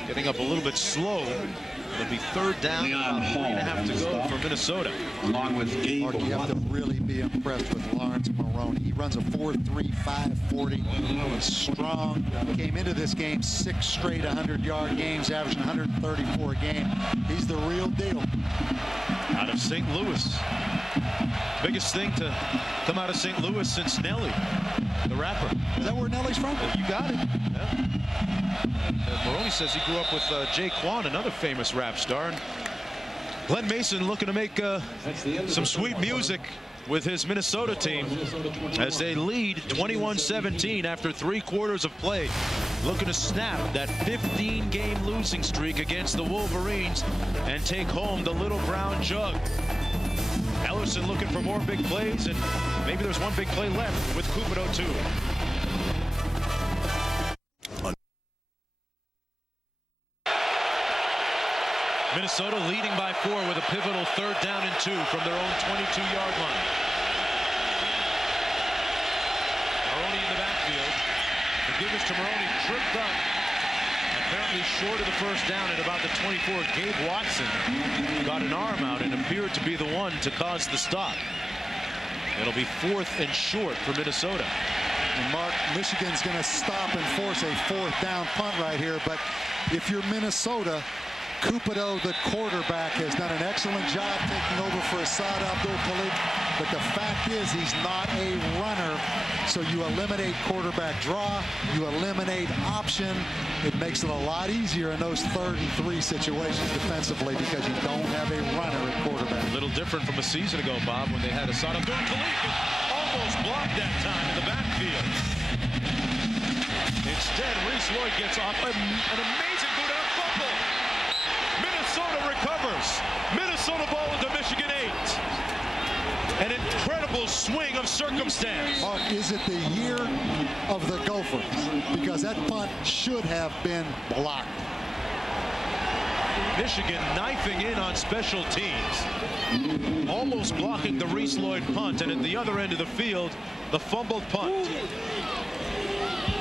getting up a little bit slow. It'll be 3rd down, about 3.5 to go for Minnesota. Along with Gabe, Mark, you have to really be impressed with Lawrence Maroney. He runs a 4.35 40. He's strong. Came into this game 6 straight 100-yard games, averaging 134 a game. He's the real deal. Out of St. Louis. Biggest thing to come out of St. Louis since Nelly, the rapper. Is that where Nelly's from? You got it. Yeah. Maroney says he grew up with Jay Quan, another famous rap star. And Glenn Mason looking to make some sweet music with his Minnesota team as they lead 21-17 after 3 quarters of play. Looking to snap that 15-game losing streak against the Wolverines and take home the Little Brown Jug. Ellerson looking for more big plays, and maybe there's one big play left with Cupido too. Minnesota leading by 4 with a pivotal 3rd down and 2 from their own 22-yard line. Maroney in the backfield. Forgiveness to Maroney, tripped up. Apparently short of the 1st down at about the 24. Gabe Watson got an arm out and appeared to be the one to cause the stop. It'll be 4th and short for Minnesota. And Mark, Michigan's going to stop and force a 4th down punt right here. But if you're Minnesota, Cupido, the quarterback, has done an excellent job taking over for Asad Abdul-Khalid, but the fact is he's not a runner, so you eliminate quarterback draw, you eliminate option. It makes it a lot easier in those 3rd and 3 situations defensively because you don't have a runner at quarterback. A little different from a season ago, Bob, when they had Asad Abdul-Khalid almost blocked that time in the backfield. Instead, Reese Lloyd gets off an amazing go-down fumble. Minnesota recovers. Minnesota ball into Michigan 8. An incredible swing of circumstance. Mark, is it the year of the Gophers? Because that punt should have been blocked. Michigan knifing in on special teams. Almost blocking the Reese Lloyd punt. And at the other end of the field, the fumbled punt.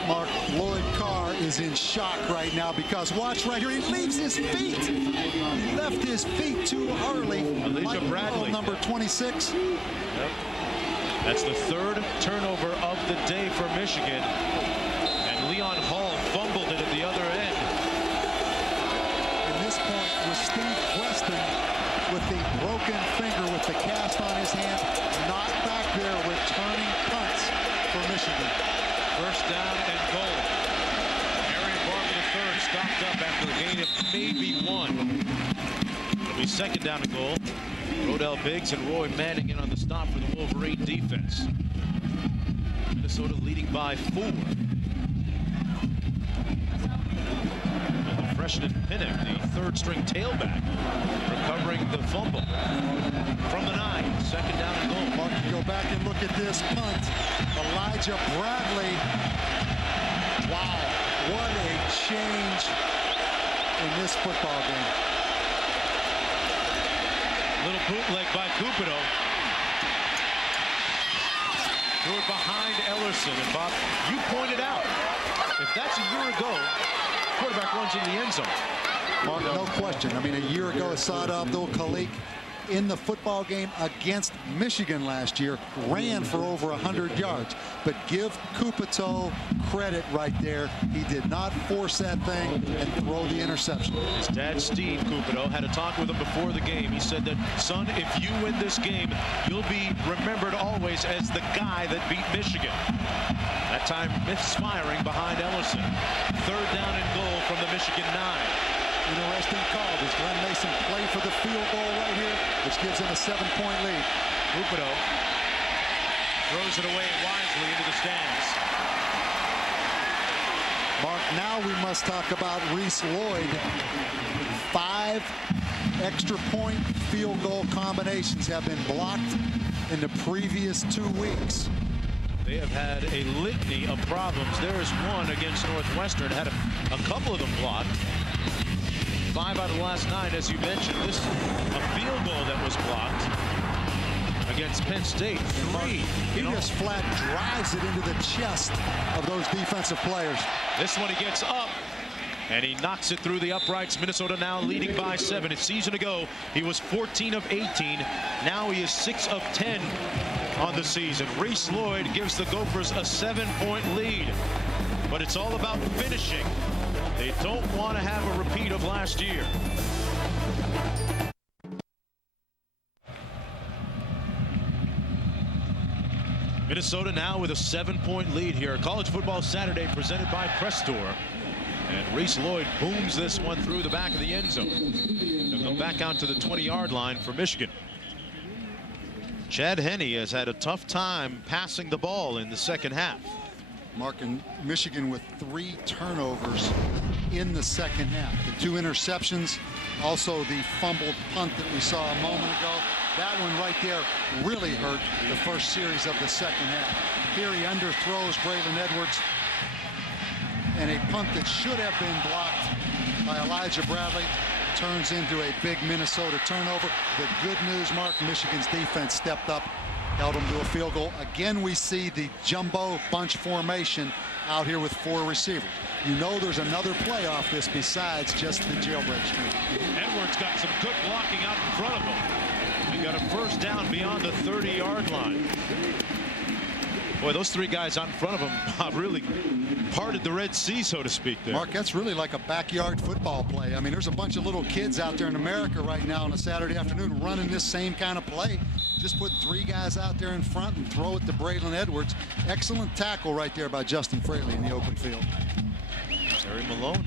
Mark, Lloyd Carr is in shock right now because watch right here, he leaves his feet. He left his feet too early. Elijah Bradley, number 26. Yep. That's the 3rd turnover of the day for Michigan. And Leon Hall fumbled it at the other end. And this point was Steve Weston with the broken finger with the cast on his hand, not back there returning punts for Michigan. 1st down and goal. Arian Barber III stopped up after the gain of maybe 1. It'll be 2nd down and goal. Rodell Biggs and Roy Manning in on the stop for the Wolverine defense. Minnesota leading by 4. And the freshman Pinnock, the third-string tailback, recovering the fumble from the 9. Second down and goal. Mark, you go back and look at this punt. Elijah Bradley. Wow, what a change in this football game. Little bootleg by Cupido. Threw it behind Ellerson. And Bob, you pointed out, if that's a year ago, quarterback runs into the end zone. Mark, no question. I mean, a year ago, Asad Abdul-Khalik in the football game against Michigan last year ran for over 100 yards. But give Cupido credit right there. He did not force that thing and throw the interception. His dad, Steve Cupido, had a talk with him before the game. He said that, son, if you win this game, you'll be remembered always as the guy that beat Michigan. That time misfiring behind Ellerson. Third down and goal from the Michigan 9. Interesting call. Does Glenn Mason play for the field goal right here, which gives him a 7-point lead? Cupido throws it away wisely into the stands. Mark, now we must talk about Reese Lloyd. 5 extra point field goal combinations have been blocked in the previous 2 weeks. They have had a litany of problems. There is one against Northwestern. Had a couple of them blocked. 5 out of the last 9, as you mentioned. This a field goal that was blocked against Penn State. 3. He just flat drives it into the chest of those defensive players. This one he gets up, and he knocks it through the uprights. Minnesota now leading by 7. A season ago, he was 14 of 18. Now he is 6 of 10 on the season. Reese Lloyd gives the Gophers a 7-point lead. But it's all about finishing. They don't want to have a repeat of last year. Minnesota now with a 7-point lead here. College Football Saturday presented by Crestor. And Reese Lloyd booms this one through the back of the end zone. They'll come back out to the 20-yard line for Michigan. Chad Henne has had a tough time passing the ball in the second half. Mark, in Michigan with 3 turnovers in the second half. The 2 interceptions, also the fumbled punt that we saw a moment ago. That one right there really hurt the first series of the second half. Here he underthrows Braylon Edwards. And a punt that should have been blocked by Elijah Bradley turns into a big Minnesota turnover. The good news, Mark, Michigan's defense stepped up, held them to a field goal. Again, we see the jumbo bunch formation out here with 4 receivers. You know there's another play off this besides just the jailbreak screen. Edwards got some good blocking out in front of him. He got a first down beyond the 30-yard line. Boy, those 3 guys out in front of him really parted the Red Sea, so to speak, there. Mark, that's really like a backyard football play. I mean, there's a bunch of little kids out there in America right now on a Saturday afternoon running this same kind of play. Just put 3 guys out there in front and throw it to Braylon Edwards. Excellent tackle right there by Justin Fraley in the open field. Terry Malone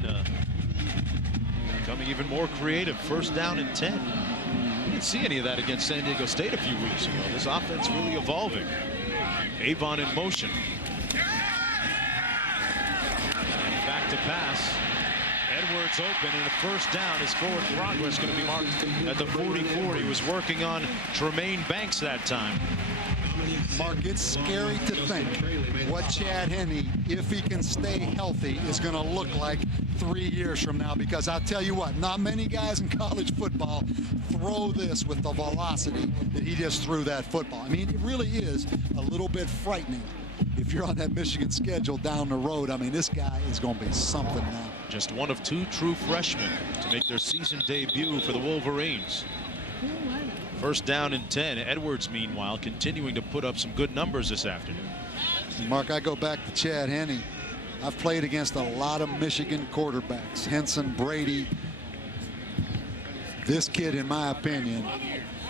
becoming even more creative. First down and 10. We didn't see any of that against San Diego State a few weeks ago. This offense really evolving. Avon in motion. And back to pass. Edwards open and a first down. His forward progress going to be marked at the 44. He was working on Tremaine Banks that time. Mark, it's scary to think what Chad Henne, if he can stay healthy, is going to look like 3 years from now. Because I'll tell you what, not many guys in college football throw this with the velocity that he just threw that football. I mean, it really is a little bit frightening. If you're on that Michigan schedule down the road, I mean, this guy is going to be something now. Just one of 2 true freshmen to make their season debut for the Wolverines. First down and 10. Edwards, meanwhile, continuing to put up some good numbers this afternoon. Mark, I go back to Chad Henne. I've played against a lot of Michigan quarterbacks. Henson, Brady. This kid, in my opinion,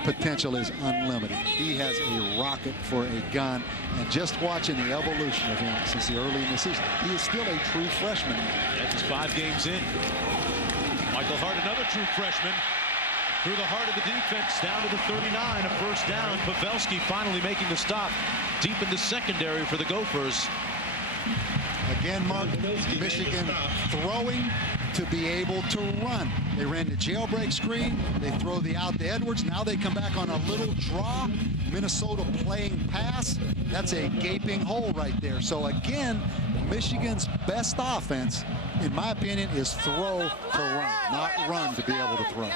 potential is unlimited. He has a rocket for a gun. And just watching the evolution of him since the early in the season, he is still a true freshman. That's just 5 games in. Michael Hart, another true freshman. Through the heart of the defense, down to the 39, a first down. Pavelski finally making the stop. deep in the secondary for the Gophers. Again, Mark, Michigan throwing to be able to run. They ran the jailbreak screen. They throw the out to Edwards. Now they come back on a little draw. Minnesota playing pass. That's a gaping hole right there. So again, Michigan's best offense, in my opinion, is throw to run, not run to be able to throw.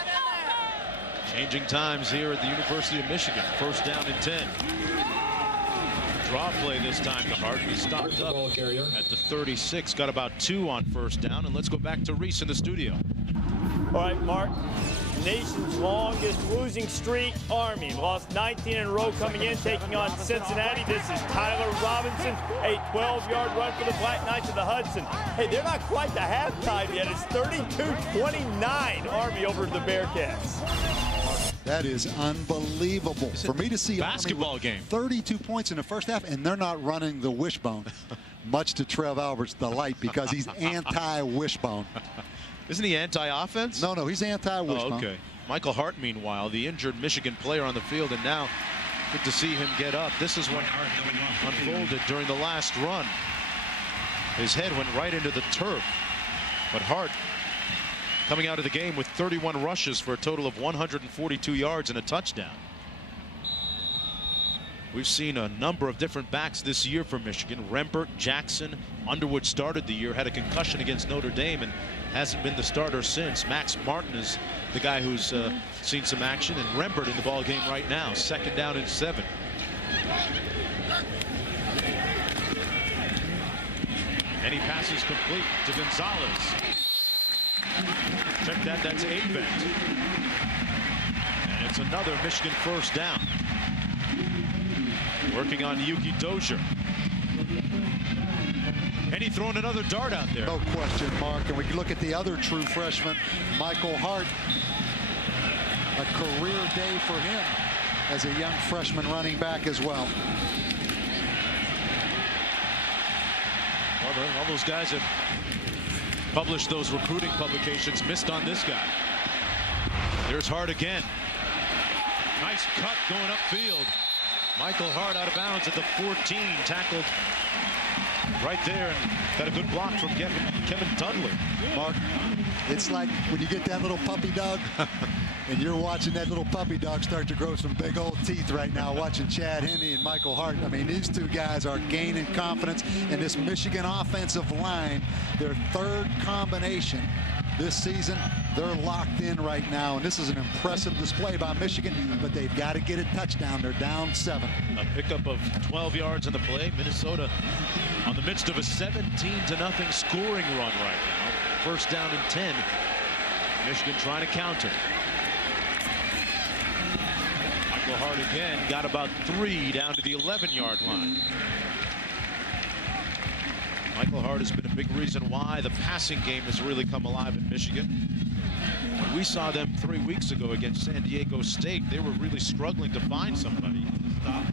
Changing times here at the University of Michigan. First down and 10. Draw play this time to Hart. He stopped up at the 36. Got about 2 on first down. And let's go back to Reese in the studio. All right, Mark. Nation's longest losing streak, Army. Lost 19 in a row coming in, taking on Cincinnati. This is Tyler Robinson, a 12-yard run for the Black Knights of the Hudson. Hey, they're not quite to halftime yet. It's 32-29 Army over the Bearcats. That is unbelievable. For me to see basketball game. 32 points in the first half, and they're not running the wishbone, much to Trev Albert's delight, because he's anti-wishbone. Isn't he anti-offense? No, he's anti-wishbone. Oh, okay. Michael Hart, meanwhile, the injured Michigan player on the field, and now good to see him get up. This is what unfolded during the last run. His head went right into the turf. But Hart coming out of the game with 31 rushes for a total of 142 yards and a touchdown. We've seen a number of different backs this year for Michigan. Rembert, Jackson, Underwood started the year, had a concussion against Notre Dame and hasn't been the starter since. Max Martin is the guy who's seen some action, and Rembert in the ball game right now. Second down and 7. And he passes complete to Gonzalez. Check that, that's 8-bent. And it's another Michigan first down. Working on Yuki Dozier. And he throwing another dart out there. No question, Mark. And we can look at the other true freshman, Michael Hart. A career day for him as a young freshman running back as well. All those guys that published those recruiting publications missed on this guy. There's Hart again. Nice cut going upfield. Michael Hart out of bounds at the 14, tackled right there, and got a good block from Kevin Dudley. Mark, it's like when you get that little puppy dog and you're watching that little puppy dog start to grow some big old teeth right now, watching Chad Henne and Michael Hart. I mean, these two guys are gaining confidence in this Michigan offensive line. Their third combination this season. They're locked in right now, and this is an impressive display by Michigan, but they've got to get a touchdown. They're down 7. A pickup of 12 yards on the play. Minnesota on the midst of a 17-0 scoring run right now. First down and 10. Michigan trying to counter. Michael Hart again got about 3 down to the 11-yard line. Michael Hart has been a big reason why the passing game has really come alive in Michigan. When we saw them 3 weeks ago against San Diego State, they were really struggling to find somebody.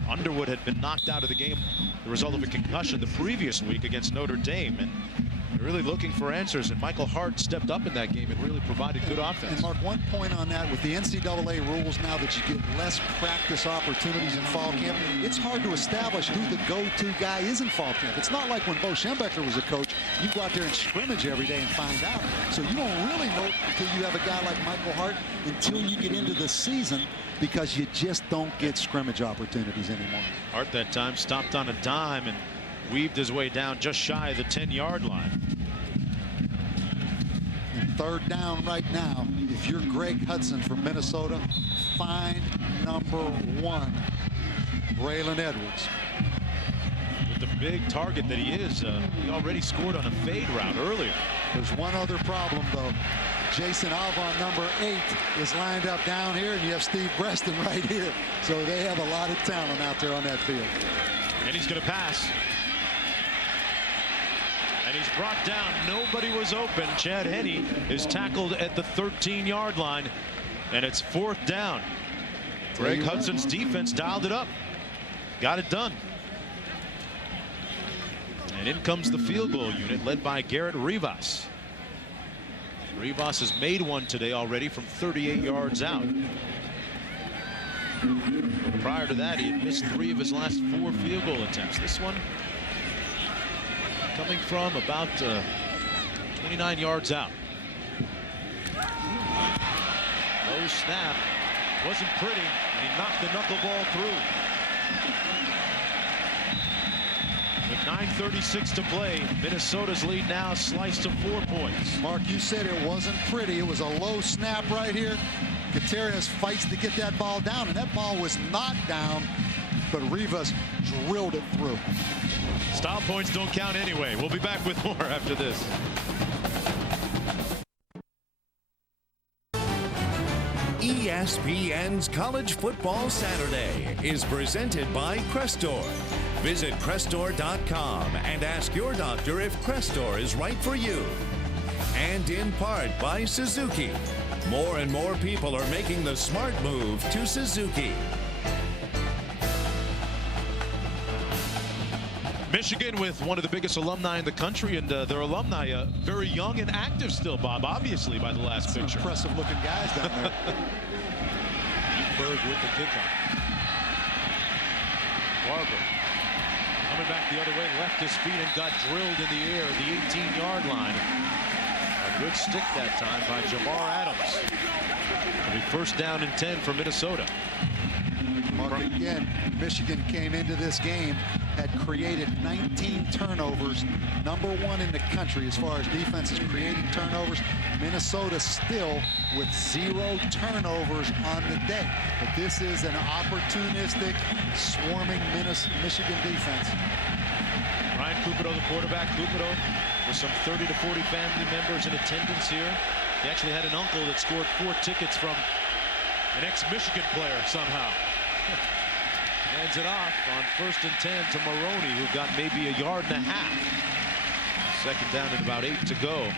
Underwood had been knocked out of the game, the result of a concussion the previous week against Notre Dame, and they're really looking for answers, and Michael Hart stepped up in that game and really provided good offense. And Mark, one point on that, with the NCAA rules now that you get less practice opportunities in fall camp, it's hard to establish who the go-to guy is in fall camp. It's not like when Bo Schembechler was a coach, you go out there and scrimmage every day and find out. So you don't really know until you have a guy like Michael Hart until you get into the season, because you just don't get scrimmage opportunities anymore. Hart that time stopped on a dime and weaved his way down just shy of the 10-yard line. And third down right now, if you're Greg Hudson from Minnesota, find number 1, Braylon Edwards. With the big target that he is, he already scored on a fade route earlier. There's one other problem, though. Jason Alvon, number 8, is lined up down here, and you have Steve Breston right here. So they have a lot of talent out there on that field. And he's going to pass. And he's brought down. Nobody was open. Chad Henne is tackled at the 13-yard line, and it's 4th down. Greg Hudson's defense dialed it up. Got it done. And in comes the field goal unit led by Garrett Rivas. Rivas has made one today already from 38 yards out. Prior to that, he had missed 3 of his last 4 field goal attempts. This one coming from about 29 yards out. Low snap. Wasn't pretty, and he knocked the knuckleball through. With 9:36 to play, Minnesota's lead now sliced to 4 points. Mark, you said it wasn't pretty. It was a low snap right here. Gutierrez fights to get that ball down, and that ball was knocked down, but Rivas drilled it through. Style points don't count anyway. We'll be back with more after this. ESPN's College Football Saturday is presented by Crestor. Visit Crestor.com and ask your doctor if Crestor is right for you. And in part by Suzuki. More and more people are making the smart move to Suzuki. Michigan with one of the biggest alumni in the country, and their alumni very young and active still, Bob, obviously, by the last picture. Impressive looking guys down there. Berg with the kickoff. Barber coming back the other way, left his feet and got drilled in the air, the 18-yard line. A good stick that time by Jamar Adams. It'll be first down and 10 for Minnesota. Mark, again, Michigan came into this game, had created 19 turnovers, #1 in the country as far as defenses creating turnovers. Minnesota still with 0 turnovers on the day. But this is an opportunistic, swarming Michigan defense. Ryan Cupido, the quarterback. Cupido with some 30 to 40 family members in attendance here. He actually had an uncle that scored 4 tickets from an ex-Michigan player somehow. Hands it off on 1st and 10 to Maroney, who got maybe 1.5 yards. Second down and about 8 to go.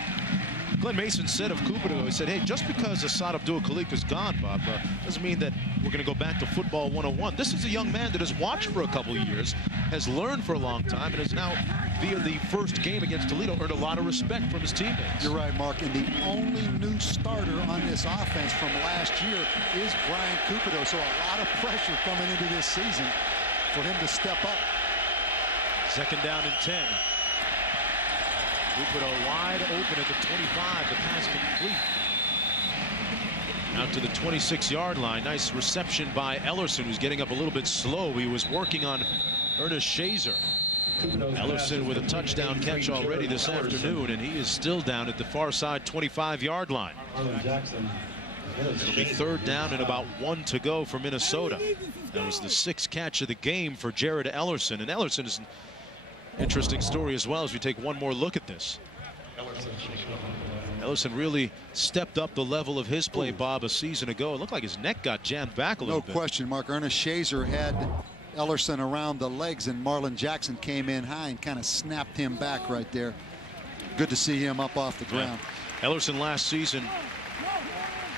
Glenn Mason said of Cupido, he said, hey, just because Asad Abdul-Khalik is gone, Bob, doesn't mean that we're going to go back to football 101. This is a young man that has watched for a couple of years, has learned for a long time, and has now, via the first game against Toledo, earned a lot of respect from his teammates. You're right, Mark, and the only new starter on this offense from last year is Brian Cupido, so a lot of pressure coming into this season for him to step up. Second down and 10. Cupido wide open at the 25. The pass complete. Out to the 26-yard line. Nice reception by Ellerson, who's getting up a little bit slow. He was working on Ernest Shazer. Ellerson with a touchdown catch already this afternoon, and he is still down at the far side 25-yard line. It'll be third down and about 1 to go for Minnesota. That was the 6th catch of the game for Jared Ellerson, and Ellerson is an interesting story as well as we take one more look at this. Ellerson really stepped up the level of his play, Bob, a season ago. It looked like his neck got jammed back a little bit. No question, Mark. Ernest Shazer had Ellerson around the legs, and Marlon Jackson came in high and kind of snapped him back right there. Good to see him up off the ground. Yeah. Ellerson last season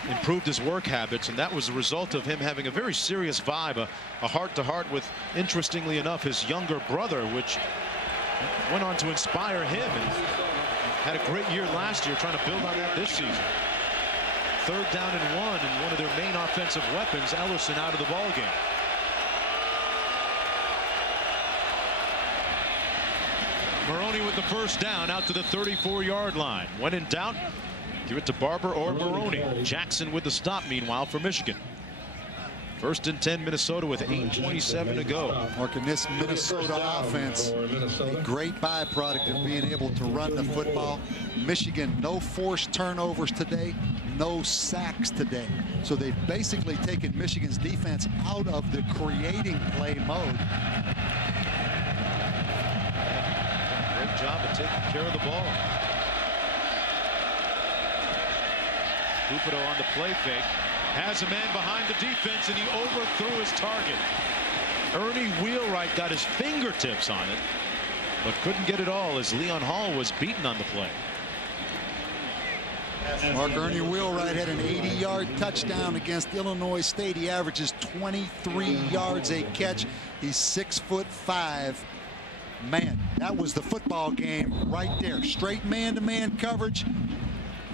improved his work habits, and that was a result of him having a very serious vibe, a heart-to-heart with, interestingly enough, his younger brother, which went on to inspire him and had a great year last year, trying to build on that this season. Third down and 1, and one of their main offensive weapons, Ellerson, out of the ball game. Maroney with the first down out to the 34-yard line. When in doubt, give it to Barber or Maroney. Jackson with the stop, meanwhile, for Michigan. First and 10, Minnesota with 8:27 to go. Mark, in this Minnesota offense, a great byproduct of being able to run the football. Michigan, no forced turnovers today, no sacks today. So they've basically taken Michigan's defense out of the creating play mode. Great job of taking care of the ball. Cupido on the play fake. Has a man behind the defense, and he overthrew his target. Ernie Wheelwright got his fingertips on it, but couldn't get it all as Leon Hall was beaten on the play. Mark, Ernie Wheelwright had an 80-yard touchdown against Illinois State. He averages 23 yards a catch. He's 6'5". Man, that was the football game right there. Straight man-to-man coverage.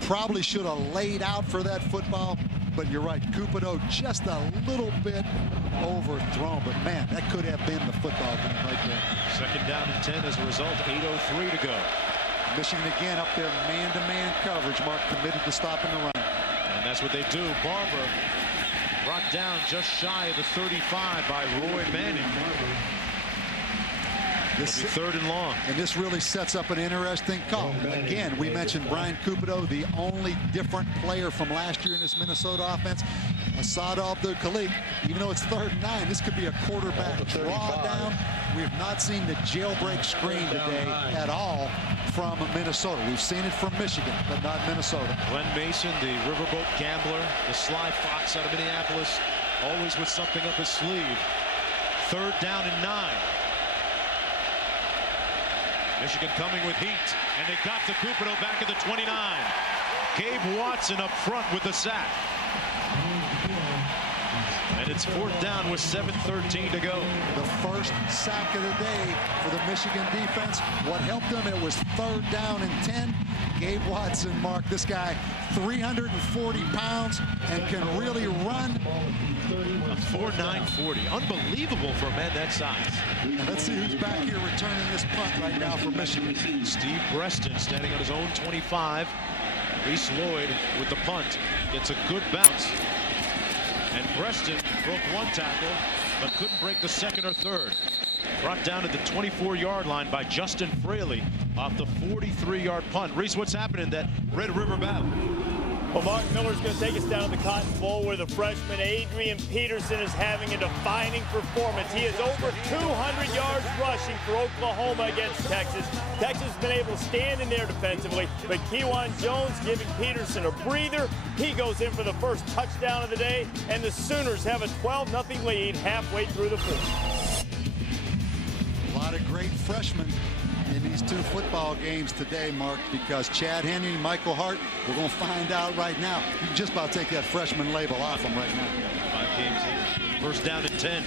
Probably should have laid out for that football. but you're right. Cupido just a little bit overthrown, but man, that could have been the football game right there. Second down and 10 as a result, 8:03 to go. Michigan again up there, man-to-man coverage. Mark committed to stopping the run. And that's what they do. Barber brought down just shy of the 35 by Roy Manning. This It'll be third and long. And this really sets up an interesting call. Again, we mentioned Brian Cupido, the only different player from last year in this Minnesota offense. Asad Abdul-Khalik, even though it's 3rd and 9, this could be a quarterback drawdown. We have not seen the jailbreak screen today at all from Minnesota. We've seen it from Michigan, but not Minnesota. Glenn Mason, the riverboat gambler, the sly fox out of Minneapolis, always with something up his sleeve. 3rd down and 9. Michigan coming with heat, and they got to Cupido back at the 29. Gabe Watson up front with the sack. And it's 4th down with 7:13 to go. The first sack of the day for the Michigan defense. What helped them, it was 3rd down and 10. Gabe Watson, Mark, this guy 340 pounds and can really run. A 4.940. Unbelievable for a man that size. And let's see who's back here returning this punt right now for Michigan. Steve Breston standing on his own 25. Reese Lloyd with the punt. Gets a good bounce. And Breston broke one tackle, but couldn't break the 2nd or 3rd. Brought down at the 24-yard line by Justin Fraley off the 43-yard punt. Reese, what's happening in that Red River battle? Well, Mark Miller's going to take us down to the Cotton Bowl where the freshman Adrian Peterson is having a defining performance. He has over 200 yards rushing for Oklahoma against Texas. Texas has been able to stand in there defensively, but Kewan Jones giving Peterson a breather. He goes in for the first touchdown of the day, and the Sooners have a 12-0 lead halfway through the 4th. A lot of great freshmen in these 2 football games today, Mark, because Chad Henne, Michael Hart, we're going to find out right now. You can just about take that freshman label off them right now. 5 games in. 1st down and 10.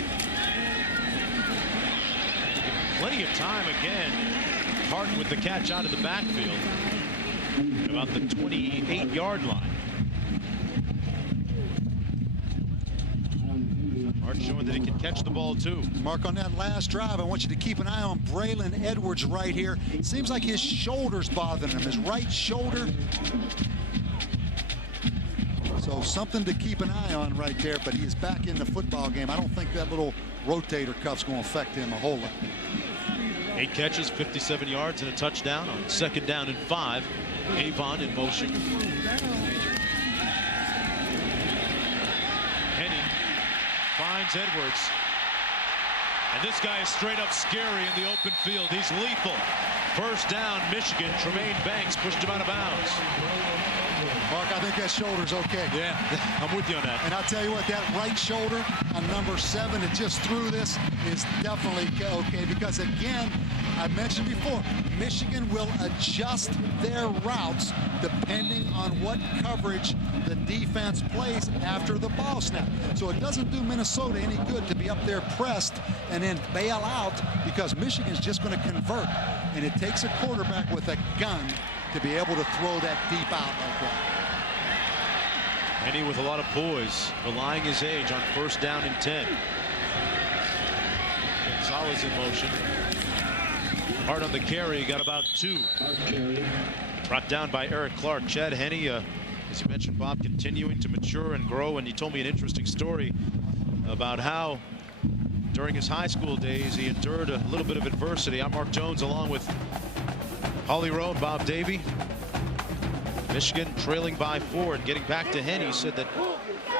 Plenty of time again. Hart with the catch out of the backfield. About the 28-yard line. Hart showing that he can catch the ball too. Mark, on that last drive, I want you to keep an eye on Braylon Edwards right here. It seems like his shoulder's bothering him, his right shoulder. So something to keep an eye on right there, but he is back in the football game. I don't think that little rotator cuff's going to affect him a whole lot. 8 catches, 57 yards, and a touchdown on 2nd down and 5. Avon in motion. Henne finds Edwards. And this guy is straight up scary in the open field. He's lethal. 1st down, Michigan. Tremaine Banks pushed him out of bounds. Mark, I think that shoulder's okay. Yeah, I'm with you on that. And I'll tell you what, that right shoulder on number 7 that just threw this is definitely okay, because again, I mentioned before, Michigan will adjust their routes depending on what coverage the defense plays after the ball snap. So it doesn't do Minnesota any good to be up there pressed and then bail out, because Michigan's just going to convert. And it takes a quarterback with a gun to be able to throw that deep out like that. Henne with a lot of poise, relying his age on 1st down and 10. Gonzalez in motion. Hart on the carry, got about 2. Brought down by Eric Clark. Chad Henne, as you mentioned, Bob, continuing to mature and grow, and he told me an interesting story about how during his high school days he endured a little bit of adversity. I'm Mark Jones along with Holly Rowe and Bob Davie. Michigan trailing by 4 and getting back to Henne. He said that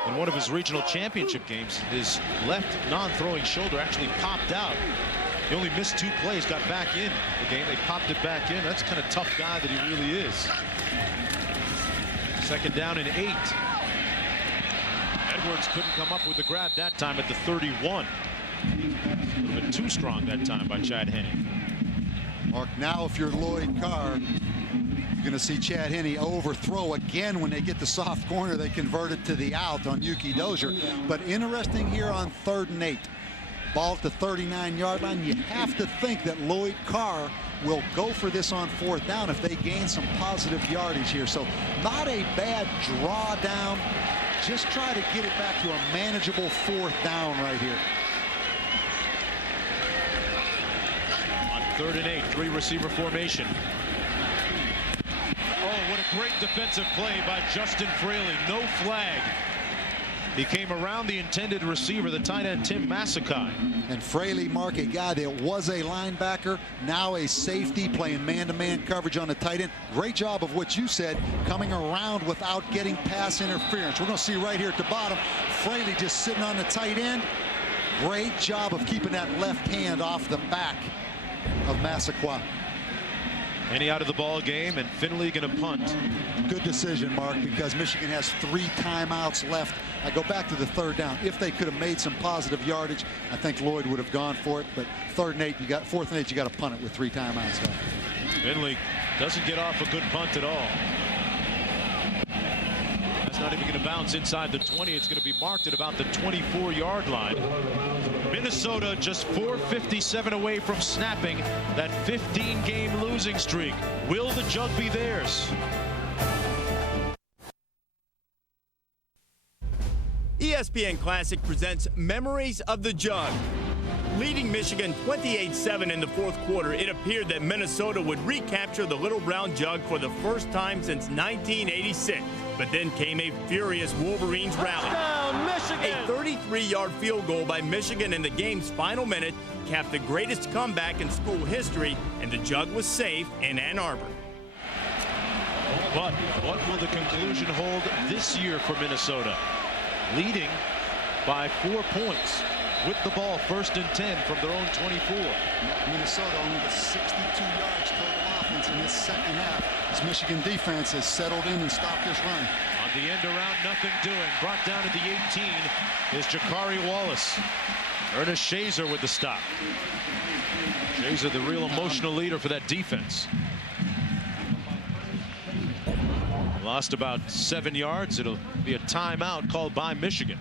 in one of his regional championship games, his left non-throwing shoulder actually popped out. He only missed 2 plays, got back in the game. They popped it back in. That's the kind of tough guy that he really is. 2nd down and 8. Edwards couldn't come up with the grab that time at the 31. A little bit too strong that time by Chad Henne. Mark, now if you're Lloyd Carr, you're going to see Chad Henne overthrow again. When they get the soft corner, they convert it to the out on Yuki Dozier. But interesting here on 3rd and 8. Ball at the 39-yard line. You have to think that Lloyd Carr will go for this on 4th down if they gain some positive yardage here. So not a bad drawdown just try to get it back to a manageable 4th down right here. On 3rd and 8, 3-receiver formation. Oh, what a great defensive play by Justin Fraley. No flag. He came around the intended receiver, the tight end Tim Masakai. And Fraley, Mark, a guy that was a linebacker, now a safety, playing man-to-man coverage on the tight end. Great job of what you said, coming around without getting pass interference. We're going to see right here at the bottom, Fraley just sitting on the tight end. Great job of keeping that left hand off the back of Masakai. And he out of the ball game, and Finley going to punt. Good decision, Mark, because Michigan has 3 timeouts left. I go back to the 3rd down. If they could have made some positive yardage, I think Lloyd would have gone for it. But 4th and 8, you got to punt it with 3 timeouts left. Finley doesn't get off a good punt at all. That's not even going to bounce inside the 20. It's going to be marked at about the 24-yard line. Minnesota just 4:57 away from snapping that 15-game losing streak. Will the jug be theirs? ESPN Classic presents Memories of the Jug. Leading Michigan 28-7 in the 4th quarter, it appeared that Minnesota would recapture the Little Brown Jug for the first time since 1986. But then came a furious Wolverines rally. Touchdown, Michigan! A 33-yard field goal by Michigan in the game's final minute capped the greatest comeback in school history, and the Jug was safe in Ann Arbor. But what will the conclusion hold this year for Minnesota? Leading by 4 points with the ball, 1st and 10 from their own 24. Minnesota only with 62 yards total offense in this 2nd half. This Michigan defense has settled in and stopped this run. On the end around, nothing doing. Brought down at the 18 is Jakari Wallace. Ernest Shazer with the stop. Shazer, the real emotional leader for that defense. Lost about 7 yards. It'll be a timeout called by Michigan.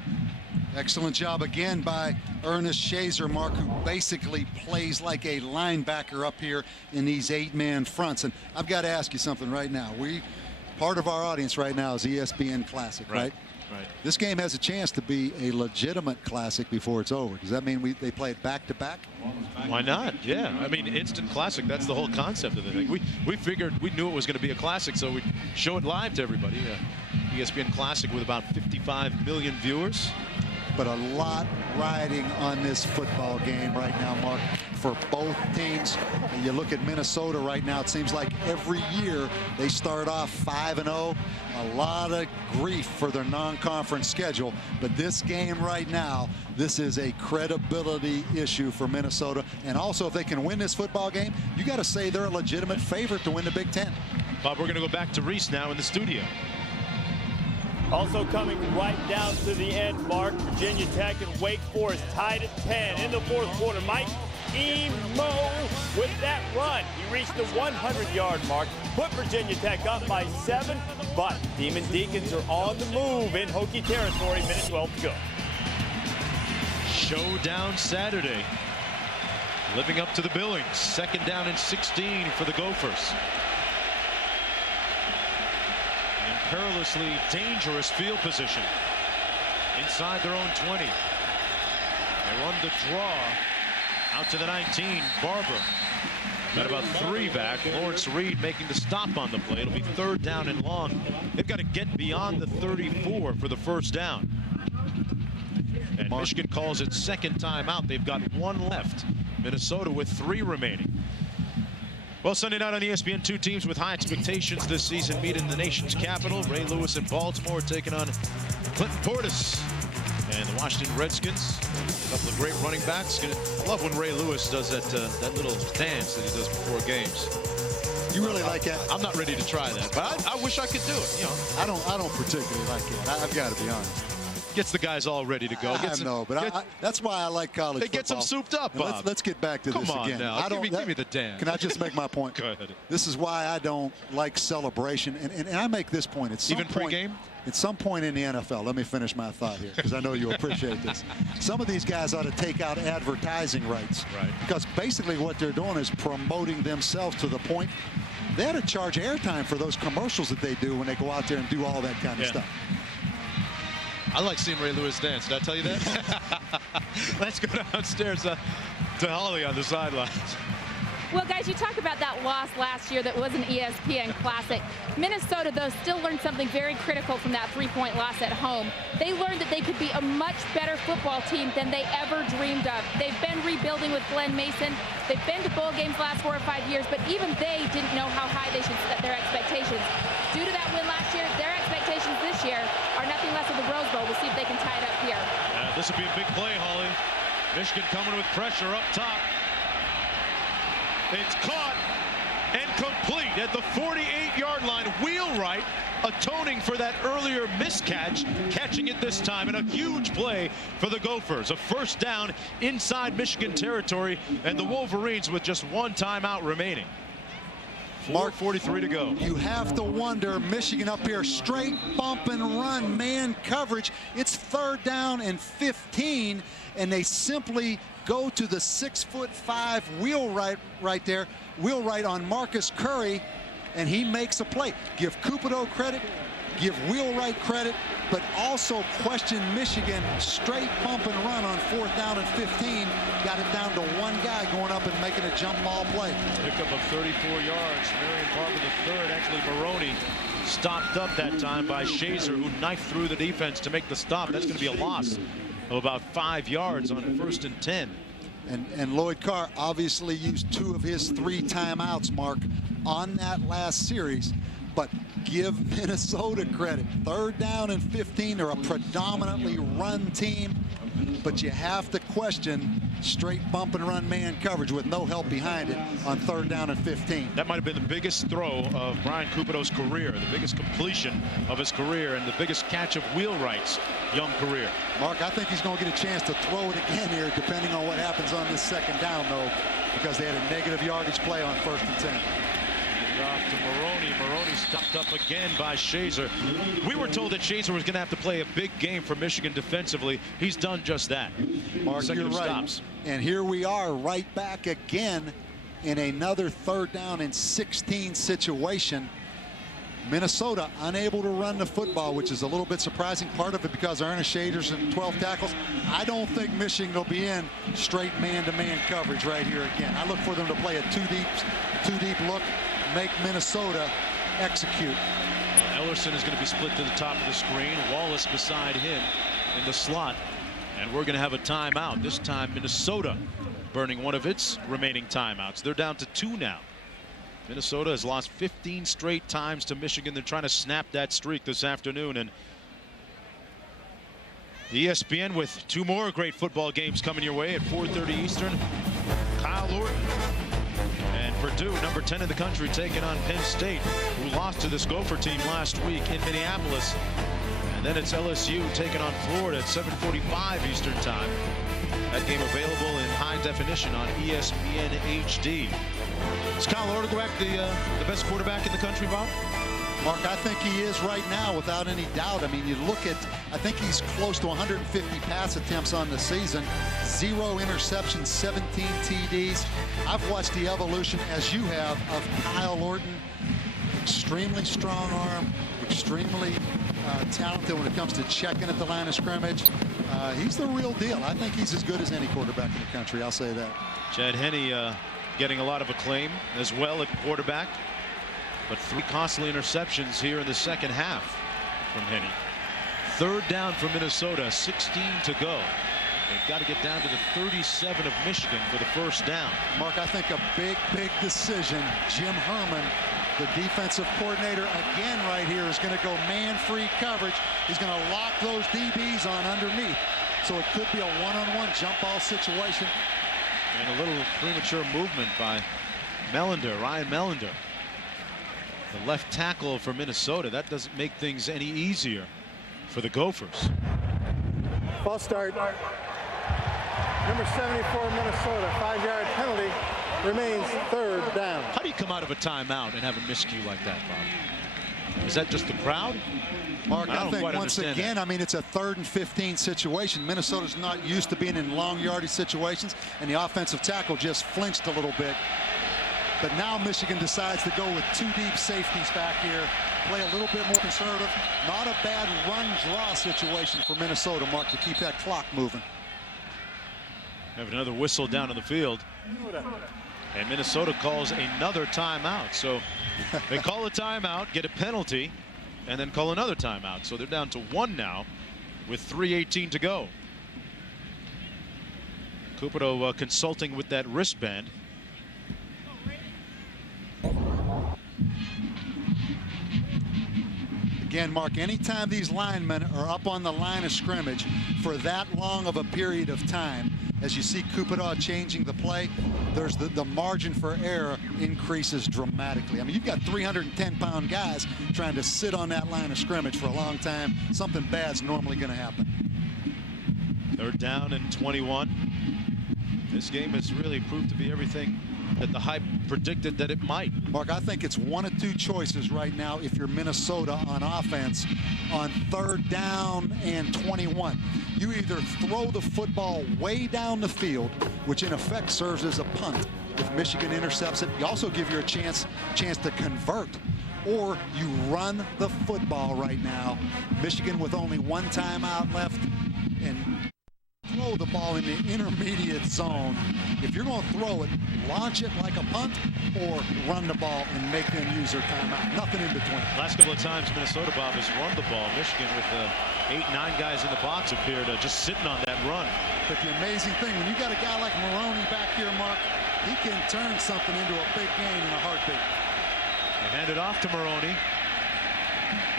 Excellent job again by Ernest Shazer, Mark, who basically plays like a linebacker up here in these 8-man fronts. And I've got to ask you something right now. Part of our audience right now is ESPN Classic, right? Right. This game has a chance to be a legitimate classic before it's over. Does that mean they play it back-to-back? Why not? Yeah. I mean, instant classic. That's the whole concept of the thing. We figured, we knew it was going to be a classic, so we'd show it live to everybody. ESPN Classic with about 55 million viewers. But a lot riding on this football game right now, Mark, for both teams. And you look at Minnesota right now, it seems like every year they start off 5-0. A lot of grief for their non-conference schedule. But this game right now, this is a credibility issue for Minnesota. And also, if they can win this football game, you got to say they're a legitimate favorite to win the Big Ten. Bob, we're going to go back to Reese now in the studio. Also coming right down to the end, Mark, Virginia Tech and Wake Forest tied at 10 in the 4th quarter. Mike Emo with that run. He reached the 100-yard mark, put Virginia Tech up by 7, but Demon Deacons are on the move in Hokie territory, minute 12 to go. Showdown Saturday. Living up to the billings. 2nd down and 16 for the Gophers. Perilously dangerous field position inside their own 20. They run the draw out to the 19. Barber got about 3 back. Lawrence Reed making the stop on the play. It'll be 3rd down and long. They've got to get beyond the 34 for the 1st down. And Michigan calls it 2nd timeout. They've got 1 left. Minnesota with 3 remaining. Well, Sunday night on ESPN, 2 teams with high expectations this season meet in the nation's capital. Ray Lewis in Baltimore taking on Clinton Portis and the Washington Redskins. A couple of great running backs. I love when Ray Lewis does that little dance that he does before games. You really like that? I'm not ready to try that, but I wish I could do it. You know, I don't particularly like it. I've got to be honest. Gets the guys all ready to go. That's why I like college football. They get them souped up, Bob. Let's get back to this again. Come on now. Give me the dance. Can I just make my point? Go ahead. This is why I don't like celebration. And I make this point. Even pregame? At some point in the NFL, let me finish my thought here, because I know you appreciate this. Some of these guys ought to take out advertising rights. Right. Because basically what they're doing is promoting themselves to the point they ought to charge airtime for those commercials that they do when they go out there and do all that kind of stuff. I like seeing Ray Lewis dance. Did I tell you that? Let's go downstairs to Holly on the sidelines. Well, guys, you talk about that loss last year that was an ESPN Classic. Minnesota, though, still learned something very critical from that 3-point loss at home. They learned that they could be a much better football team than they ever dreamed of. They've been rebuilding with Glenn Mason. They've been to bowl games the last 4 or 5 years, but even they didn't know how high they should set their expectations. Due to that win last year, their expectations this year are nothing less than the Rose Bowl. We'll see if they can tie it up here. This will be a big play, Holly. Michigan coming with pressure up top. It's caught and complete at the 48-yard line. Wheelwright atoning for that earlier miscatch, catching it this time, and a huge play for the Gophers. A first down inside Michigan territory, and the Wolverines with just one timeout remaining. 4:43 to go. You have to wonder, Michigan up here, straight bump and run, man coverage. It's 3rd down and 15, and they simply go to the 6'5" Wheelwright right there. Wheelwright on Marcus Curry, and he makes a play. Give Cupido credit, give Wheelwright credit, but also question Michigan. Straight bump and run on 4th down and 15. Got it down to one guy going up and making a jump ball play. Pickup of 34 yards. Marion Barber III, actually Maroney, stopped up that time by Shazer, who knifed through the defense to make the stop. That's going to be a loss of about 5 yards on 1st and 10. And Lloyd Carr obviously used 2 of his 3 timeouts, Mark, on that last series. But give Minnesota credit. 3rd down and 15. They're a predominantly run team, but you have to question straight bump and run man coverage with no help behind it on 3rd down and 15. That might have been the biggest throw of Brian Cupido's career, the biggest completion of his career, and the biggest catch of Wheelwright's young career. Mark, I think he's going to get a chance to throw it again here, depending on what happens on this 2nd down, though, because they had a negative yardage play on 1st and 10. Off to Maroney. Maroney stopped up again by Shazer. We were told that Shazer was going to have to play a big game for Michigan defensively. He's done just that. Mark, you're right. Stops. And here we are right back again in another 3rd down and 16 situation. Minnesota unable to run the football, which is a little bit surprising. Part of it because Ernest Shaders and 12 tackles. I don't think Michigan will be in straight man-to-man coverage right here again. I look for them to play a two deep look, make Minnesota execute. Ellerson is going to be split to the top of the screen. Wallace beside him in the slot. And we're going to have a timeout. This time Minnesota burning one of its remaining timeouts. They're down to 2 now. Minnesota has lost 15 straight times to Michigan. They're trying to snap that streak this afternoon. And ESPN with 2 more great football games coming your way at 4:30 Eastern. Kyle Lorton and Purdue, number 10 in the country, taking on Penn State, who lost to this Gopher team last week in Minneapolis. And then it's LSU taking on Florida at 7:45 Eastern time. That game available in high definition on ESPN HD. Is Kyle Lorton the best quarterback in the country, Bob? Mark, I think he is right now without any doubt. I mean, you look at, I think he's close to 150 pass attempts on the season, 0 interceptions, 17 TDs. I've watched the evolution, as you have, of Kyle Lorton. Extremely strong arm, extremely talented when it comes to checking at the line of scrimmage. He's the real deal. I think he's as good as any quarterback in the country. I'll say that. Chad Henne getting a lot of acclaim as well at quarterback. But 3 costly interceptions here in the second half from Henne. 3rd down for Minnesota, 16 to go. They've got to get down to the 37 of Michigan for the first down. Mark, I think a big decision. Jim Herman, the defensive coordinator, again right here, is going to go man-free coverage. He's going to lock those DBs on underneath. So it could be a one-on-one jump ball situation. And a little premature movement by Melander, Ryan Melander. The left tackle for Minnesota. That doesn't make things any easier for the Gophers. False start. Number 74, Minnesota. 5-yard penalty. Remains 3rd down. How do you come out of a timeout and have a miscue like that, Bob? Is that just the crowd? Mark, I think once again, I mean, it's a 3rd and 15 situation. Minnesota's not used to being in long yardage situations, and the offensive tackle just flinched a little bit. But now Michigan decides to go with 2 deep safeties back here play a little bit more conservative. Not a bad run-draw situation for Minnesota, Mark, to keep that clock moving. Have another whistle down on the field. And Minnesota calls another timeout. So they call a timeout, get a penalty, and then call another timeout. So they're down to 1 now with 3:18 to go. Cupido consulting with that wristband. Again, Mark, anytime these linemen are up on the line of scrimmage for that long of a period of time, as you see Cupido changing the play, there's the margin for error increases dramatically. I mean, you've got 310-pound guys trying to sit on that line of scrimmage for a long time. Something bad's normally going to happen. Third down and 21. This game has really proved to be everything that the hype predicted that it might. Mark, I think it's one of two choices right now if you're Minnesota on offense on 3rd down and 21. You either throw the football way down the field, which in effect serves as a punt. If Michigan intercepts it, you also give you a chance to convert. Or you run the football right now. Michigan with only 1 timeout left, and throw the ball in the intermediate zone. If you're going to throw it, launch it like a punt or run the ball and make them use their timeout. Nothing in between. Last couple of times Minnesota, Bob, has run the ball. Michigan with 8-9 guys in the box appeared just sitting on that run. But the amazing thing, when you got a guy like Maroney back here, Mark, he can turn something into a big game in a heartbeat. They hand it off to Maroney.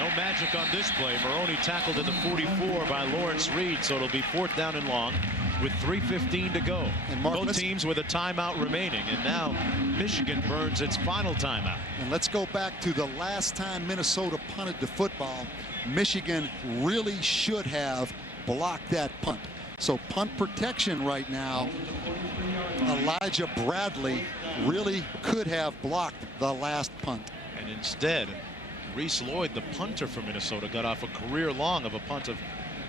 No magic on this play. Maroney tackled at the 44 by Lawrence Reed, so it'll be 4th down and long with 3:15 to go. And Mark, both teams with a timeout remaining, and now Michigan burns its final timeout. And let's go back to the last time Minnesota punted the football. Michigan really should have blocked that punt. So punt protection right now, Elijah Bradley really could have blocked the last punt. And instead, Reese Lloyd, the punter for Minnesota, got off a career long of a punt of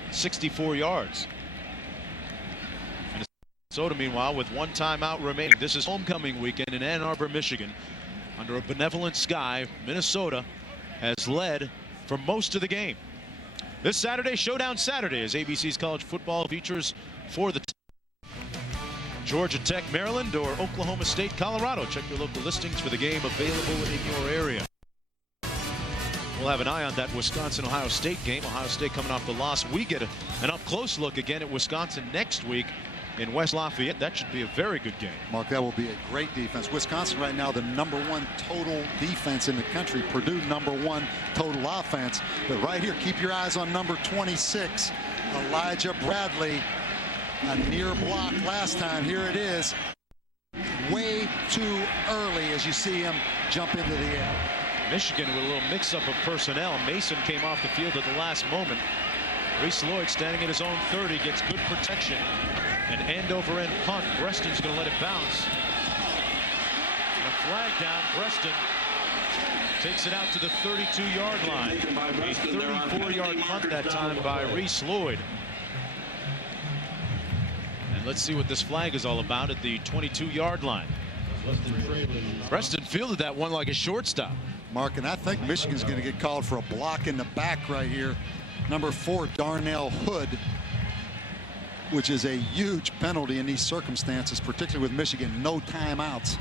64 yards. Minnesota, meanwhile, with 1 timeout remaining. This is homecoming weekend in Ann Arbor, Michigan. Under a benevolent sky, Minnesota has led for most of the game. This Saturday, Showdown Saturday, as ABC's college football features for the Georgia Tech, Maryland, or Oklahoma State, Colorado. Check your local listings for the game available in your area. We'll have an eye on that Wisconsin-Ohio State game. Ohio State coming off the loss. We get an up-close look again at Wisconsin next week in West Lafayette. That should be a very good game. Mark, that will be a great defense. Wisconsin right now the #1 total defense in the country. Purdue #1 total offense. But right here, keep your eyes on number 26, Elijah Bradley. A near block last time. Here it is. Way too early as you see him jump into the air. Michigan with a little mix-up of personnel. Mason came off the field at the last moment. Reese Lloyd standing at his own 30 gets good protection. An end-over-end punt. Breston's going to let it bounce. And a flag down. Breston takes it out to the 32-yard line. A 34-yard punt that time by Reese Lloyd. And let's see what this flag is all about at the 22-yard line. Breston fielded that one like a shortstop. Mark, and I think Michigan's going to get called for a block in the back right here. Number 4, Darnell Hood, which is a huge penalty in these circumstances, particularly with Michigan. No timeouts.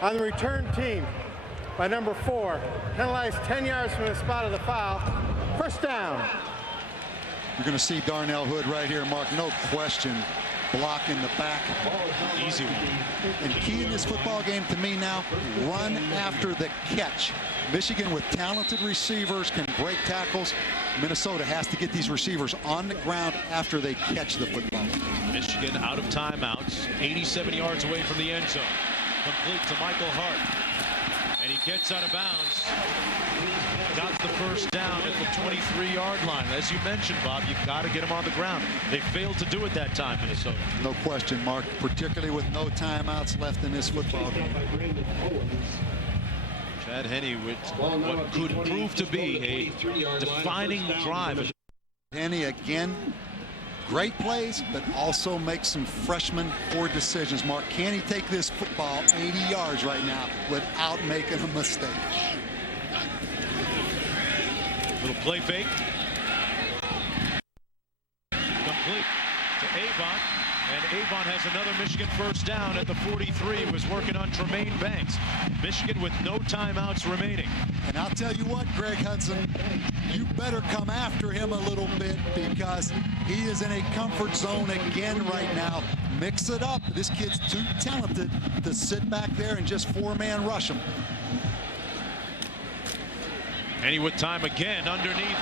On the return team by number 4, penalized 10 yards from the spot of the foul. 1st down. You're going to see Darnell Hood right here, Mark. No question. Block in the back. Easy one. And key in this football game to me now, run after the catch. Michigan with talented receivers can break tackles. Minnesota has to get these receivers on the ground after they catch the football. Michigan out of timeouts, 87 yards away from the end zone. Complete to Michael Hart. And he gets out of bounds. Got the 1st down at the 23-yard line. As you mentioned, Bob, you've got to get him on the ground. They failed to do it that time, Minnesota. No question, Mark, particularly with no timeouts left in this football game. Chad Henne with what could prove to be a defining drive. Henne again, great plays, but also makes some freshman poor decisions. Mark, can he take this football 80 yards right now without making a mistake? Little play fake. Complete to Avon. And Avon has another Michigan first down at the 43. Was working on Tremaine Banks. Michigan with no timeouts remaining. And I'll tell you what, Greg Hudson, you better come after him a little bit because he is in a comfort zone again right now. Mix it up. This kid's too talented to sit back there and just four-man rush him. And he with time again underneath.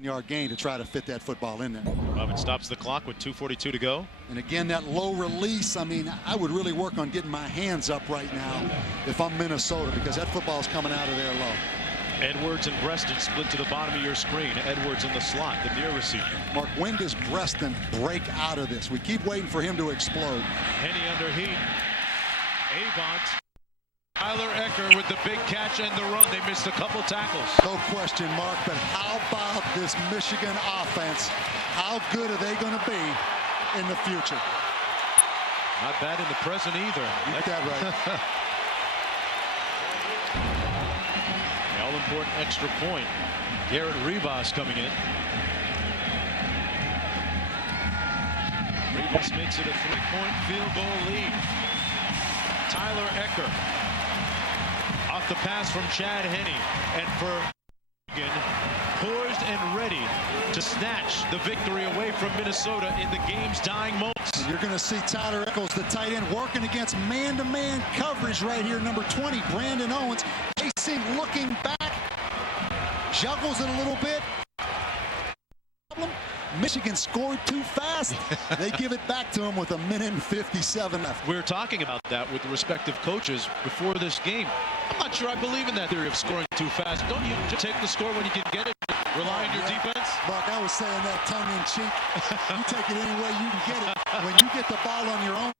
Yard gain to try to fit that football in there. Robin stops the clock with 2:42 to go. And again, that low release, I mean, I would really work on getting my hands up right now if I'm Minnesota because that football is coming out of there low. Edwards and Breston split to the bottom of your screen. Edwards in the slot, the near receiver. Mark, when does Breston break out of this? We keep waiting for him to explode. Henny under heat. Avon. Tyler Ecker with the big catch and the run. They missed a couple tackles. No question, Mark, but how about this Michigan offense? How good are they going to be in the future? Not bad in the present either. You got that right. The all-important extra point. Garrett Ribas coming in. Ribas makes it a 3-point field goal lead. Tyler Ecker. Off the pass from Chad Henne, and for Michigan, poised and ready to snatch the victory away from Minnesota in the game's dying moments. And you're going to see Tyler Echols, the tight end, working against man-to-man coverage right here. Number 20, Brandon Owens, facing, looking back, juggles it a little bit. Michigan scored too fast. They give it back to him with 1:57 left. We were talking about that with the respective coaches before this game. I'm not sure I believe in that theory of scoring too fast. Don't you just take the score when you can get it? Rely on your defense? Mark, I was saying that tongue-in-cheek. You take it any way you can get it. When you get the ball on your own.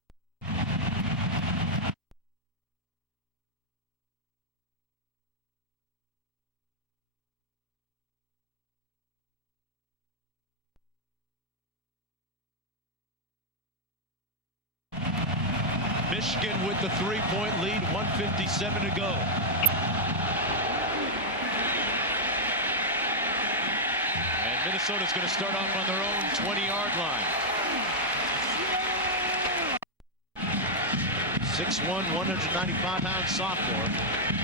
Michigan with the 3-point lead, 1:57 to go. And Minnesota's going to start off on their own 20-yard line. 6'1", 195-pound sophomore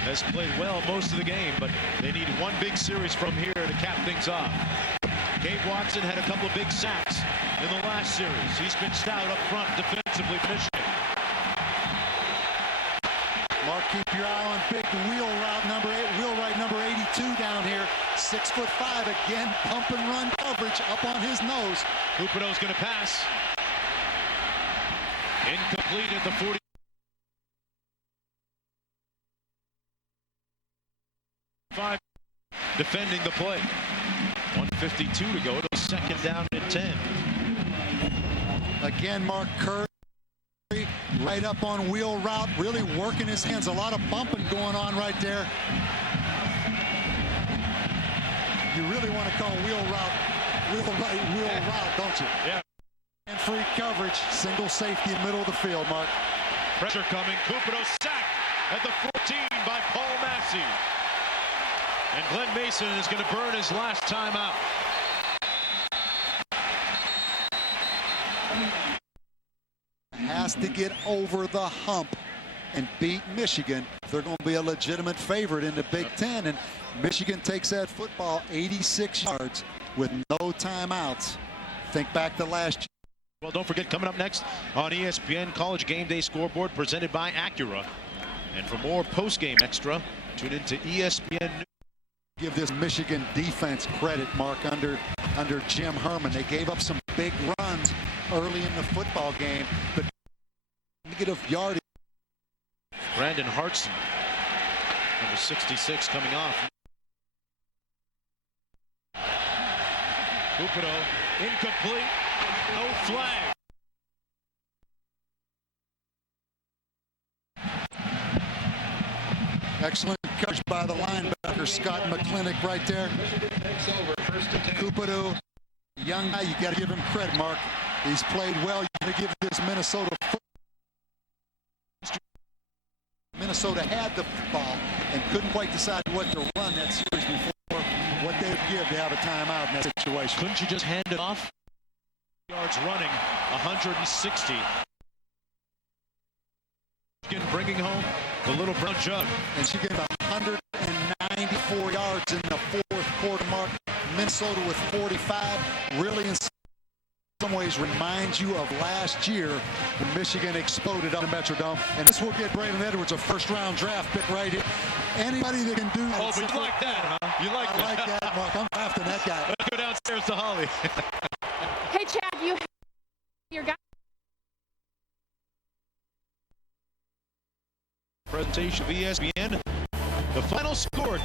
has played well most of the game, but they need one big series from here to cap things off. Gabe Watson had a couple of big sacks in the last series. He's been stout up front defensively for Michigan. Mark, keep your eye on big wheelwright number 82 down here. 6'5", again, pump and run coverage up on his nose. Cupido's going to pass. Incomplete at the 40. Defending the play. 1:52 to go. It'll second down and 10. Again, Mark Curry. Right up on wheel route, really working his hands. A lot of bumping going on right there. You really want to call wheel route, don't you? Yeah. And free coverage, single safety in the middle of the field, Mark. Pressure coming. Cupido sacked at the 14 by Paul Massey. And Glenn Mason is going to burn his last time out. Has to get over the hump and beat Michigan if they're going to be a legitimate favorite in the Big Ten. And Michigan takes that football 86 yards with no timeouts. Think back to last year. Well, don't forget, coming up next on ESPN, College Game Day Scoreboard presented by Acura. And for more post-game extra, tune into ESPN. Give this Michigan defense credit, Mark, under Jim Herman. They gave up some big runs early in the football game, but negative yardage. Brandon Hartson, number 66, coming off. Cupido, incomplete, no flag. Excellent coverage by the linebacker, Scott McClinic, right there. Cupido Young guy, you got to give him credit, Mark. He's played well. You got to give this Minnesota football. Minnesota had the football and couldn't quite decide what to run that series before what they would give to have a timeout in that situation. Couldn't you just hand it off? Yards running, 160. Bringing home the little brown jug. And she gave 194 yards in the fourth quarter, Mark. Minnesota with 45. Really in some ways reminds you of last year when Michigan exploded on the Metrodome. And this will get Braylon Edwards a first-round draft pick right here. Anybody that can do that. Oh, but you like that, huh? You like that? I like that, Mark. I'm drafting that guy. Let's go downstairs to Holly. Hey, Chad, you have your guy. Presentation of ESPN. The final score,